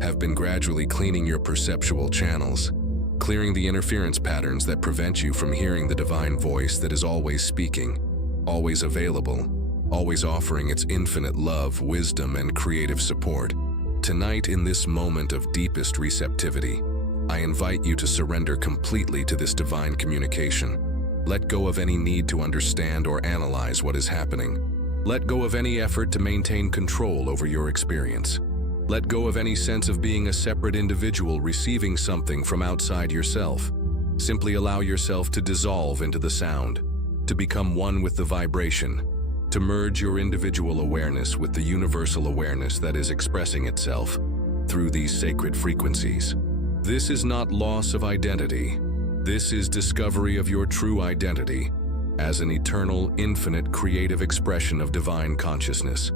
have been gradually cleaning your perceptual channels, clearing the interference patterns that prevent you from hearing the divine voice that is always speaking, always available, always offering its infinite love, wisdom, and creative support. Tonight, in this moment of deepest receptivity, I invite you to surrender completely to this divine communication. Let go of any need to understand or analyze what is happening. Let go of any effort to maintain control over your experience. Let go of any sense of being a separate individual receiving something from outside yourself. Simply allow yourself to dissolve into the sound, to become one with the vibration, to merge your individual awareness with the universal awareness that is expressing itself through these sacred frequencies. This is not loss of identity. This is discovery of your true identity as an eternal, infinite, creative expression of divine consciousness.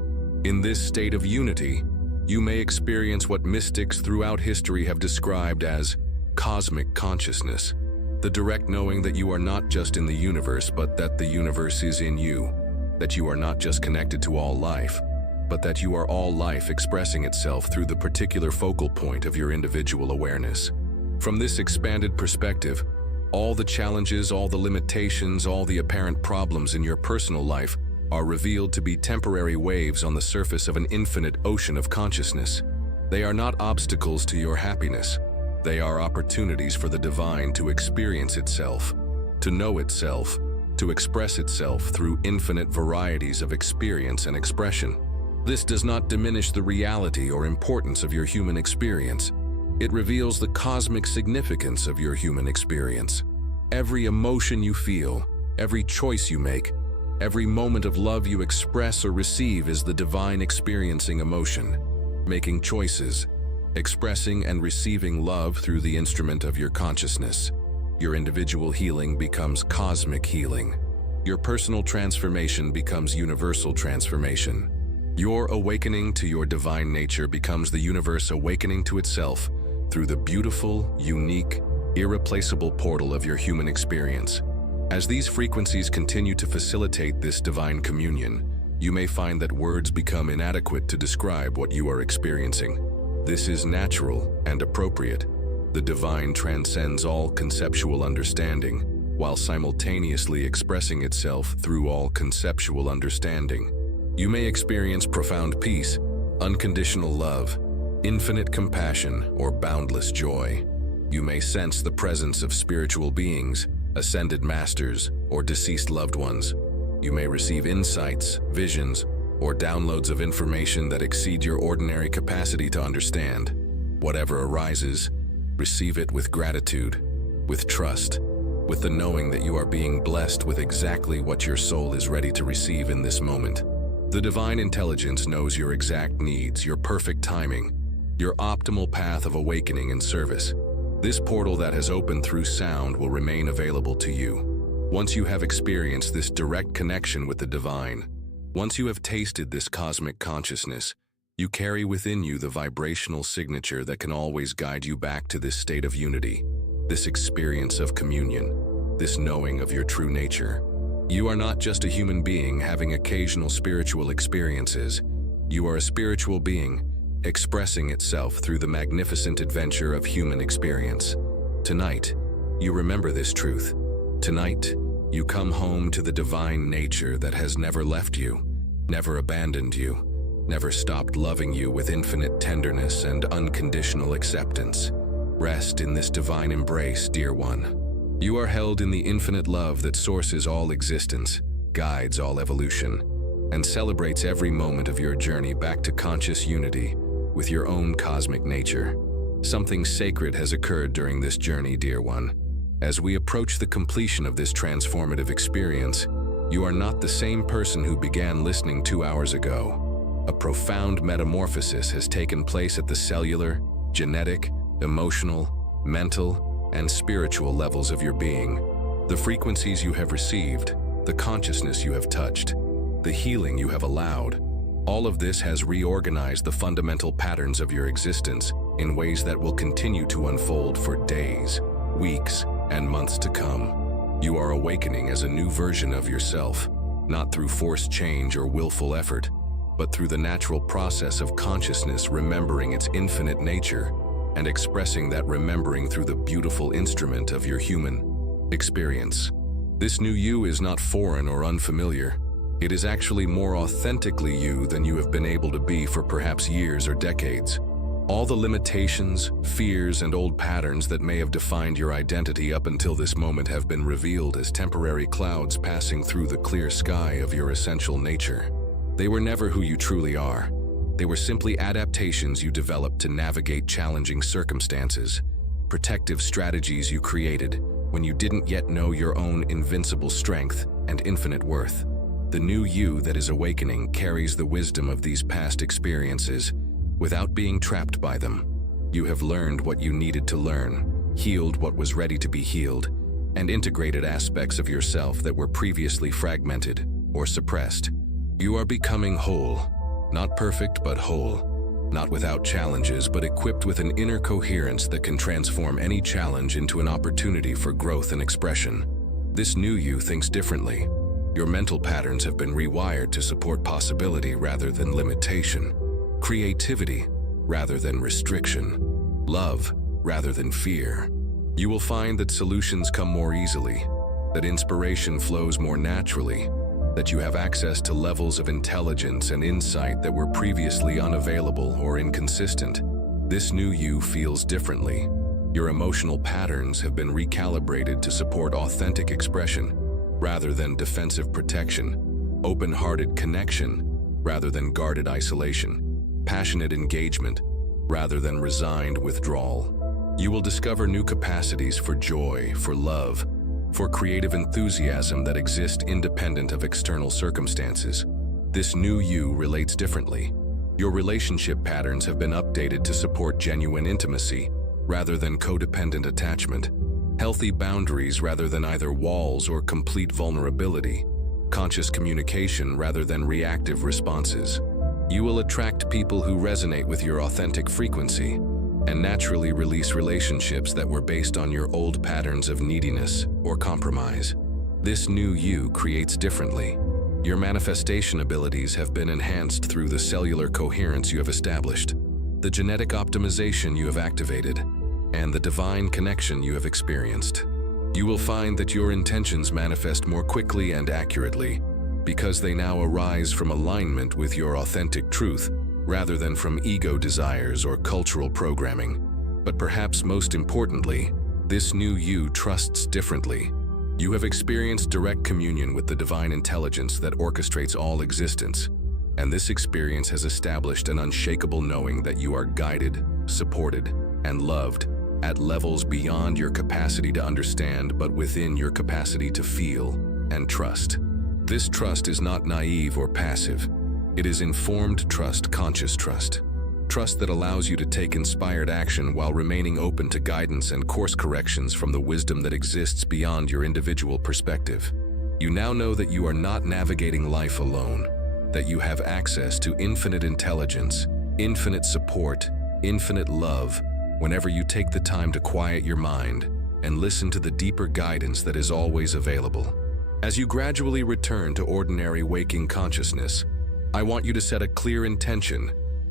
In this state of unity, you may experience what mystics throughout history have described as cosmic consciousness, the direct knowing that you are not just in the universe, but that the universe is in you, that you are not just connected to all life, but that you are all life expressing itself through the particular focal point of your individual awareness. From this expanded perspective, all the challenges, all the limitations, all the apparent problems in your personal life are revealed to be temporary waves on the surface of an infinite ocean of consciousness. They are not obstacles to your happiness. They are opportunities for the divine to experience itself, to know itself, to express itself through infinite varieties of experience and expression. This does not diminish the reality or importance of your human experience. It reveals the cosmic significance of your human experience. Every emotion you feel, every choice you make, every moment of love you express or receive is the divine experiencing emotion, making choices, expressing and receiving love through the instrument of your consciousness. Your individual healing becomes cosmic healing. Your personal transformation becomes universal transformation. Your awakening to your divine nature becomes the universe awakening to itself through the beautiful, unique, irreplaceable portal of your human experience. As these frequencies continue to facilitate this divine communion, you may find that words become inadequate to describe what you are experiencing. This is natural and appropriate. The divine transcends all conceptual understanding, while simultaneously expressing itself through all conceptual understanding. You may experience profound peace, unconditional love, infinite compassion, or boundless joy. You may sense the presence of spiritual beings, ascended masters, or deceased loved ones. You may receive insights, visions, or downloads of information that exceed your ordinary capacity to understand. Whatever arises, receive it with gratitude, with trust, with the knowing that you are being blessed with exactly what your soul is ready to receive in this moment. The divine intelligence knows your exact needs, your perfect timing, your optimal path of awakening and service. This portal that has opened through sound will remain available to you. Once you have experienced this direct connection with the divine, once you have tasted this cosmic consciousness, you carry within you the vibrational signature that can always guide you back to this state of unity, this experience of communion, this knowing of your true nature. You are not just a human being having occasional spiritual experiences. You are a spiritual being expressing itself through the magnificent adventure of human experience. Tonight, you remember this truth. Tonight, You come home to the divine nature that has never left you, never abandoned you, never stopped loving you with infinite tenderness and unconditional acceptance. Rest in this divine embrace, dear one. You are held in the infinite love that sources all existence, guides all evolution, and celebrates every moment of your journey back to conscious unity with your own cosmic nature. Something sacred has occurred during this journey, dear one. As we approach the completion of this transformative experience, you are not the same person who began listening 2 hours ago. A profound metamorphosis has taken place at the cellular, genetic, emotional, mental, and spiritual levels of your being. The frequencies you have received, the consciousness you have touched, the healing you have allowed, all of this has reorganized the fundamental patterns of your existence in ways that will continue to unfold for days, weeks, and months to come. You are awakening as a new version of yourself, not through forced change or willful effort, but through the natural process of consciousness remembering its infinite nature and expressing that remembering through the beautiful instrument of your human experience. This new you is not foreign or unfamiliar. It is actually more authentically you than you have been able to be for perhaps years or decades. All the limitations, fears, and old patterns that may have defined your identity up until this moment have been revealed as temporary clouds passing through the clear sky of your essential nature. They were never who you truly are. They were simply adaptations you developed to navigate challenging circumstances, protective strategies you created when you didn't yet know your own invincible strength and infinite worth. The new you that is awakening carries the wisdom of these past experiences without being trapped by them. You have learned what you needed to learn, healed what was ready to be healed, and integrated aspects of yourself that were previously fragmented or suppressed. You are becoming whole, not perfect but whole, not without challenges but equipped with an inner coherence that can transform any challenge into an opportunity for growth and expression. This new you thinks differently. Your mental patterns have been rewired to support possibility rather than limitation, creativity rather than restriction, love rather than fear. You will find that solutions come more easily, that inspiration flows more naturally, that you have access to levels of intelligence and insight that were previously unavailable or inconsistent. This new you feels differently. Your emotional patterns have been recalibrated to support authentic expression rather than defensive protection, open-hearted connection rather than guarded isolation, passionate engagement rather than resigned withdrawal. You will discover new capacities for joy, for love, for creative enthusiasm that exist independent of external circumstances. This new you relates differently. Your relationship patterns have been updated to support genuine intimacy rather than codependent attachment, healthy boundaries rather than either walls or complete vulnerability, conscious communication rather than reactive responses. You will attract people who resonate with your authentic frequency and naturally release relationships that were based on your old patterns of neediness or compromise. This new you creates differently. Your manifestation abilities have been enhanced through the cellular coherence you have established, the genetic optimization you have activated, and the divine connection you have experienced. You will find that your intentions manifest more quickly and accurately because they now arise from alignment with your authentic truth rather than from ego desires or cultural programming. But perhaps most importantly, this new you trusts differently. You have experienced direct communion with the divine intelligence that orchestrates all existence, and this experience has established an unshakable knowing that you are guided, supported, and loved at levels beyond your capacity to understand but within your capacity to feel and trust. This trust is not naive or passive. It is informed trust, conscious trust. Trust that allows you to take inspired action while remaining open to guidance and course corrections from the wisdom that exists beyond your individual perspective. You now know that you are not navigating life alone, that you have access to infinite intelligence, infinite support, infinite love, whenever you take the time to quiet your mind and listen to the deeper guidance that is always available. As you gradually return to ordinary waking consciousness, I want you to set a clear intention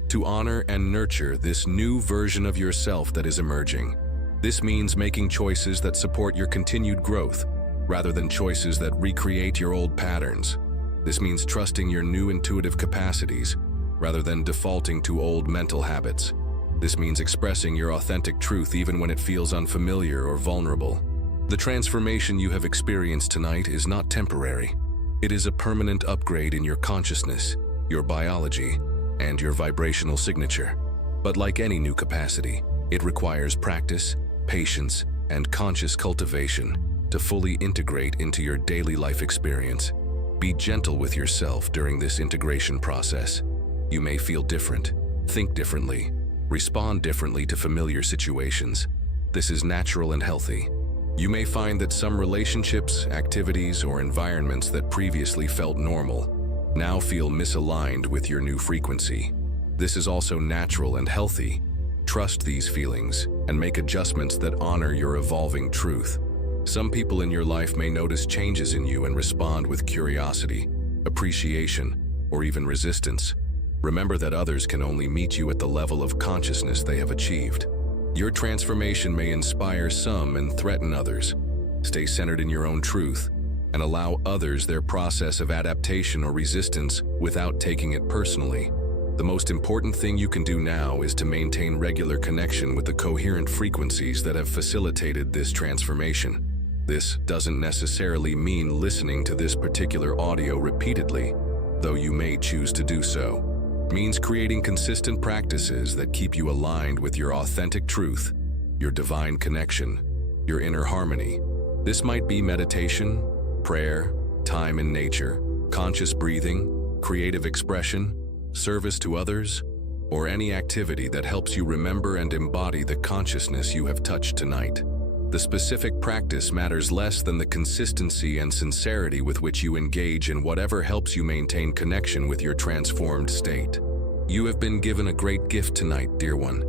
to honor and nurture this new version of yourself that is emerging. This means making choices that support your continued growth, rather than choices that recreate your old patterns. This means trusting your new intuitive capacities, rather than defaulting to old mental habits. This means expressing your authentic truth even when it feels unfamiliar or vulnerable. The transformation you have experienced tonight is not temporary. It is a permanent upgrade in your consciousness, your biology, and your vibrational signature. But like any new capacity, it requires practice, patience, and conscious cultivation to fully integrate into your daily life experience. Be gentle with yourself during this integration process. You may feel different, think differently, respond differently to familiar situations. This is natural and healthy. You may find that some relationships, activities, or environments that previously felt normal now feel misaligned with your new frequency. This is also natural and healthy. Trust these feelings and make adjustments that honor your evolving truth. Some people in your life may notice changes in you and respond with curiosity, appreciation, or even resistance. Remember that others can only meet you at the level of consciousness they have achieved. Your transformation may inspire some and threaten others. Stay centered in your own truth and allow others their process of adaptation or resistance without taking it personally. The most important thing you can do now is to maintain regular connection with the coherent frequencies that have facilitated this transformation. This doesn't necessarily mean listening to this particular audio repeatedly, though you may choose to do so. It means creating consistent practices that keep you aligned with your authentic truth, your divine connection, your inner harmony. This might be meditation, prayer, time in nature, conscious breathing, creative expression, service to others, or any activity that helps you remember and embody the consciousness you have touched tonight. The specific practice matters less than the consistency and sincerity with which you engage in whatever helps you maintain connection with your transformed state. You have been given a great gift tonight, dear one.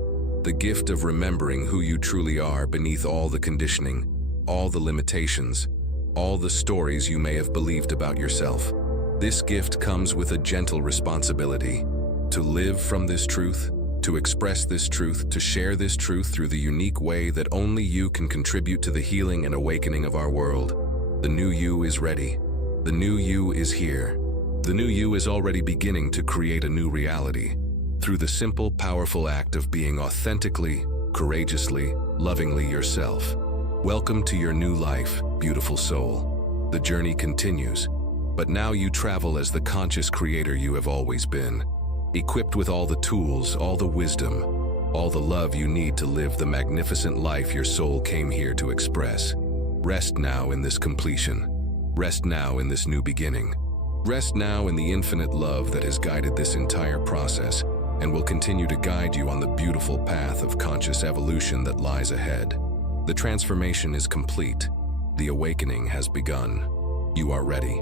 The gift of remembering who you truly are beneath all the conditioning, all the limitations, all the stories you may have believed about yourself. This gift comes with a gentle responsibility to live from this truth, to express this truth, to share this truth through the unique way that only you can contribute to the healing and awakening of our world. The new you is ready. The new you is here. The new you is already beginning to create a new reality through the simple, powerful act of being authentically, courageously, lovingly yourself. Welcome to your new life, beautiful soul. The journey continues, but now you travel as the conscious creator you have always been. Equipped with all the tools, all the wisdom, all the love you need to live the magnificent life your soul came here to express. Rest now in this completion. Rest now in this new beginning. Rest now in the infinite love that has guided this entire process and will continue to guide you on the beautiful path of conscious evolution that lies ahead. The transformation is complete. The awakening has begun. You are ready.